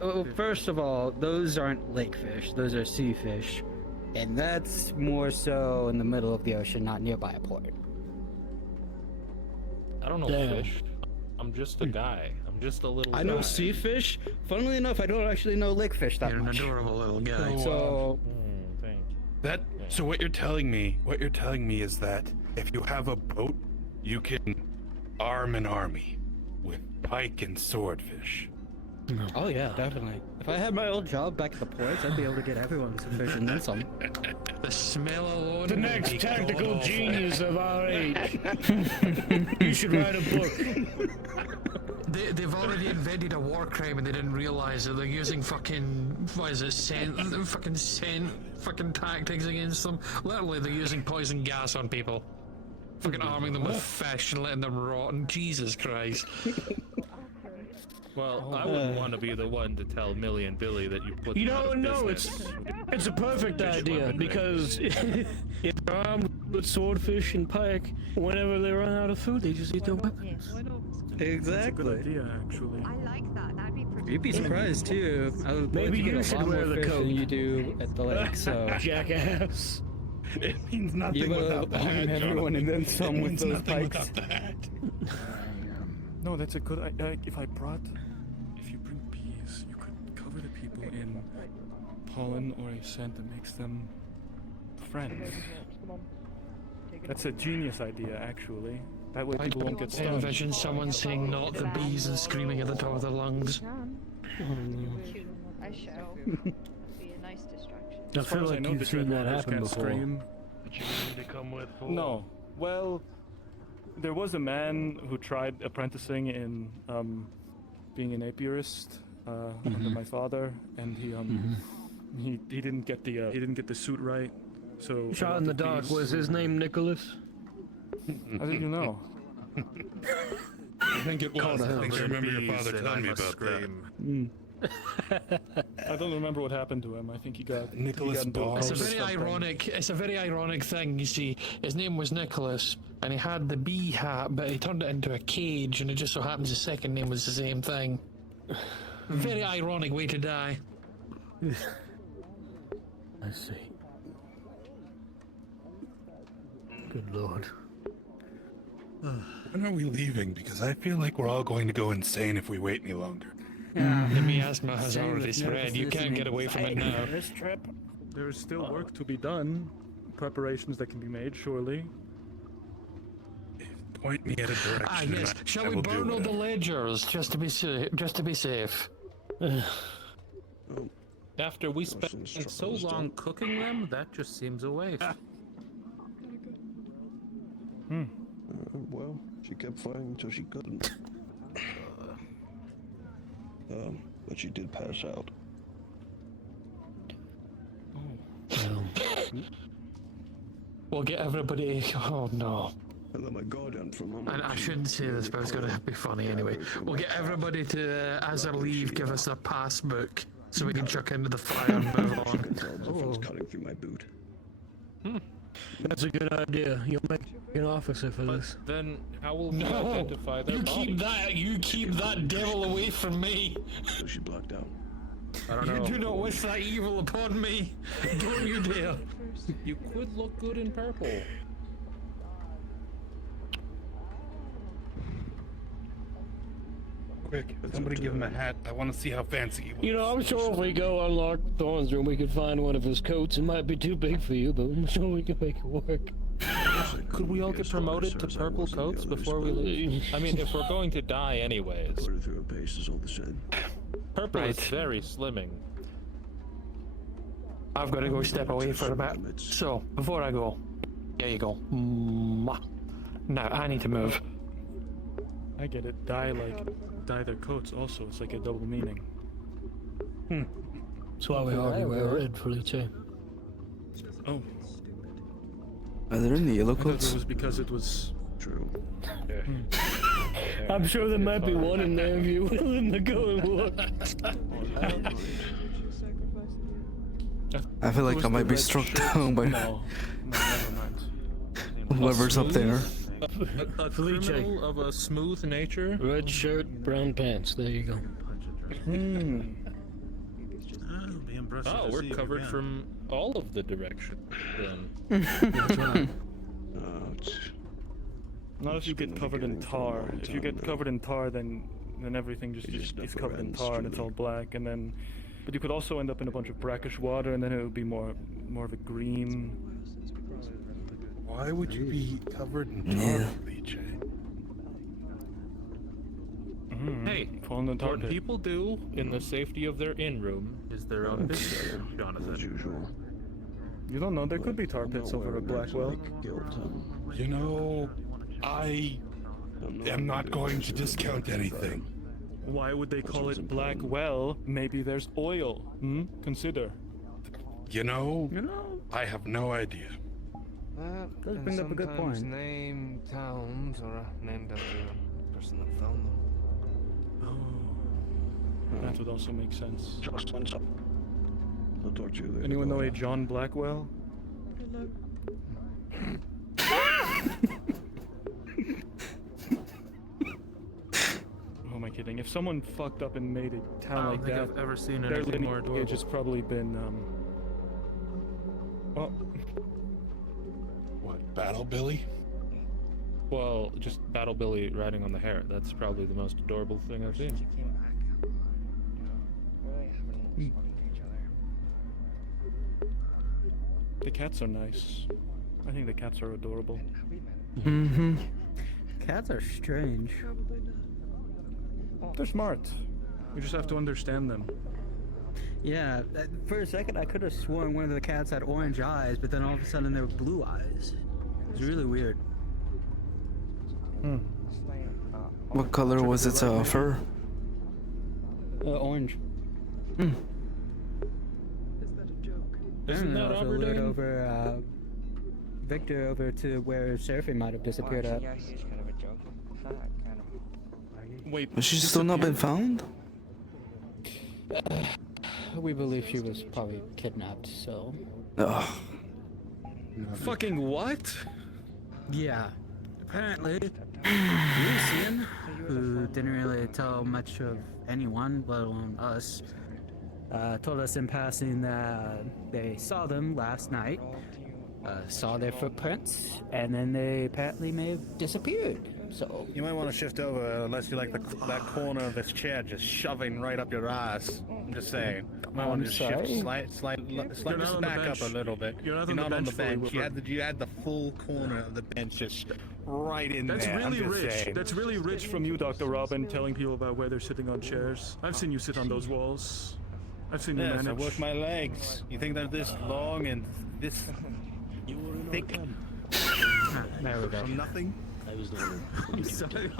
Oh, first of all, those aren't lake fish. Those are sea fish. And that's more so in the middle of the ocean, not nearby a port. I don't know fish. I'm just a guy. I'm just a little I know guy. sea fish. Funnily enough, I don't actually know lake fish that much. You're an adorable little guy. So, thank That. So what you're telling me is that if you have a boat, you can arm an army with pike and swordfish. oh yeah, definitely. If I had my old job back at the ports, I'd be able to get everyone some fish and then some. The smell alone. The next tactical genius of our age. You should write a book. They've already invented a war crime and they didn't realize that they're using fucking, what is it, scent tactics against them. Literally, they're using poison gas on people. Fucking arming them with fish and letting them rot, and Jesus Christ. Well, I wouldn't want to be the one to tell Millie and Billy that you put You them out know, of no, business. it's a perfect Fish idea weapon because if they're armed with swordfish and pike, whenever they run out of food, they just eat their weapons. Exactly. That's a good idea, actually. I like that. That'd be pretty. You'd be surprised too. I would Maybe bet you get a should lot wear more the fish coat. than you do at the lake. So Jackass. It means nothing you without the hat, everyone and then some It with means those nothing pikes. without the hat. No, that's a good idea. If you bring bees, you could cover the people in pollen or a scent that makes them friends. That's a genius idea, actually. That way people won't get I stung. envision someone saying not the bees and screaming at the top of their lungs. I shall. Be a nice distraction. I feel like you've seen that happen before. Scream. No. Well, there was a man who tried apprenticing in being an apiarist under my father, and he didn't get the suit right. So Shot in the dark. Was his name Nicholas? How did you know? I think it was. I think I remember your father telling me about that. I don't remember what happened to him. I think he got Nicholas Ball. It's a very ironic. It's a very ironic thing. You see, his name was Nicholas, and he had the bee hat, but he turned it into a cage, and it just so happens his second name was the same thing. Very ironic way to die. I see. Good lord. When are we leaving? Because I feel like we're all going to go insane if we wait any longer. Let me ask my has Same already with spread. You nervousness can't and get away from it now. This trip. There's still work to be done. Preparations that can be made, surely. Point me at a direction. Ah, yes. and Shall I we will do burn all it. the ledgers just to be safe? Just to be safe. After we spent so long cooking them, that just seems a waste. Well, she kept fighting until she couldn't. But she did pass out. We'll get everybody. Oh no. I let my guard down for a moment. And I shouldn't say this, but it's gonna be funny anyway. We'll get everybody to, as I leave, give us a passbook so we can chuck into the fire and move on. Cutting through my boot. That's a good idea. You'll make an officer for this. Then how will we No, identify their you keep bodies? you keep that devil away from me. So she blacked out. I don't You know. do not wish that evil upon me. Don't you dare. You could look good in purple. Quick, somebody give him a hat. I want to see how fancy he was. You know, I'm sure if we go unlock Thorn's room, we could find one of his coats. It might be too big for you, but I'm sure we can make it work. Could we all get promoted to purple coats before we leave? I mean, if we're going to die anyways. Put her through her paces all the same. Purple is Right. very slimming. I've got to go step away for a bit. So, before I go, there you go. Mwah. Now, I need to move. I get it. Dye their coats also. It's like a double meaning. That's why we already wear red for each other. Oh. Are there any yellow I thought coats? it was because it was true. I'm sure there might be one in there if you're willing to go and look. I feel like I might be struck down by No, never mind. whoever's up there. A criminal of a smooth nature. Red shirt, brown pants. There you go. It'll be impressive Oh, to we're see if covered you can. from all of the directions then. Not if you get covered in tar. If you get covered in tar, then everything just is covered in tar and it's all black. And then, but you could also end up in a bunch of brackish water, and then it would be more of a green. Why would you be covered in tar, Yeah. BJ? Hey, Falling in tar what pit. people do in the safety of their in-room is their own business, Jonathan. Usual. You don't know. There could be tar pits over at Blackwell. You know, I am not going to discount anything. Why would they call it Blackwell? Maybe there's oil. Consider. You know, I have no idea. Does bring up a good point. Name towns or named after the person that found them. That would also make sense. Just one sec. I'll talk to you later. Anyone know a John Blackwell? Who am I kidding? If someone fucked up and made a town I don't like think that, I've ever seen their anything more lineage adorable. has probably been well, What, Battle Billy? Well, just Battle Billy riding on the hare. That's probably the most adorable thing I've seen. the cats are nice. I think the cats are adorable. Mm-hmm. Cats are strange. They're smart. You just have to understand them. Yeah, for a second I could have sworn one of the cats had orange eyes, but then all of a sudden they were blue eyes. It's really weird. What color was its fur? Orange. Isn't that also lured Aberdeen? over Victor over to where Surfing might have disappeared at. Yeah, he's kind of a joke. Kind of. Wait, Has she still not been found? We believe she was probably kidnapped, so. Ugh. fucking what? Yeah. Apparently, Lucian, who didn't really tell much of anyone, let alone us, told us in passing that they saw them last night, saw their footprints, and then they apparently may have disappeared. So You might want to shift over unless you like that corner of this chair just shoving right up your ass. I'm just saying. You might want to just shift, slide just back up a little bit. You're not on the fully, bench. You had the full corner of the bench just right in That's there. really I'm just rich. saying. That's really rich from you, Dr. Robin, telling people about where they're sitting on chairs. I've seen you sit on those walls. I've seen you Yes, manage. I work my legs. You think they're this long and this thick? There we go. From nothing? I was the one I'm sorry.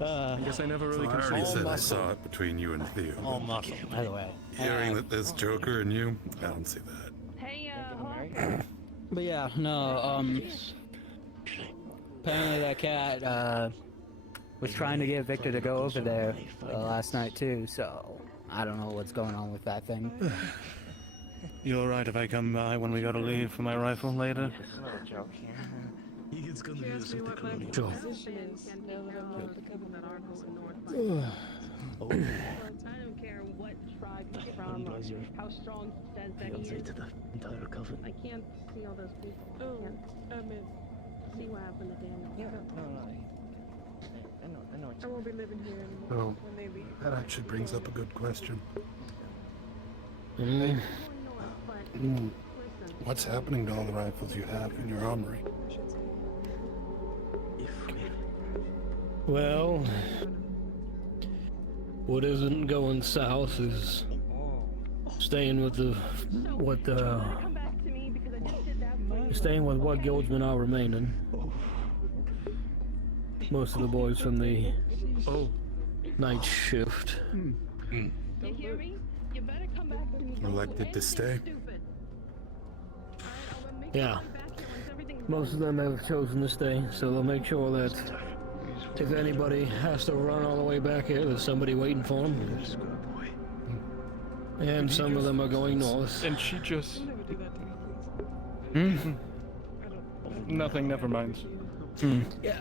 I guess I never really I already considered said I saw it between you and Theo. All muscle. By the way, Hearing that there's Joker and you, I don't see that. Hey, but yeah, no. Apparently that cat was trying to get Victor to go over there last night too. So I don't know what's going on with that thing. You alright if I come by when we go to leave for my rifle later? He's gonna do this with the colonial. Sure. I don't care what tribe you're from or how strong he says that he is. To the entire coven. I can't see all those people. I can't see what happened to Daniel. Yeah, I know. I won't be living here anymore when they leave. That actually brings up a good question. What's happening to all the rifles you have in your armory? Well, what isn't going south is staying with staying with what guildsmen are remaining. Most of the boys from the night shift. You hear me? You better come back to me. Elected to stay. Yeah. Most of them have chosen to stay, so they'll make sure that if anybody has to run all the way back here, there's somebody waiting for them. And some of them are going north. And she just... Nothing, never mind. Yeah,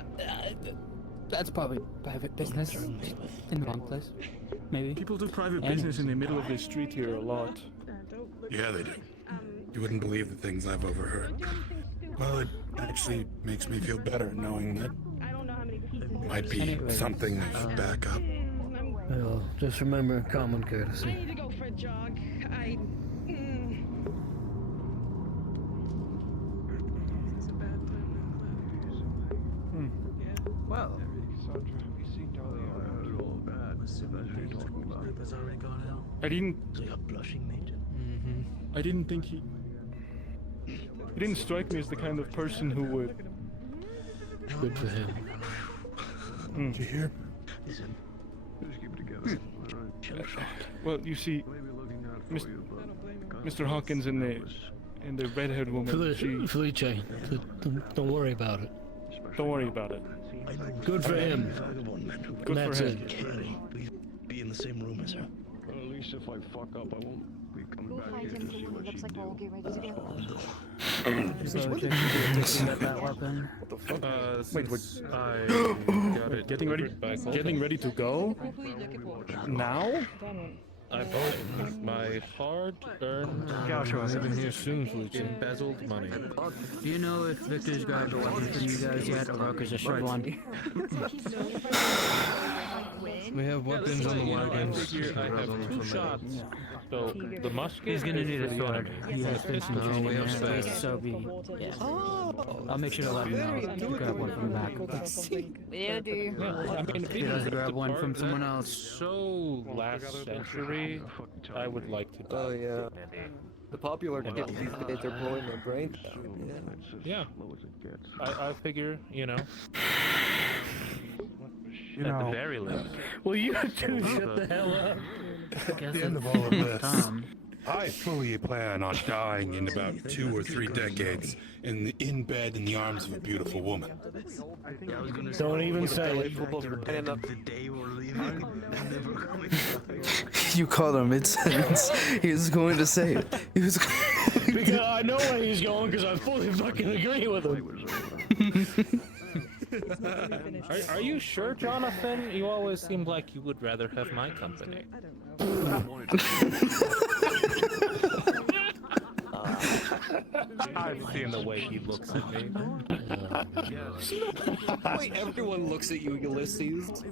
that's probably private business in the wrong place. Maybe. People do private business in the middle of the street here a lot. Yeah, they do. You wouldn't believe the things I've overheard. Well, it actually makes me feel better knowing that might be something to back up. Well, just remember common courtesy. I need to go for a jog. Well, I didn't. I didn't think he didn't strike me as the kind of person who would. Good for him. Did you hear? Listen, just keep it together. Well, you see, Mr. Hawkins and the red-haired woman. Felice, don't worry about it. Don't worry about it. Good for him. Good That's for him. it. Please be in the same room as her. Well, at least if I fuck up, I won't be coming back here to see what she do. Since I got it, getting ready to go? Now? I bought my hard-earned living here soon, embezzled money. Do you know if Victor's grabbed a weapon from you guys yet, or Roker's just shot one? We have weapons on the wagons. I have 2 shots. So the musket. He's gonna need a is sword. He has been some training we in have there, space. so be. Yes. I'll make sure to let him know to grab one from the back. Yeah, do. Yeah, I mean, if He does grab one from someone else. So last century, I would like to. Oh yeah. The popular kids these days are blowing their brains out. Yeah. I figure, you know. You at know, the very least. Well, you two shut the hell up. At the end of all of this, I fully plan on dying in about 2 or 3 decades in bed in the arms of a beautiful woman. Don't even say it. You called him mid-sentence. He was going to say it. He was. Because I know where he's going, because I fully fucking agree with him. Are you sure, Jonathan? You always seemed like you would rather have my company. I've seen the way he looks at me. The way everyone looks at you, Ulysses.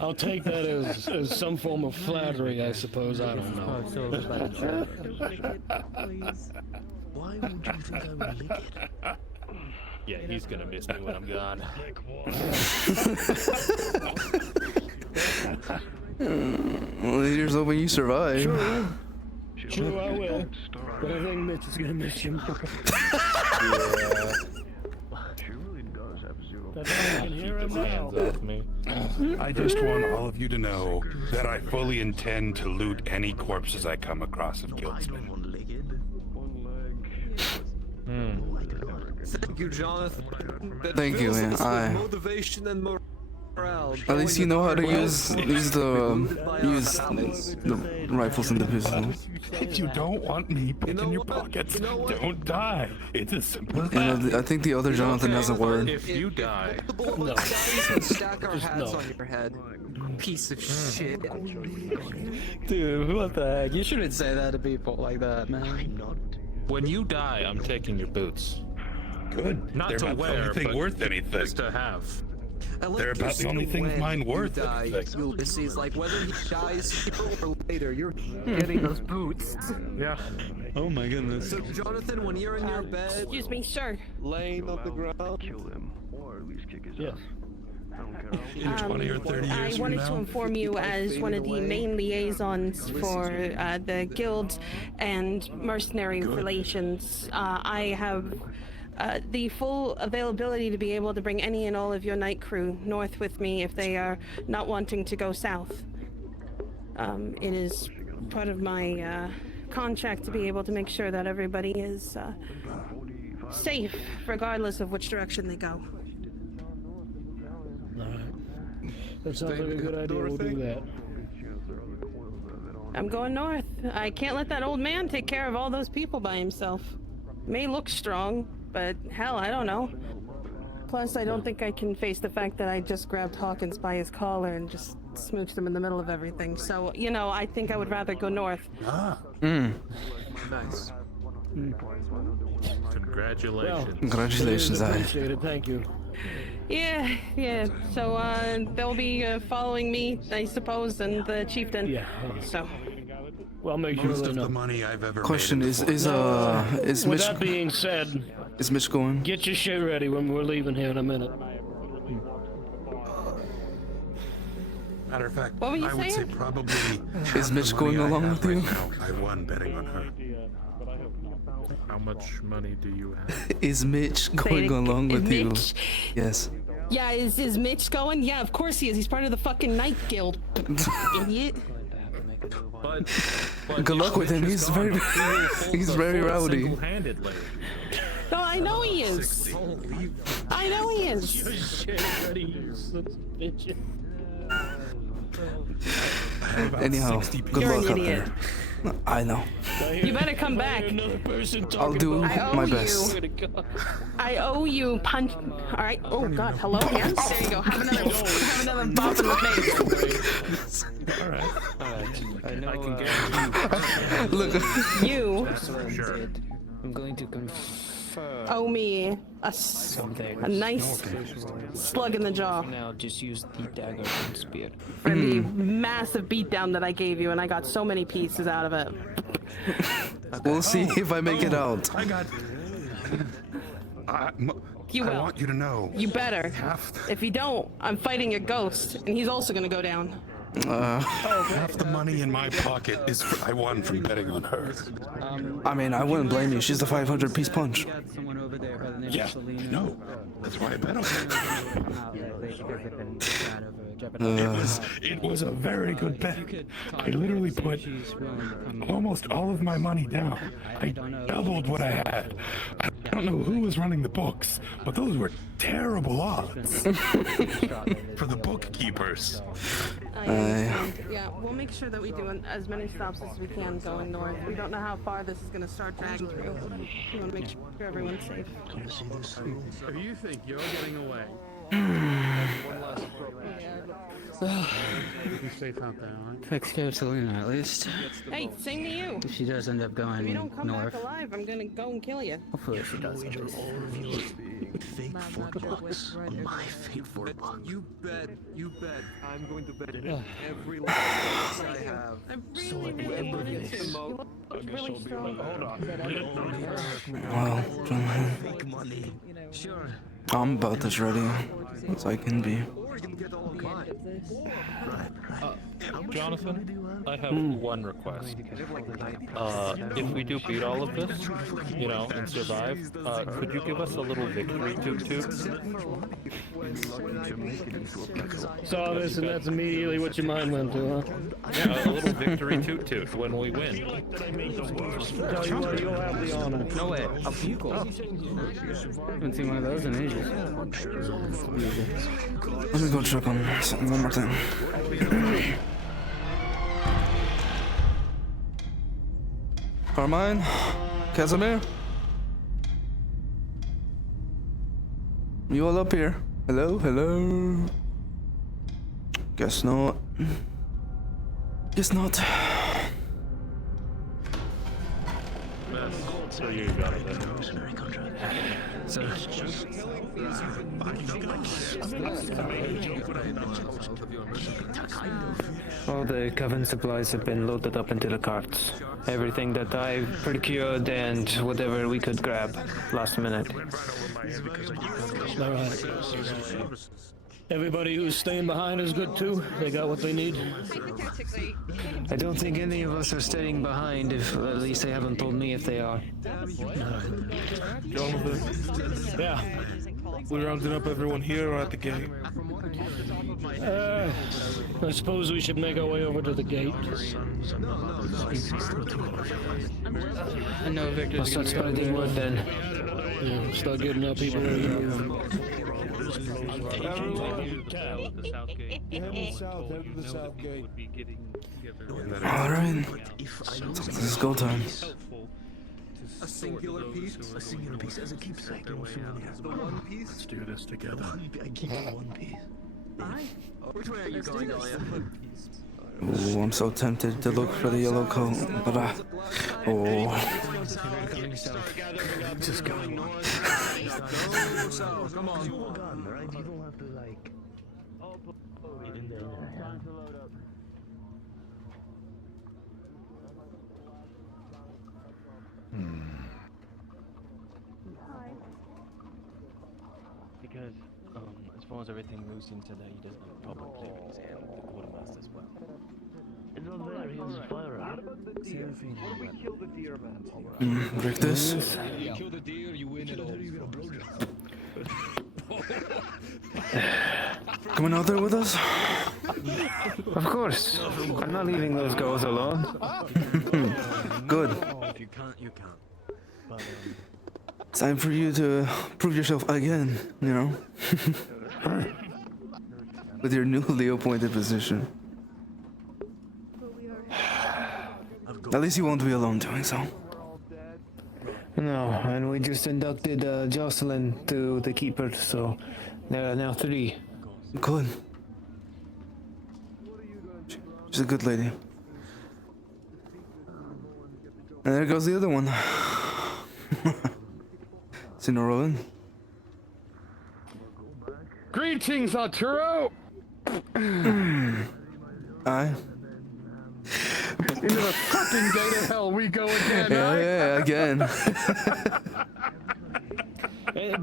I'll take that as some form of flattery, I suppose. I don't know. Why would you think I would lick it? Yeah, he's gonna miss me when I'm gone. Well, here's hoping you survive. True, I will. But I think Mitch is gonna miss you. She really does have zero. I can hear him now. I just want all of you to know that I fully intend to loot any corpses I come across of guildsmen. Thank you, Jonathan. That Thank you, fills man. us with motivation and morale. At least you know how to use the rifles and the pistols. If you don't want me picking your pockets, don't die. It's as simple as And that. I think the other Jonathan has a word. If you die, No. Stack our hats on your head. Piece of shit. Dude, what the heck? You shouldn't say that to people like that, man. when you die, I'm taking your boots. Good. Not They're to about the wear, only thing but worth anything. just to have. They're about the only thing of mine worth anything. Ulysses, like whether he dies here or later, you're getting those boots. Yeah. Oh my goodness. So Jonathan, when you're in your bed, Excuse me, sir. laying on the ground, Kill him, or at least kick his Yes. ass. I don't care how In 20 or 30 years I from wanted now. to inform you as one of the main liaisons for the guild and mercenary relations. I have the full availability to be able to bring any and all of your night crew north with me if they are not wanting to go south. It is part of my contract to be able to make sure that everybody is safe, regardless of which direction they go. That sounds like a good idea. We'll do that. I'm going north. I can't let that old man take care of all those people by himself. May look strong, but hell, I don't know. Plus, I don't think I can face the fact that I just grabbed Hawkins by his collar and just smooched him in the middle of everything. So, you know, I think I would rather go north. Ah. Nice. Congratulations. Congratulations, I. Appreciate it. Thank you. Yeah. So, they'll be following me, I suppose, and the chieftain. Yeah. So. Well, make sure Most they of know. the money I've ever Question made. is With Mitch that being said, is Mitch going? get your shit ready when we're leaving here in a minute. Matter of fact, What were you I would say saying? probably Is Mitch half the money going I along have with you? right now, I won betting on her. How much money do you have? Is Mitch going along with you? Mitch? Yes. Yeah, is Mitch going? Yeah, of course he is. He's part of the fucking night guild. Idiot. But Good luck with him. He's very, he's very rowdy. Single-handedly. No, I know he is. I know he is. Anyhow, good You're an luck up idiot. there. I know. You better come back. I'll do I owe my you. best. I owe you punch. All right. Oh God. Hello. Yes. There you go. Have another bop in the face. All right. I know. I can get Look. You Sure. I'm going to confer owe me a something. nice slug in the jaw Now, just use the dagger and spear. for the massive beatdown that I gave you, and I got so many pieces out of it. We'll see if I make it out. I got. You I will. want you to know. You better. If you don't, I'm fighting a ghost, and he's also gonna go down. Half the money in my pocket is I won from betting on her. I mean, I wouldn't blame you. She's the 500-piece punch. Got someone over there by the name Yeah, of Selena. no, that's why I bet on her. It was a very good bet. I literally put almost all of my money down. I doubled what I had. I don't know who was running the books, but those were terrible odds for the bookkeepers. Yeah, we'll make sure that we do as many stops as we can going north. We don't know how far this is gonna start dragging through. We want to make sure everyone's safe. If you think you're getting away, Be safe out there, alright? Fix Catalina at least. Hey, same to you. If she does end up If going you don't come north. back alive, I'm gonna go and kill you. Hopefully she does. At least. Fake $4 on my fake $4. You bet. I'm going to bet it every last I have. I really wanted to. You look really strong. Hold on. Well, Fake money. Sure. I'm about as ready as I can be. Jonathan, I have one request. If we do beat all of this, you know, and survive, could you give us a little victory toot-toot? Saw this and that's immediately what your mind went to, huh? Yeah, a little victory toot-toot when we win. Tell you what, you'll have the honor. No way. A bugle. Haven't seen one of those in ages. Let me go check on something one more time. Carmine? Casimir? You all up here? Hello? Guess not. Guess not. So you got it then. All the coven supplies have been loaded up into the carts. Everything that I procured and whatever we could grab last minute. Alright. Everybody who's staying behind is good too? They got what they need? I don't think any of us are staying behind, if at least they haven't told me if they are. Jonathan? Yeah. We rounded up everyone here or at the gate? I suppose we should make our way over to the gate. I know Victor's I'll start spreading word then. Yeah, start getting our people ready to move. Alright. Let's go time. A singular piece as a keepsake. The one piece? Let's do this together. I keep the one piece. Which way are you going, Alia? Ooh, I'm so tempted to look for the yellow coat, but oh. Just going north. Come on. Right? You don't have to like. Because, as far as everything moves into that, he doesn't have public savings and the quartermaster as well. It's not there, he has fire out. What we kill the deer, man? Break this. You kill the deer, you win it all. Coming out there with us? Of course. I'm not leaving those girls alone. Good. If you can't, you can't. But, Time for you to prove yourself again, you know? With your newly appointed position. At least you won't be alone doing so. No, and we just inducted Jocelyn to the keeper, so there are now 3. Good. She's a good lady. And there goes the other one. Robin. Greetings, Arturo! Aye. Into the fucking gate of hell we go again, Yeah, again.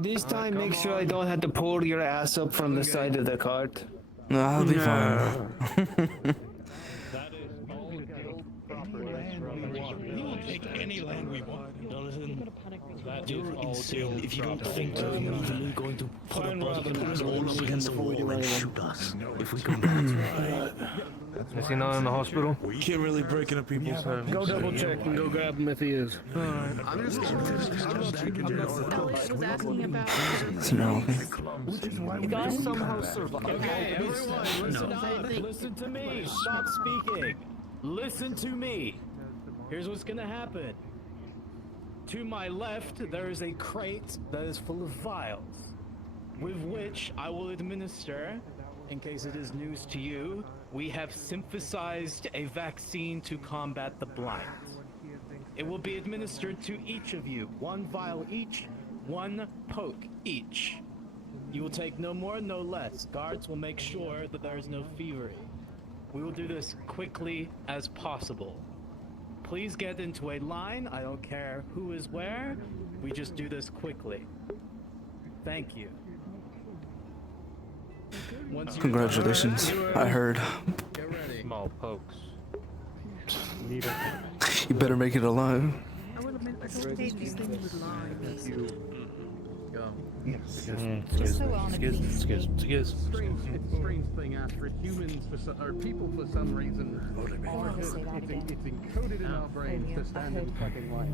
This time, make sure I don't have to pull your ass up from the side of the cart. No, I'll be fine. Any land we want, Jonathan. You're insane. If you don't think you're usually going to put us all up against the wall and shoot us. If we come back. Is he not in the hospital? We can't really break into people's homes. Go double check and go grab him if he is. I'm just asking about. You guys somehow survived. Okay, everyone, listen to me. Stop speaking. Listen to me. Here's what's gonna happen. To my left, there is a crate that is full of vials, with which I will administer in case it is news to you, we have synthesized a vaccine to combat the blight. It will be administered to each of you, 1 vial each, 1 poke each. You will take no more, no less. Guards will make sure that there is no thievery. We will do this quickly as possible. Please get into a line. I don't care who is where. We just do this quickly. Thank you. Congratulations. I heard. Small pokes. You better make it alive. Excuse. It's a strange thing after humans or people for some reason. It's encoded in our brains to stand in fucking line.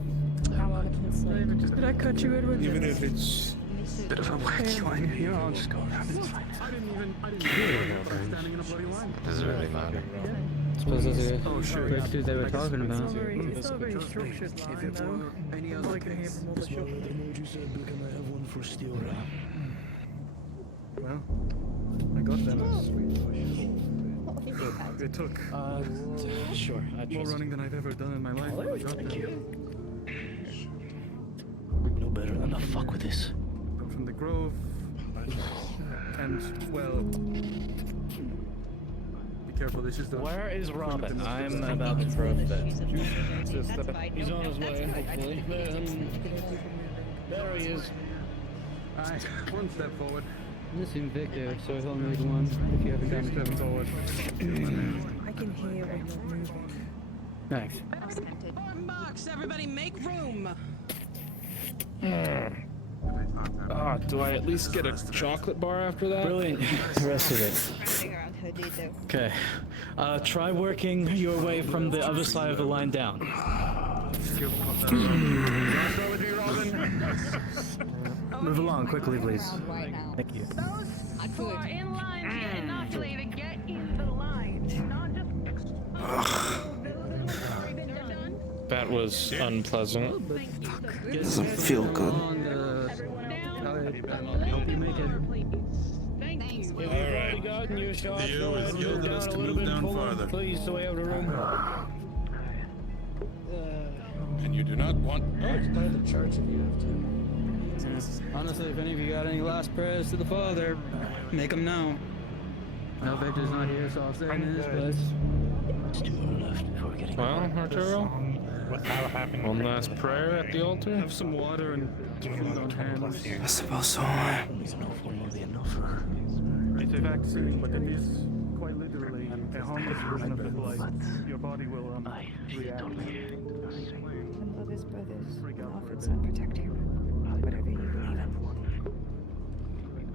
Did I cut you, Edward? Even if it's a bit of a wacky line, you know, I'll just go around. It's fine. I didn't even standing in a bloody line. Does it really matter? Suppose those are Oh, sure. breakthroughs they were talking about. It's not very structured line, though. Any other case? Well, I got them. It took sure. more running than I've ever done in my life. I got Thank them. you. No better than to fuck with this. From the Grove, and well, be careful. This is the. Where is Robin? I'm about to throw a fit. He's on his way, hopefully. There he is. Alright, 1 step forward. This is Victor, so he'll need one if you haven't done 2 steps forward. I can hear when you're moving. Thanks. Box, everybody make room. Do I at least get a chocolate bar after that? Brilliant. The rest of it. Okay. Try working your way from the other side of the line down. Move along quickly, please. Thank you. Those who are in line to get inoculated, get in the line. Not just. That was unpleasant. Doesn't feel good. Hope you make it. Thank you. We've already gotten you a shot. Theo has yielded us to move down farther. Please, so we have the room. And you do not want. Start the church if you have to. Honestly, if any of you got any last prayers to the Father, make them known. No, Victor's not here, so I'll say in his place. Well, Arturo, one last prayer at the altar? Have some water and food on hand. I suppose so. It's a vaccine, but it is quite literally a harmless version of the blood. Your body will react. Brothers, offered son protect you. Whatever you believe in.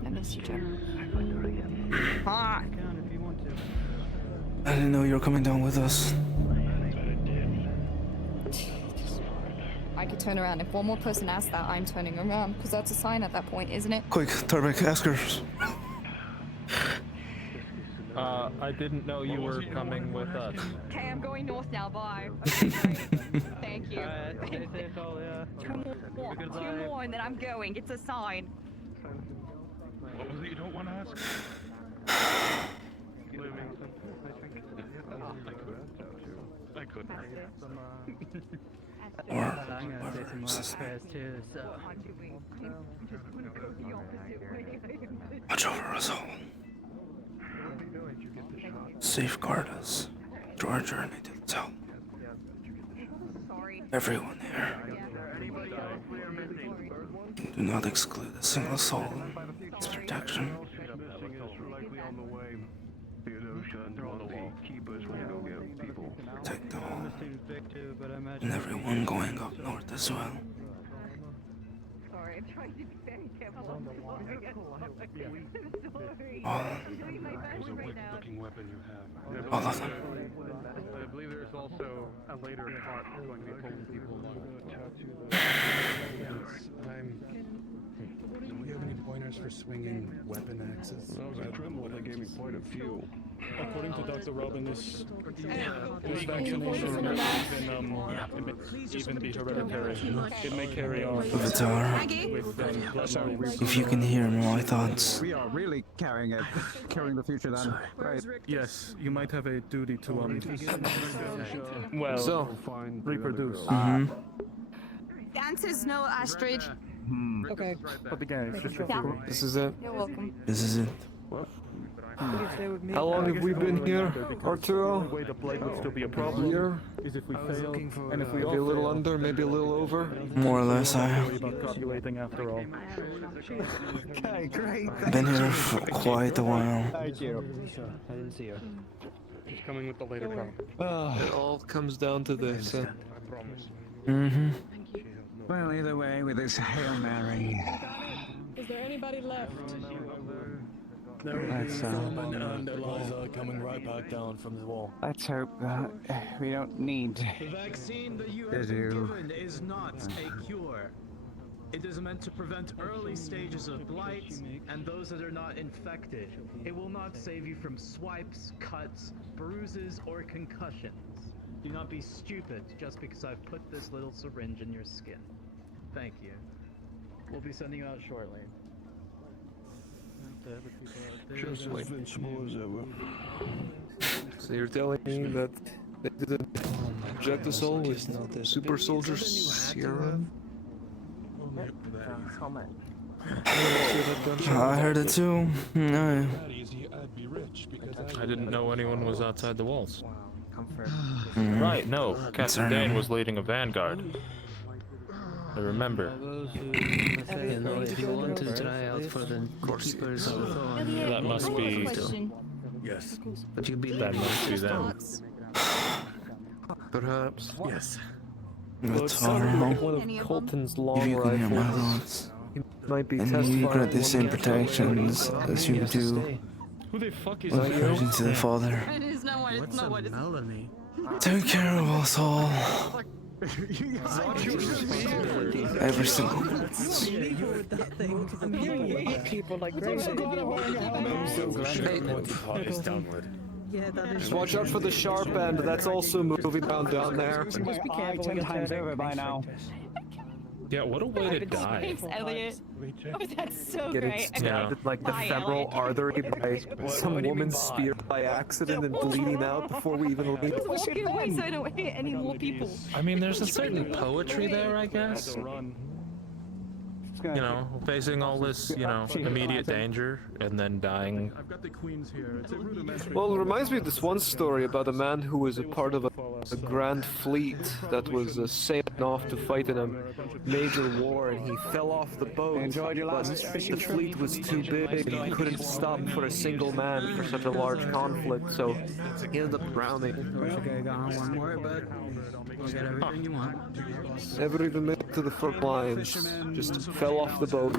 I miss you, Joe. Ah! I didn't know you were coming down with us. I could turn around. If one more person asks that, I'm turning around. Because that's a sign at that point, isn't it? Quick, Tarbek, ask her. I didn't know you were coming with us. Okay, I'm going north now. Bye. Thank you. Two more, and then I'm going. It's a sign. What was it you don't want to ask? I couldn't. Or I'm gonna say some last prayers too, so. Watch over us all. Safeguard us through our journey to the south. Everyone here. Do not exclude a single soul. Its protection. Protect all. And everyone going up north as well. Sorry, I'm trying to be very careful. All. There's a wicked-looking weapon you have. All of them. I believe there's also a later part going to be pulling people along. Do we have any pointers for swinging weapon axes? When I was in Trimble, they gave me quite a few. According to Dr. Robin, this vaccination can even be hereditary. It may carry on Avatar, with blood. if you can hear my thoughts. We are really carrying the future then. Right. Yes, you might have a duty to reproduce. Mm-hmm. The answer is no, Astrid. Okay. But again, it's just This is it. You're welcome. This is it. How long have we been here, Arturo? The way the blight would still be a problem Year? is if we fail, and if we Maybe a all little fail, under, maybe a little over. More or less, worry about copulating after all. Okay, great. I've been here for quite a while. Thank you. I didn't see her. She's coming with the later crowd. It all comes down to this. I promise. Mm-hmm. Well, either way, with this Hail Mary. Is there anybody left? Let's, And Eliza coming right back down from the wall. let's hope we don't need The vaccine that you to have been do. given is not a cure. It is meant to prevent early stages of blight and those that are not infected. It will not save you from swipes, cuts, bruises, or concussions. Do not be stupid just because I've put this little syringe in your skin. Thank you. We'll be sending you out shortly. Just as invincible as ever. So you're telling me that they didn't inject us all with super soldier serum? I heard it too. No. I didn't know anyone was outside the walls. Mhm. Right, no. Captain Concerning. Dane was leading a vanguard. I remember. You know, if you want to try out for the keepers of the throne, That must be... Yes. but you'll be That must be them. Perhaps. Yes. Well, it That's sounded horrible. like one of Colton's long If you can hear my rifles. thoughts. He might be And testifying. you grant the on same one protections as you do Who the fuck is with that? virgin to the Father. It is not what it's not what it's. Melanie? Take care of us all. Every single one. I'm hearing you hit people like crazy. Yeah, that is. Just watch out for the sharp end. That's also moving down there. You must be careful. 10 times over by now. Yeah, what a way to die. Thanks, Elliot. Oh, that's so Getting great. stabbed at like the Bye, femoral artery by some woman speared by accident and bleeding out before we even leave. Just walk away so I don't hit any more people. I mean, there's a certain poetry there, I guess. You know, facing all this, you know, immediate danger and then dying. I've got the queens here. It's a rudimentary. Well, it reminds me of this one story about a man who was a part of a grand fleet that was sailing off to fight in a major war, and he fell off the boat. Enjoyed your last but fishing the trip? fleet was too big, and he couldn't stop for a single man for such a large conflict, so he ended up drowning. Okay, go on one more, but you'll get everything you want. Never even made it to the front lines. Just fell off the boat.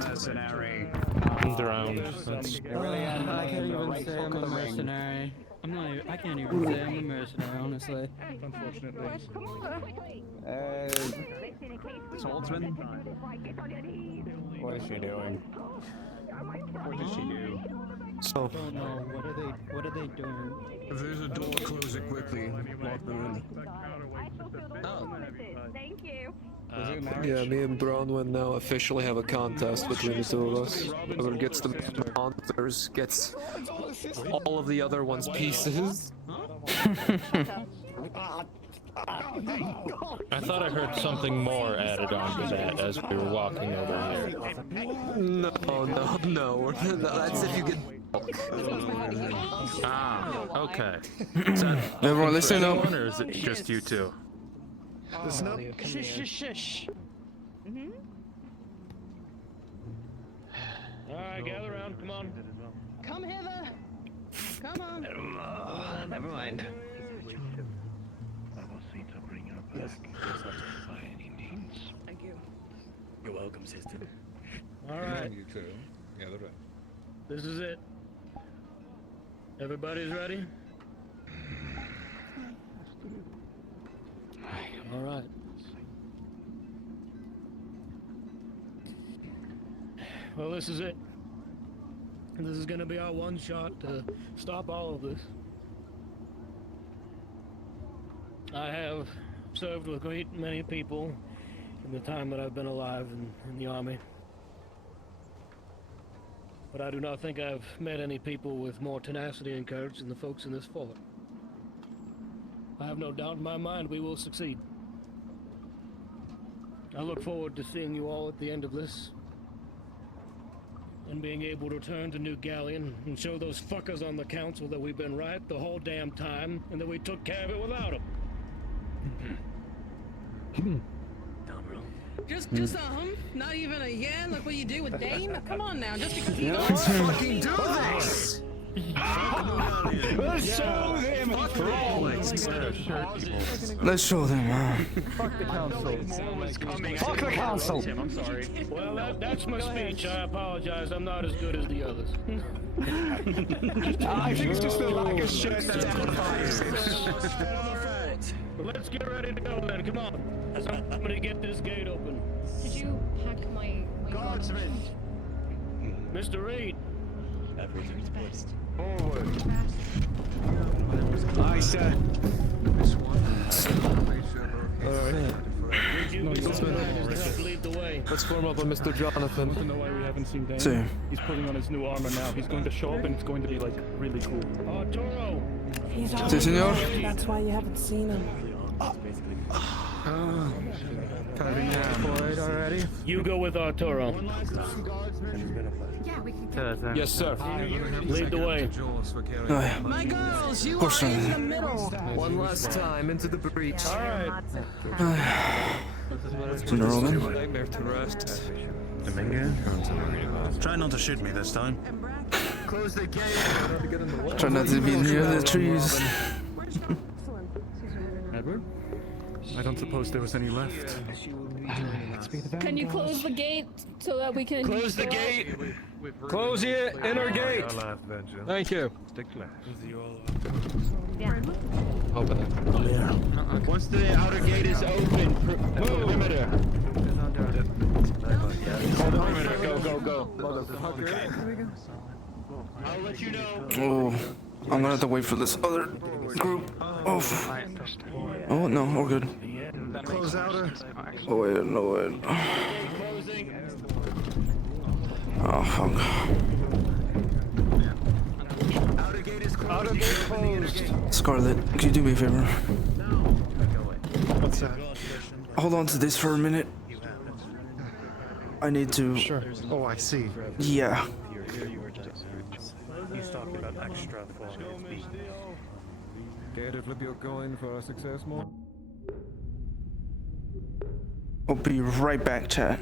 Drowned. That's... I can't even say I'm a mercenary. I can't even say I'm a mercenary, honestly. Unfortunately. Swordsman? What is she doing? What did she do? So, Oh no, what are they doing? If there's a door, close it quickly. Lock them in. Thank you. yeah, me and Bronwyn now officially have a contest between the two of us. Whoever gets the most monsters gets all of the other one's pieces. I thought I heard something more added on to that as we were walking over here. No, that's if you get. Ah, okay. Is that Everyone listen up. everyone, or is it just you two? Listen up. Shush. Alright, gather around, come on. Come hither. Come on. Never mind. Thank you. You're welcome, sister. Alright, You too. Yeah, they're right. this is it. Everybody's ready? All right. Well, this is it. This is gonna be our one shot to stop all of this. I have served with great many people in the time that I've been alive in the Army. But I do not think I've met any people with more tenacity and courage than the folks in this fort. I have no doubt in my mind we will succeed. I look forward to seeing you all at the end of this. And being able to return to New Galleon and show those fuckers on the council that we've been right the whole damn time and that we took care of it without them. Just a not even a yeah. Look what you do with Dame. Come on now, just because he Let's fucking do this. Let's show them. Let's show them. Fuck the council. Fuck the council. I'm sorry. Well, that's my speech. I apologize. I'm not as good as the others. I think it's just the lack of shit that's amplifies. Let's get ready to go then. Come on. Somebody get this gate open. Did you hack my Guardsman. Mr. Reed. Everything's best. Forward. Aye, sir. Lead the way. Let's form up on Mr. Jonathan. I don't know why we haven't seen Dane. Same. He's putting on his new armor now. He's going to show up and it's going to be like really cool. Arturo. He's Sí, already señor. gone. That's why you haven't seen him. Cutting deployed already? You go with Arturo. Yeah, we can Yes, sir. Lead the way. My girls, you course are in not. the middle. One last time into the breach. All right. Sooner or later. Nightmare to rest. Dominguez? Try not to shoot me this time. Close the gate. Try not to be near the trees. Edward? I don't suppose there was any left. Can you close the gate so that we can Close the go gate. out? Close the inner gate. Thank you. Open it. Once the outer gate is open, perimeter. Go. Motherfucker. I'll let you know. Oh, I'm gonna have to wait for this other group. Oh, oh no, we're good. Close outer. Oh wait, no wait. Oh fuck. Outer gate closed. Scarlet, can you do me a favor? What's that? Hold on to this for a minute. I need to. Sure. Oh, I see. Yeah. He's talking about extra for his beat. Care to flip your coin for a success more? I'll be right back, chat.